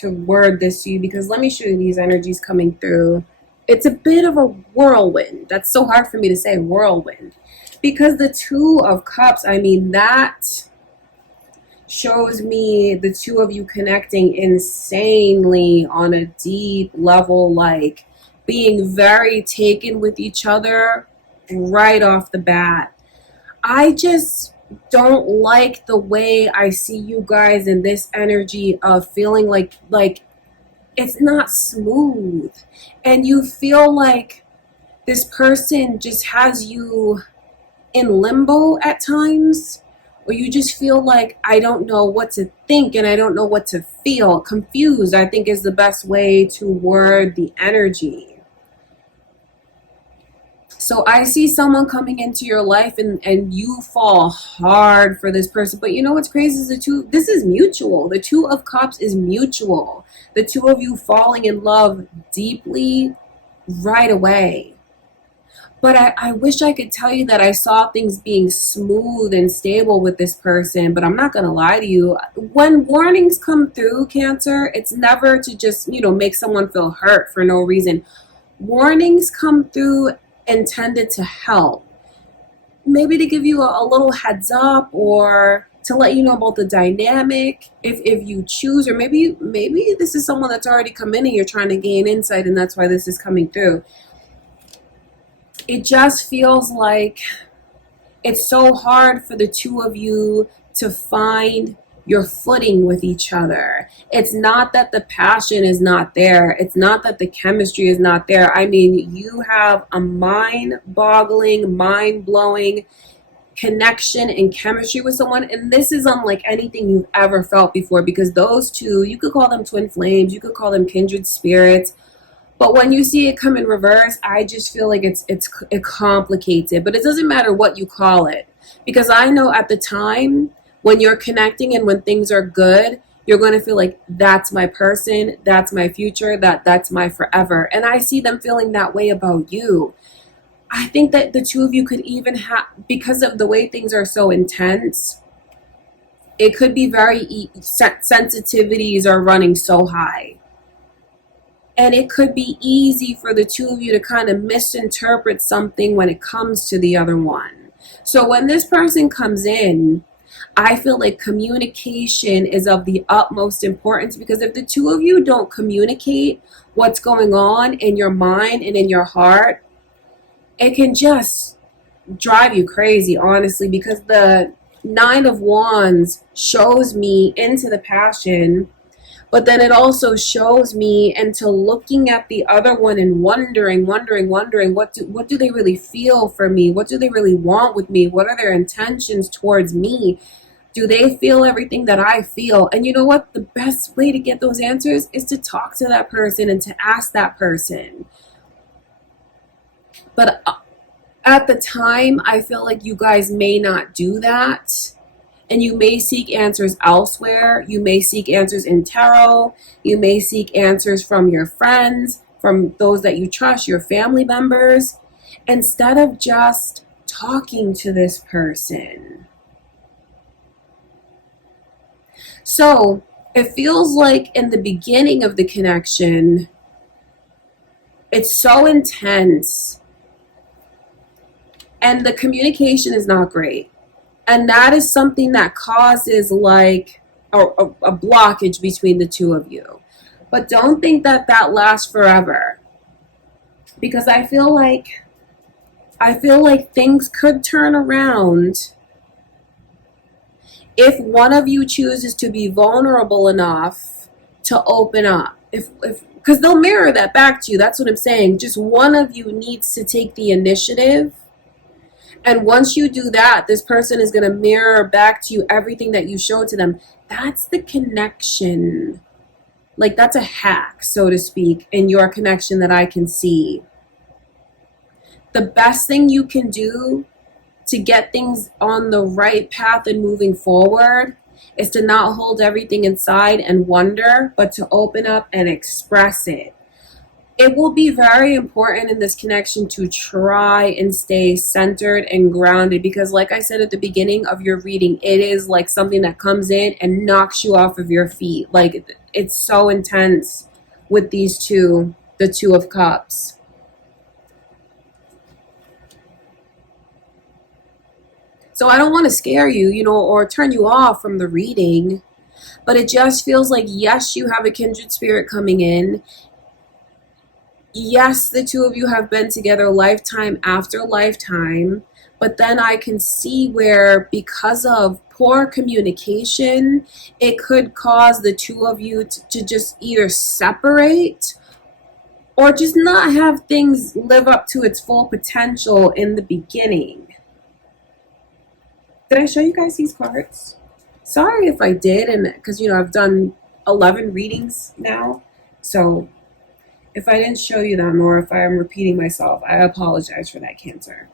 word this to you, because let me show you these energies coming through. It's a bit of a whirlwind. That's so hard for me to say, whirlwind. Because the Two of Cups, I mean, that shows me the two of you connecting insanely on a deep level, like being very taken with each other right off the bat. I just don't like the way I see you guys in this energy of feeling like it's not smooth, and you feel like this person just has you in limbo at times, or you just feel like, I don't know what to think and I don't know what to feel. Confused, I think, is the best way to word the energy. So I see someone coming into your life and you fall hard for this person. But you know what's crazy is this is mutual. The Two of Cups is mutual. The two of you falling in love deeply right away. But I wish I could tell you that I saw things being smooth and stable with this person, but I'm not going to lie to you. When warnings come through, Cancer, it's never to just, make someone feel hurt for no reason. Warnings come through intended to help, maybe to give you a little heads up, or to let you know about the dynamic if you choose, or maybe this is someone that's already come in and you're trying to gain insight, and that's why this is coming through. It just feels like it's so hard for the two of you to find your footing with each other. It's not that the passion is not there. It's not that the chemistry is not there. I mean, you have a mind-boggling, mind-blowing connection and chemistry with someone, and this is unlike anything you've ever felt before, because those two, you could call them twin flames, you could call them kindred spirits, but when you see it come in reverse, I just feel like it complicates it. But it doesn't matter what you call it, because I know at the time when you're connecting and when things are good, You're going to feel like that's my person, that's my future, that's my forever. And I see them feeling that way about you. I think that the two of you could even have, because of the way things are so intense, it could be very, sensitivities are running so high. And it could be easy for the two of you to kind of misinterpret something when it comes to the other one. So when this person comes in, I feel like communication is of the utmost importance, because if the two of you don't communicate what's going on in your mind and in your heart, it can just drive you crazy, honestly, because the Nine of Wands shows me into the passion, but then it also shows me into looking at the other one and wondering, what do they really feel for me? What do they really want with me? What are their intentions towards me? Do they feel everything that I feel? And you know what? The best way to get those answers is to talk to that person and to ask that person. But at the time, I feel like you guys may not do that. And you may seek answers elsewhere. You may seek answers in tarot. You may seek answers from your friends, from those that you trust, your family members, instead of just talking to this person. So it feels like in the beginning of the connection, it's so intense and the communication is not great. And that is something that causes like a blockage between the two of you. But don't think that that lasts forever, because I feel like things could turn around if one of you chooses to be vulnerable enough to open up. If because they'll mirror that back to you. That's what I'm saying. Just one of you needs to take the initiative. And once you do that, this person is going to mirror back to you everything that you showed to them. That's the connection. Like, that's a hack, so to speak, in your connection that I can see. The best thing you can do to get things on the right path and moving forward is to not hold everything inside and wonder, but to open up and express it. It will be very important in this connection to try and stay centered and grounded, because like I said at the beginning of your reading, it is like something that comes in and knocks you off of your feet. Like, it's so intense with these two, the Two of Cups. So I don't want to scare you, or turn you off from the reading, but it just feels like, yes, you have a kindred spirit coming in. Yes, the two of you have been together lifetime after lifetime, but then I can see where, because of poor communication, it could cause the two of you to just either separate or just not have things live up to its full potential in the beginning. Did I show you guys these cards? Sorry if I did, and because, I've done 11 readings now, so if I didn't show you them, or if I am repeating myself, I apologize for that, Cancer.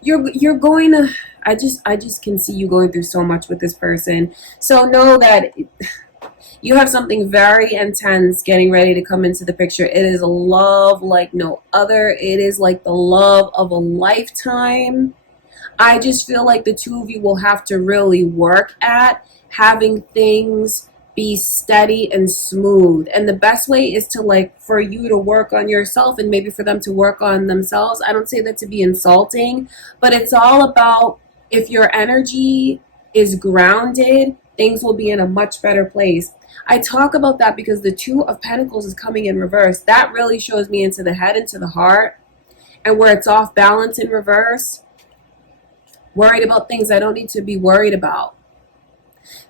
You're going to, I just can see you going through so much with this person. So know that you have something very intense getting ready to come into the picture. It is love like no other. It is like the love of a lifetime. I just feel like the two of you will have to really work at having things be steady and smooth. And the best way is to, for you to work on yourself and maybe for them to work on themselves. I don't say that to be insulting, but it's all about, if your energy is grounded, things will be in a much better place. I talk about that because the Two of Pentacles is coming in reverse. That really shows me into the head, into the heart, and where it's off balance in reverse. Worried about things I don't need to be worried about.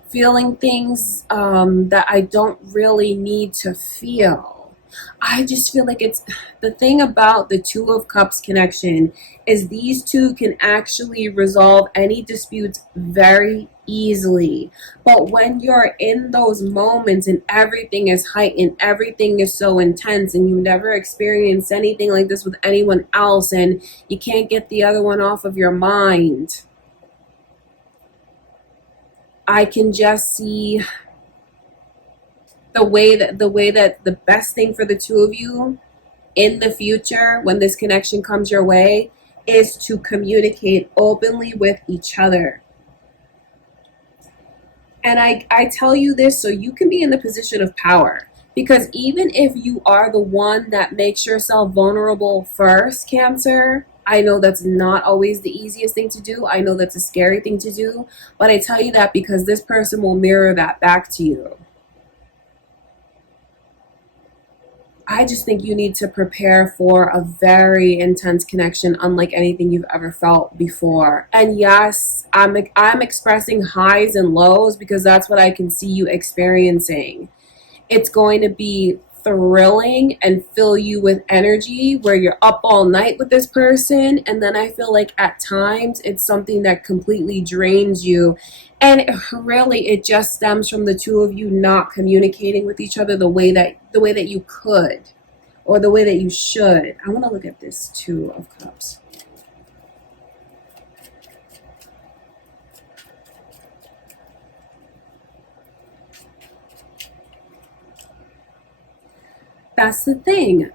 Feeling things that I don't really need to feel. I just feel like it's the thing about the Two of Cups connection is these two can actually resolve any disputes very easily. But when you're in those moments and everything is heightened, everything is so intense, and you never experienced anything like this with anyone else, and you can't get the other one off of your mind, I can just see the way that the best thing for the two of you in the future, when this connection comes your way, is to communicate openly with each other. And I tell you this so you can be in the position of power. Because even if you are the one that makes yourself vulnerable first, Cancer, I know that's not always the easiest thing to do. I know that's a scary thing to do. But I tell you that because this person will mirror that back to you. I just think you need to prepare for a very intense connection, unlike anything you've ever felt before. And yes, I'm expressing highs and lows because that's what I can see you experiencing. It's going to be thrilling and fill you with energy where you're up all night with this person, and then I feel like at times it's something that completely drains you, and really it just stems from the two of you not communicating with each other the way that you could, or the way that you should. I want to look at this Two of Cups. That's the thing.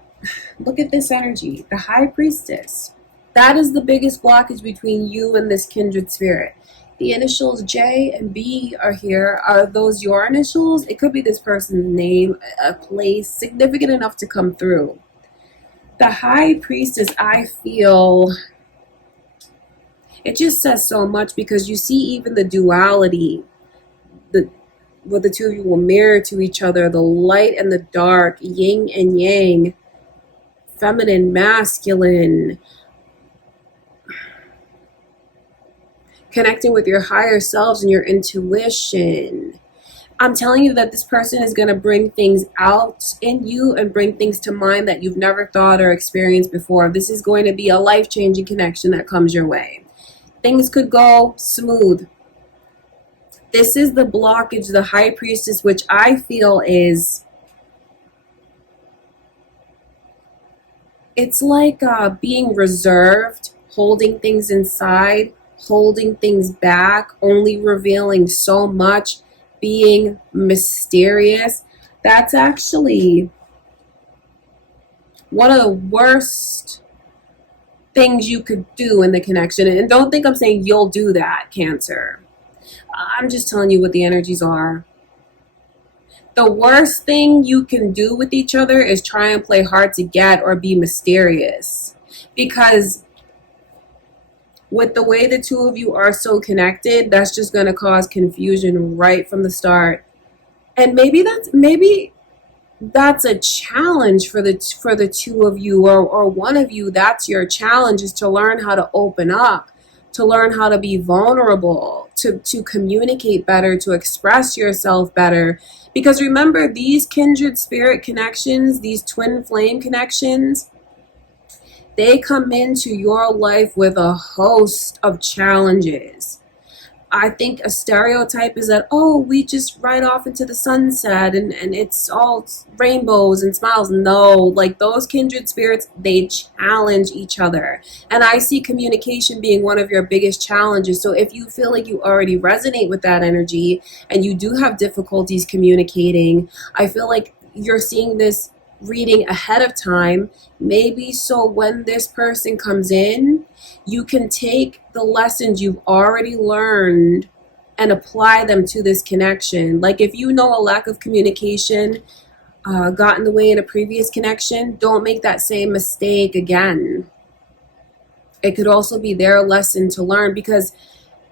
Look at this energy. The High Priestess. That is the biggest blockage between you and this kindred spirit. The initials J and B are here. Are those your initials? It could be this person's name, a place significant enough to come through. The High Priestess, I feel, it just says so much because you see even the duality, what the two of you will mirror to each other, the light and the dark, yin and yang, feminine, masculine, connecting with your higher selves and your intuition. I'm telling you that this person is going to bring things out in you and bring things to mind that you've never thought or experienced before. This is going to be a life-changing connection that comes your way. Things could go smooth. This is the blockage, the High Priestess, which I feel is, it's like being reserved, holding things inside, holding things back, only revealing so much, being mysterious. That's actually one of the worst things you could do in the connection. And don't think I'm saying you'll do that, Cancer. I'm just telling you what the energies are. The worst thing you can do with each other is try and play hard to get or be mysterious. Because with the way the two of you are so connected, that's just going to cause confusion right from the start. And maybe that's a challenge for the two of you, or one of you. That's your challenge, is to learn how to open up, to learn how to be vulnerable, to communicate better, to express yourself better. Because remember, these kindred spirit connections, these twin flame connections, they come into your life with a host of challenges. I think a stereotype is that, oh, we just ride off into the sunset and it's all rainbows and smiles. No, like those kindred spirits, they challenge each other. And I see communication being one of your biggest challenges. So if you feel like you already resonate with that energy and you do have difficulties communicating, I feel like you're seeing this reading ahead of time, maybe so when this person comes in, you can take the lessons you've already learned and apply them to this connection. Like if you know a lack of communication got in the way in a previous connection, don't make that same mistake again. It could also be their lesson to learn, because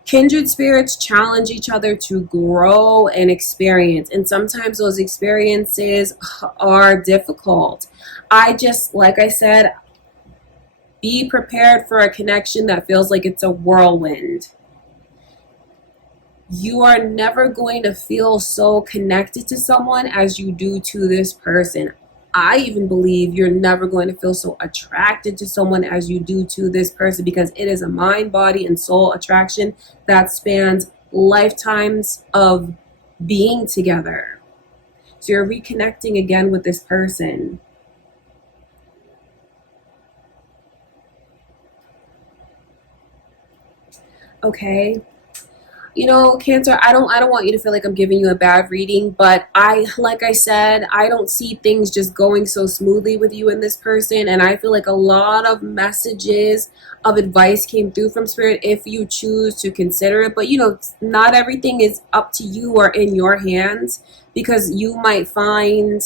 kindred spirits challenge each other to grow and experience. And sometimes those experiences are difficult. Like I said, be prepared for a connection that feels like it's a whirlwind. You are never going to feel so connected to someone as you do to this person. I even believe you're never going to feel so attracted to someone as you do to this person, because it is a mind, body, and soul attraction that spans lifetimes of being together. So you're reconnecting again with this person. Okay. You know, Cancer, I don't want you to feel like I'm giving you a bad reading, but like I said, I don't see things just going so smoothly with you and this person, and I feel like a lot of messages of advice came through from spirit if you choose to consider it. But you know, not everything is up to you or in your hands, because you might find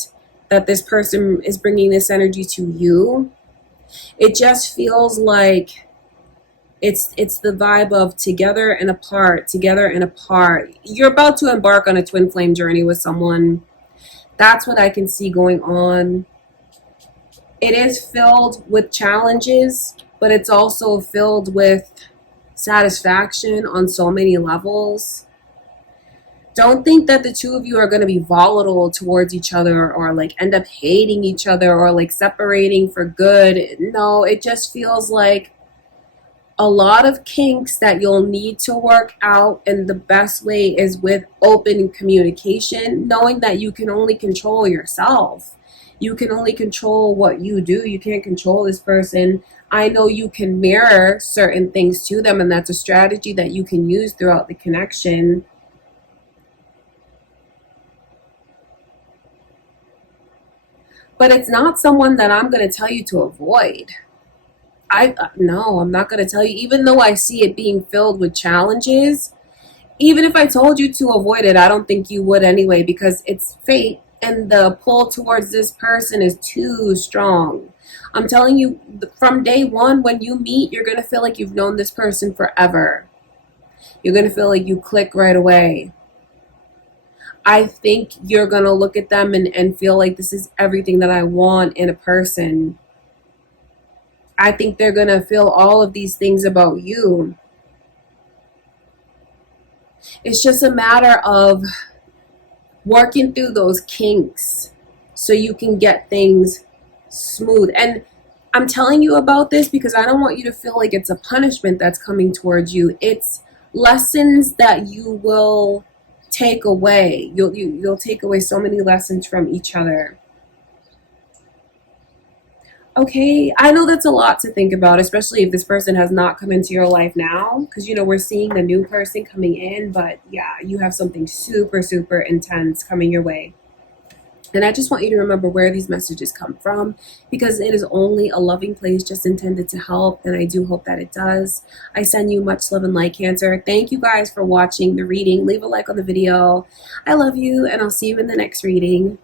that this person is bringing this energy to you. It just feels like it's the vibe of together and apart, together and apart. You're about to embark on a twin flame journey with someone. That's what I can see going on. It is filled with challenges, but it's also filled with satisfaction on so many levels. Don't think that the two of you are going to be volatile towards each other, or like end up hating each other, or like separating for good. No, it just feels like a lot of kinks that you'll need to work out, and the best way is with open communication, knowing that you can only control yourself. You can only control what you do. You can't control this person. I know you can mirror certain things to them, and that's a strategy that you can use throughout the connection. But it's not someone that I'm going to tell you to avoid. No, I'm not going to tell you, even though I see it being filled with challenges. Even if I told you to avoid it, I don't think you would anyway, because it's fate and the pull towards this person is too strong. I'm telling you, from day one, when you meet, you're going to feel like you've known this person forever. You're going to feel like you click right away. I think you're going to look at them and feel like this is everything that I want in a person. I think they're going to feel all of these things about you. It's just a matter of working through those kinks so you can get things smooth. And I'm telling you about this because I don't want you to feel like it's a punishment that's coming towards you. It's lessons that you will take away. You'll take away so many lessons from each other. Okay, I know that's a lot to think about, especially if this person has not come into your life now, because, you know, we're seeing the new person coming in, but yeah, you have something super, super intense coming your way. And I just want you to remember where these messages come from, because it is only a loving place just intended to help, and I do hope that it does. I send you much love and light, Cancer. Thank you guys for watching the reading. Leave a like on the video. I love you, and I'll see you in the next reading.